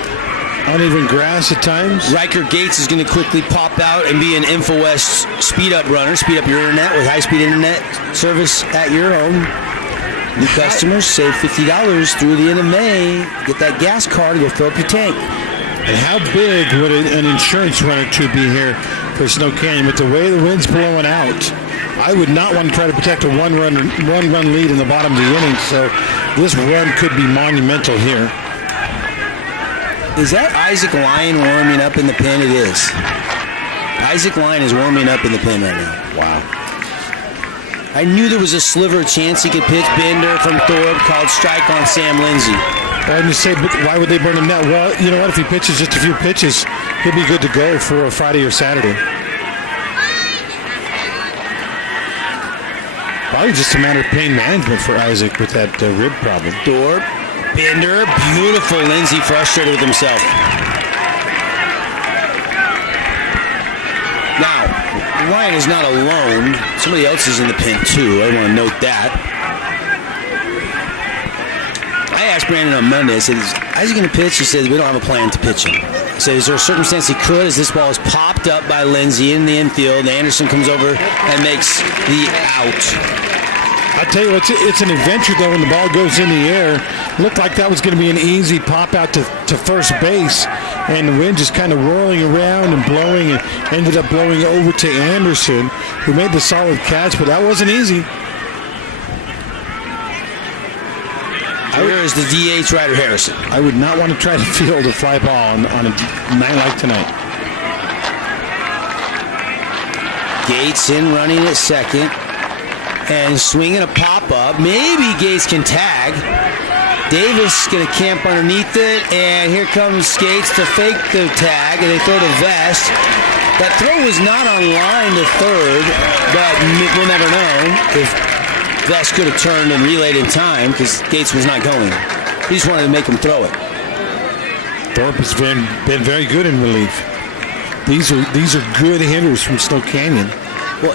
Uneven grass at times. Riker Gates is going to quickly pop out and be an InfoWest speed-up runner. Speed up your internet with high-speed internet service at your home. New customers save $50 through the end of May. Get that gas card and go fill up your tank. And how big would an insurance runner to be here for Snow Canyon? With the way the wind's blowing out, I would not want to try to protect a one-run lead in the bottom of the inning. So this run could be monumental here. Is that Isaac Lyon warming up in the pen? It is. Isaac Lyon is warming up in the pen right now. Wow. I knew there was a sliver of chance he could pitch. Bender from Thorpe called strike on Sam Lindsay. And you say, but why would they burn him now? Well, you know what? If he pitches just a few pitches, he'll be good to go for a Friday or Saturday. Probably just a matter of pain management for Isaac with that rib problem. Thorpe Bender, beautiful. Lindsay frustrated with himself. Now, Ryan is not alone. Somebody else is in the pin, too. I want to note that. I asked Brandon on Monday, I said, is he going to pitch? He said, we don't have a plan to pitch him. I said, is there a circumstance he could? As this ball is popped up by Lindsay in the infield, Anderson comes over and makes the out. I'll tell you, it's an adventure, though, when the ball goes in the air. Looked like that was going to be an easy pop out to first base, and the wind just kind of rolling around and blowing, and ended up blowing over to Anderson, who made the solid catch, but that wasn't easy. Here is the DH, Ryder Harrison. I would not want to try to field a fly ball on a night like tonight. Gates in running at second. And swinging a pop-up. Maybe Gates can tag. Davis going to camp underneath it. And here comes Gates to fake the tag. And they throw to Vest. That throw was not on line to third. But we'll never know if Vest could have turned and relayed in time because Gates was not going. He just wanted to make him throw it. Thorpe has been very good in relief. These are good hitters from Snow Canyon. Well,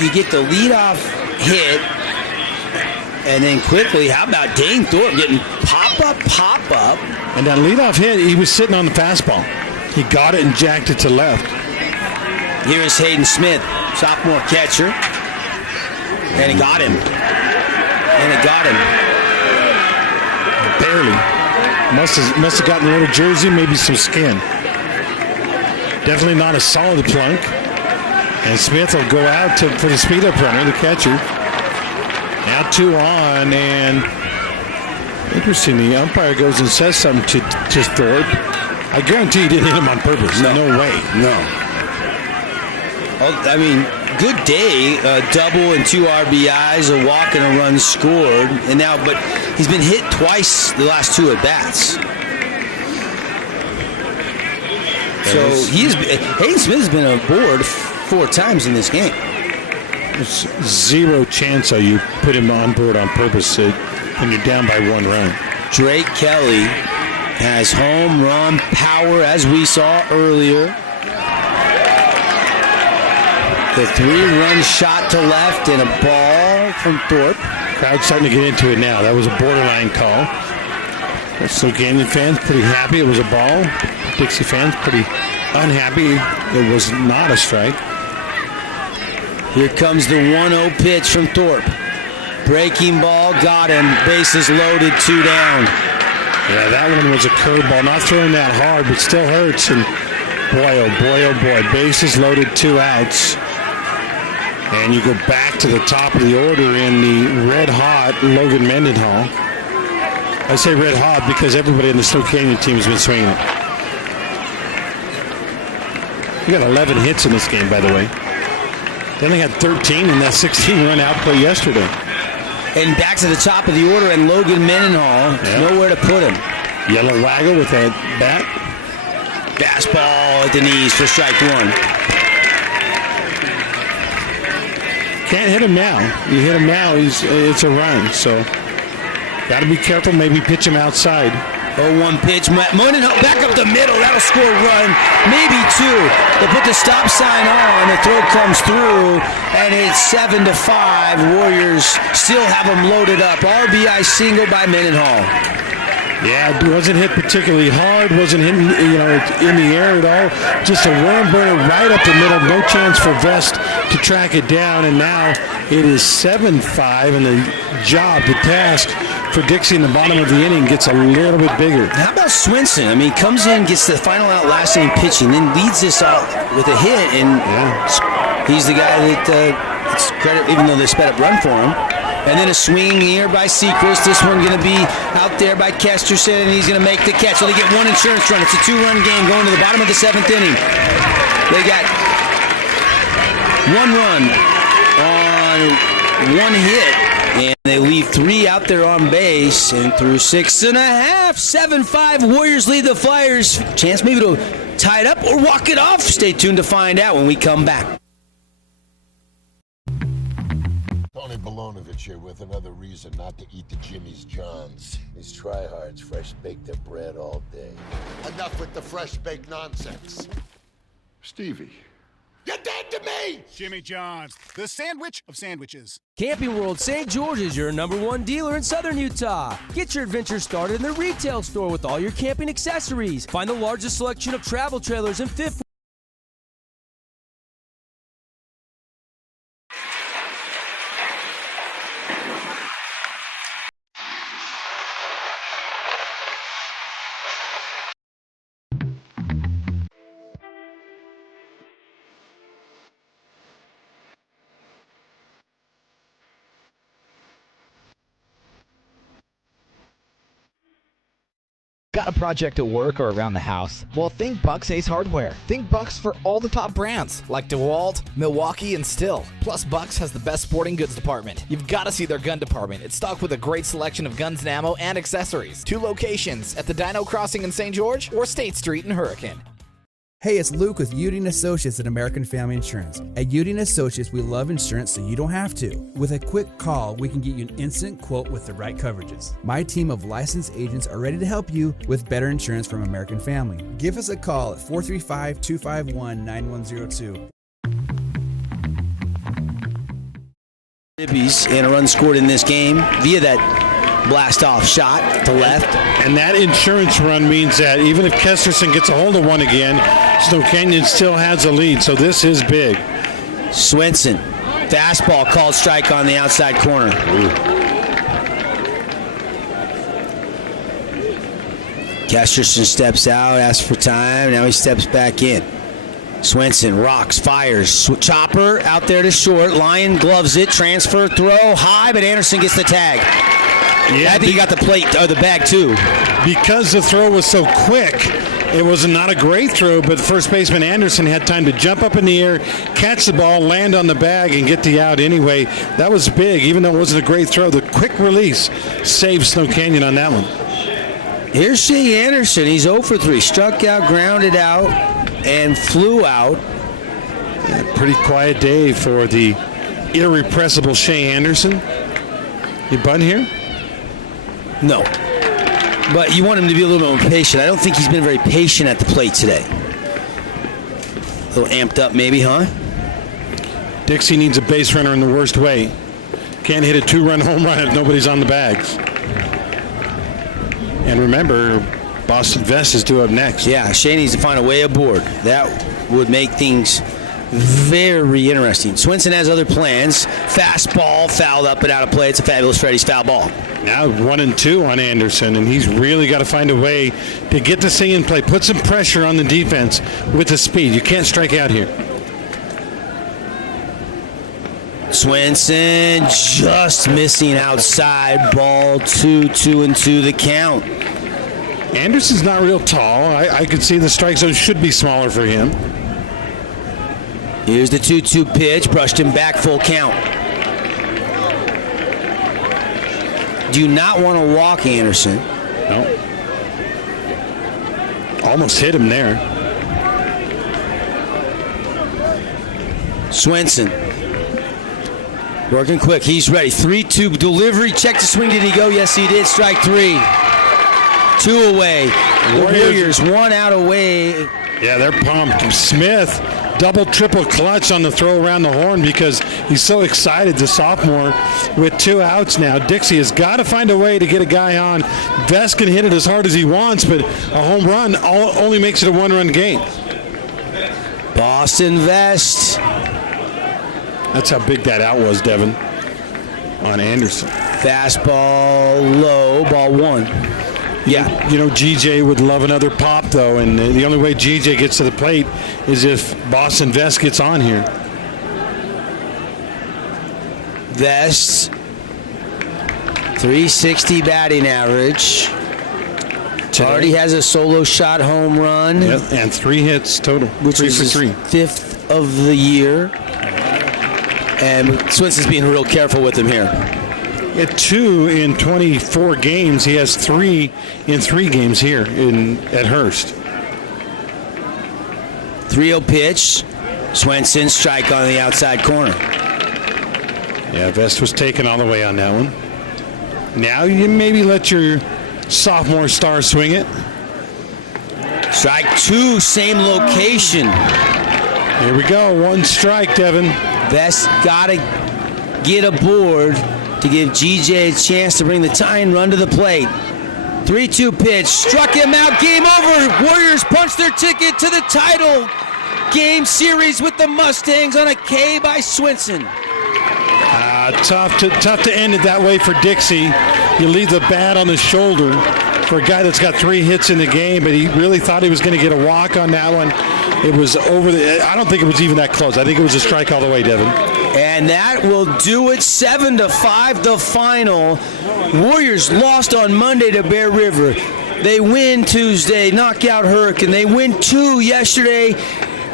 you get the leadoff hit, and then quickly, how about Dane Thorpe getting pop up? And that leadoff hit, he was sitting on the fastball. He got it and jacked it to left. Here is Hayden Smith, sophomore catcher, and it got him. Barely. Must have gotten rid of jersey, maybe some skin. Definitely not a solid plunk. And Smith will go out for the speed-up runner, the catcher. Now 2 on, and interesting, the umpire goes and says something to Thorpe. I guarantee he didn't hit him on purpose. No way. No. I mean, good day. Double and 2 RBIs, a walk and a run scored. But he's been hit twice the last 2 at-bats. So Hayden Smith has been aboard 4 times in this game. There's zero chance you put him on board on purpose when you're down by 1 run. Drake Kelly has home run power, as we saw earlier. The 3-run shot to left and a ball from Thorpe. Crowd's starting to get into it now. That was a borderline call. So Canyon fans pretty happy it was a ball. Dixie fans pretty unhappy it was not a strike. Here comes the 1-0 pitch from Thorpe. Breaking ball, got him. Bases loaded, 2 down. Yeah, that one was a curveball. Not throwing that hard, but still hurts. And boy, bases loaded, 2 outs. And you go back to the top of the order in the red-hot Logan Mendenhall. I say red-hot because everybody in the Snow Canyon team has been swinging it. He got 11 hits in this game, by the way. They only had 13 in that 16-run outplay yesterday. And back to the top of the order, and Logan Mendenhall, nowhere to put him. Yellow Waggle with that bat. Fastball at the knees for strike 1. Can't hit him now. You hit him now, it's a run. So got to be careful. Maybe pitch him outside. 0-1 pitch. Mendenhall back up the middle. That'll score a run. Maybe 2. They put the stop sign on. The throw comes through, and it's 7-5. Warriors still have them loaded up. RBI single by Mendenhall. Yeah, it wasn't hit particularly hard. Wasn't hitting, in the air at all. Just a worm burner right up the middle. No chance for Vest to track it down. And now it is 7-5, and the task for Dixie in the bottom of the inning gets a little bit bigger. How about Swinson? I mean, comes in, gets the final out last inning pitching, then leads this off with a hit, and he's the guy that it's credit, even though they sped up run for him. And then a swinging here by Sechrist. This one going to be out there by Kesterson, and he's going to make the catch. So they get 1 insurance run. It's a 2-run game going to the bottom of the 7th inning. They got 1 run on 1 hit, and they leave 3 out there on base. And through 6.5, 7-5, Warriors lead the Flyers. Chance maybe to tie it up or walk it off. Stay tuned to find out when we come back. Tony Bolonovich here with another reason not to eat the Jimmy's Johns. These tryhards fresh bake their bread all day. Enough with the fresh baked nonsense. Stevie. You're dead to me! Jimmy John's, the sandwich of sandwiches. Camping World St. George is your #1 dealer in Southern Utah. Get your adventure started in the retail store with all your camping accessories. Find the largest selection of travel trailers and fifth. Got a project at work or around the house? Well, think Bucks Ace Hardware. Think Bucks for all the top brands like DeWalt, Milwaukee, and Stihl. Plus, Bucks has the best sporting goods department. You've got to see their gun department. It's stocked with a great selection of guns and ammo and accessories. 2 locations at the Dino Crossing in St. George or State Street in Hurricane. Hey, it's Luke with Udine Associates at American Family Insurance. At Udine Associates, we love insurance so you don't have to. With a quick call, we can get you an instant quote with the right coverages. My team of licensed agents are ready to help you with better insurance from American Family. Give us a call at 435-251-9102. And a run scored in this game via that blast-off shot to left. And that insurance run means that even if Kesterson gets a hold of one again, Snow Canyon still has a lead, so this is big. Swenson, fastball called strike on the outside corner. Kesterson steps out, asks for time, now he steps back in. Swenson rocks, fires, chopper out there to short, Lyon gloves it, transfer throw, high, but Anderson gets the tag. Yeah, I think he got the plate or the bag too. Because the throw was so quick, it was not a great throw, but first baseman Anderson had time to jump up in the air, catch the ball, land on the bag, and get the out anyway. That was big, even though it wasn't a great throw. The quick release saved Snow Canyon on that one. Here's Shea Anderson. He's 0 for 3. Struck out, grounded out, and flew out. Yeah, pretty quiet day for the irrepressible Shea Anderson. You bunt here? No. But you want him to be a little bit more patient. I don't think he's been very patient at the plate today. A little amped up maybe, huh? Dixie needs a base runner in the worst way. Can't hit a 2-run home run if nobody's on the bags. And remember, Boston Vest is due up next. Yeah, Shea needs to find a way aboard. That would make things very interesting. Swenson has other plans. Fastball, fouled up and out of play. It's a fabulous Freddy's foul ball. Now 1-2 on Anderson, and he's really got to find a way to get this thing in play. Put some pressure on the defense with the speed. You can't strike out here. Swenson just missing outside. Ball 2-2 the count. Anderson's not real tall. I could see the strike zone should be smaller for him. Here's the 2-2 pitch. Brushed him back, full count. Do not want to walk Anderson. No. Almost hit him there. Swenson. Working quick. He's ready. 3-2 delivery. Check the swing. Did he go? Yes, he did. Strike 3. 2 away. The Warriors 1 out away. Yeah, they're pumped. Smith, double, triple clutch on the throw around the horn because he's so excited, the sophomore, with 2 outs now. Dixie has got to find a way to get a guy on. Vest can hit it as hard as he wants, but a home run only makes it a 1-run game. Boston Vest. That's how big that out was, Devin, on Anderson. Fastball low, ball 1. Yeah. You know, GJ would love another pop, though, and the only way GJ gets to the plate is if Boston Vest gets on here. Vest, 360 batting average. Today. Already has a solo shot home run. Yep, and 3 hits total. Which 3 is for 3. 5th of the year. And Swenson's being real careful with him here. At 2 in 24 games, he has 3 in 3 games here at Hearst. 3-0 pitch. Swenson strike on the outside corner. Yeah, Vest was taken all the way on that one. Now you maybe let your sophomore star swing it. Strike 2, same location. Here we go, 1 strike, Devin. Vest got to get aboard to give GJ a chance to bring the tying run to the plate. 3-2 pitch, struck him out, game over. Warriors punch their ticket to the title game series with the Mustangs on a K by Swinson. Tough to end it that way for Dixie. You leave the bat on the shoulder for a guy that's got 3 hits in the game, but he really thought he was going to get a walk on that one. It was over I don't think it was even that close. I think it was a strike all the way, Devin. And that will do it. 7-5 the final. Warriors lost on Monday to Bear River. They win Tuesday, knockout Hurricane. They win 2 yesterday,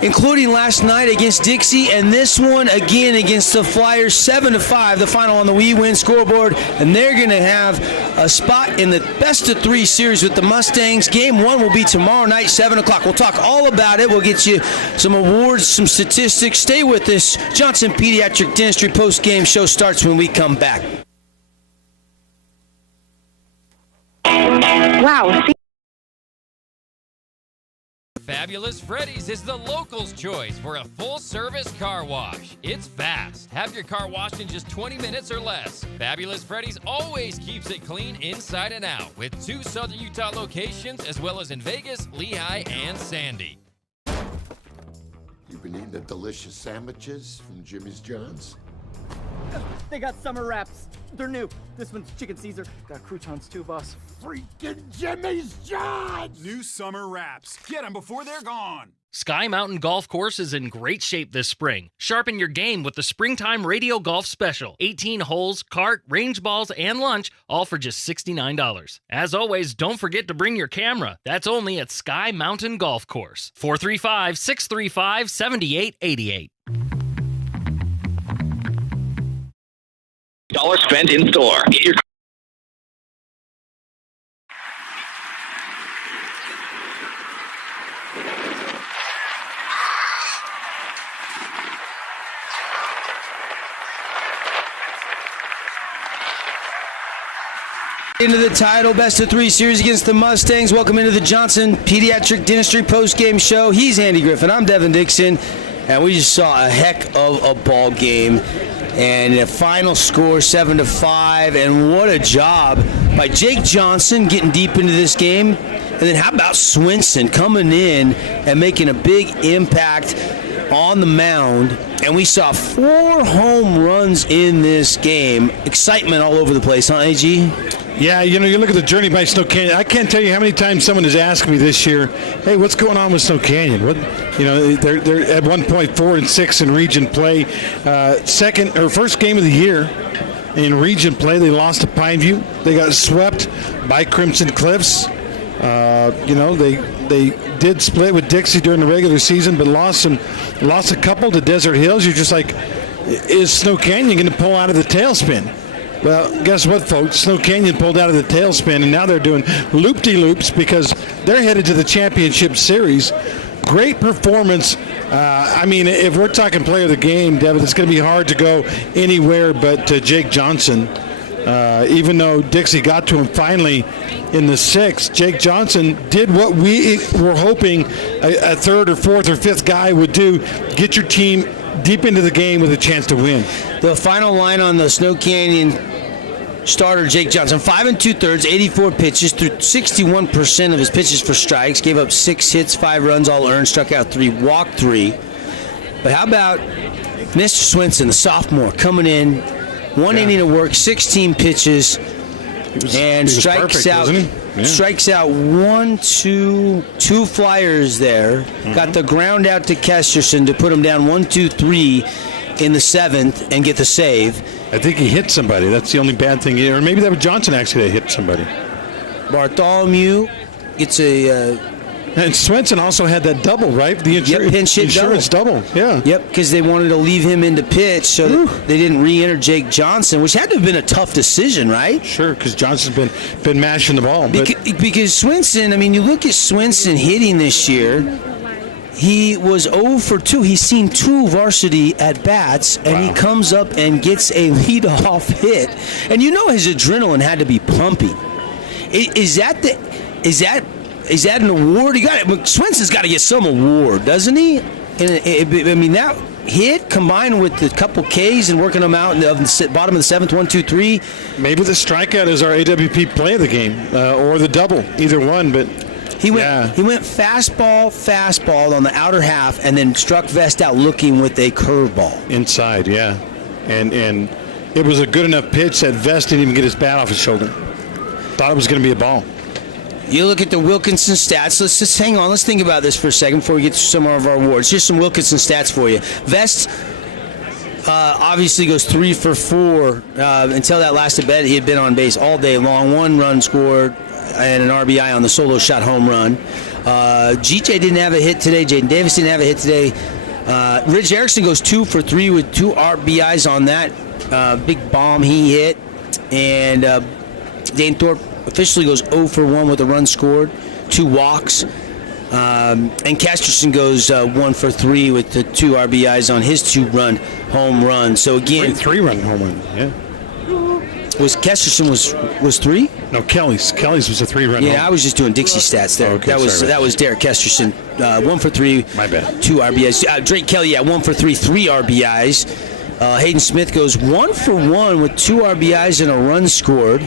including last night against Dixie, and this one again against the Flyers. 7-5 the final on the We Win scoreboard, and they're going to have a spot in the best of 3 series with the Mustangs. Game 1 will be tomorrow night, 7 o'clock. We'll talk all about it. We'll get you some awards, some statistics. Stay with us. Johnson Pediatric Dentistry post-game show starts when we come back. Wow. Fabulous Freddy's is the locals' choice for a full-service car wash. It's fast. Have your car washed in just 20 minutes or less. Fabulous Freddy's always keeps it clean inside and out, with 2 Southern Utah locations as well as in Vegas, Lehigh, and Sandy. You've been eating the delicious sandwiches from Jimmy's John's? They got summer wraps. They're new. This one's chicken Caesar. Got croutons too, boss. Freaking Jimmy's John's! New summer wraps. Get them before they're gone. Sky Mountain Golf Course is in great shape this spring. Sharpen your game with the Springtime Radio Golf Special. 18 holes, cart, range balls, and lunch, all for just $69. As always, don't forget to bring your camera. That's only at Sky Mountain Golf Course. 435-635-7888. $1 spent in store. Get your into the title best of 3 series against the Mustangs. Welcome into the Johnson Pediatric Dentistry post-game show. He's Andy Griffin. I'm Devin Dixon, and we just saw a heck of a ball game. And a final score, 7-5, and what a job by Jake Johnson getting deep into this game. And then how about Swinson coming in and making a big impact on the mound. And we saw 4 home runs in this game. Excitement all over the place, huh, AG? Yeah, you know, you look at the journey by Snow Canyon. I can't tell you how many times someone has asked me this year, hey, what's going on with Snow Canyon? What, you know, they're at 1.4-6 in region play. First game of the year in region play, they lost to Pineview. They got swept by Crimson Cliffs. You know, they did split with Dixie during the regular season, but lost a couple to Desert Hills. You're just like, is Snow Canyon going to pull out of the tailspin? Well, guess what, folks? Snow Canyon pulled out of the tailspin, and now they're doing loop-de-loops because they're headed to the championship series. Great performance. I mean, if we're talking player of the game, Devin, it's going to be hard to go anywhere but Jake Johnson. Even though Dixie got to him finally in the 6th, Jake Johnson did what we were hoping a 3rd or 4th or 5th guy would do, get your team deep into the game with a chance to win. The final line on the Snow Canyon starter, Jake Johnson, 5 2/3, 84 pitches, threw 61% of his pitches for strikes, gave up 6 hits, 5 runs, all earned, struck out 3, walked 3. But how about Mr. Swinson, the sophomore, coming in, 1 inning of work, 16 pitches, and strikes out. Strikes out 2 flyers there. Mm-hmm. Got the ground out to Kesterson to put him down 1-2-3 in the 7th and get the save. I think he hit somebody. That's the only bad thing. Or maybe that was Johnson actually that hit somebody. Bartholomew gets a... and Swinson also had that double, right? The insurance double. Yeah. Yep, because they wanted to leave him into pitch, so they didn't re-enter Jake Johnson, which had to have been a tough decision, right? Sure, because Johnson's been mashing the ball. Because Swinson, I mean, you look at Swinson hitting this year, He was 0 for 2. He's seen 2 varsity at-bats, and he comes up and gets a leadoff hit. And you know his adrenaline had to be pumping. Is that an award? Swenson's got to get some award, doesn't he? I mean, that hit combined with the couple Ks and working them out in the bottom of the 7th, 1, 2, 3. Maybe the strikeout is our AWP play of the game, or the double, either one, but... He went fastball on the outer half, and then struck Vest out looking with a curveball. Inside, yeah. And it was a good enough pitch that Vest didn't even get his bat off his shoulder. Thought it was going to be a ball. You look at the Wilkinson stats. Let's just hang on. Let's think about this for a second before we get to some of our awards. Just some Wilkinson stats for you. Vest obviously goes 3 for 4. Until that last at bat, he had been on base all day long. 1 run scored and an RBI on the solo shot home run. GJ didn't have a hit today. Jaden Davis didn't have a hit today. Rich Erickson goes 2 for 3 with 2 RBIs on that big bomb he hit. And Dane Thorpe officially goes 0 for 1 with a run scored, 2 walks. And Kesterson goes 1 for 3 with the 2 RBIs on his 2-run home run. So again, 3-run home run. Yeah. Kesterson was 3? No, Kelly's was a 3-run. Yeah, I was just doing Dixie stats there. Okay, that was Derek Kesterson, 1 for 3. My bad. 2 RBIs. Drake Kelly, 1 for 3, 3 RBIs. Hayden Smith goes 1 for 1 with 2 RBIs and a run scored.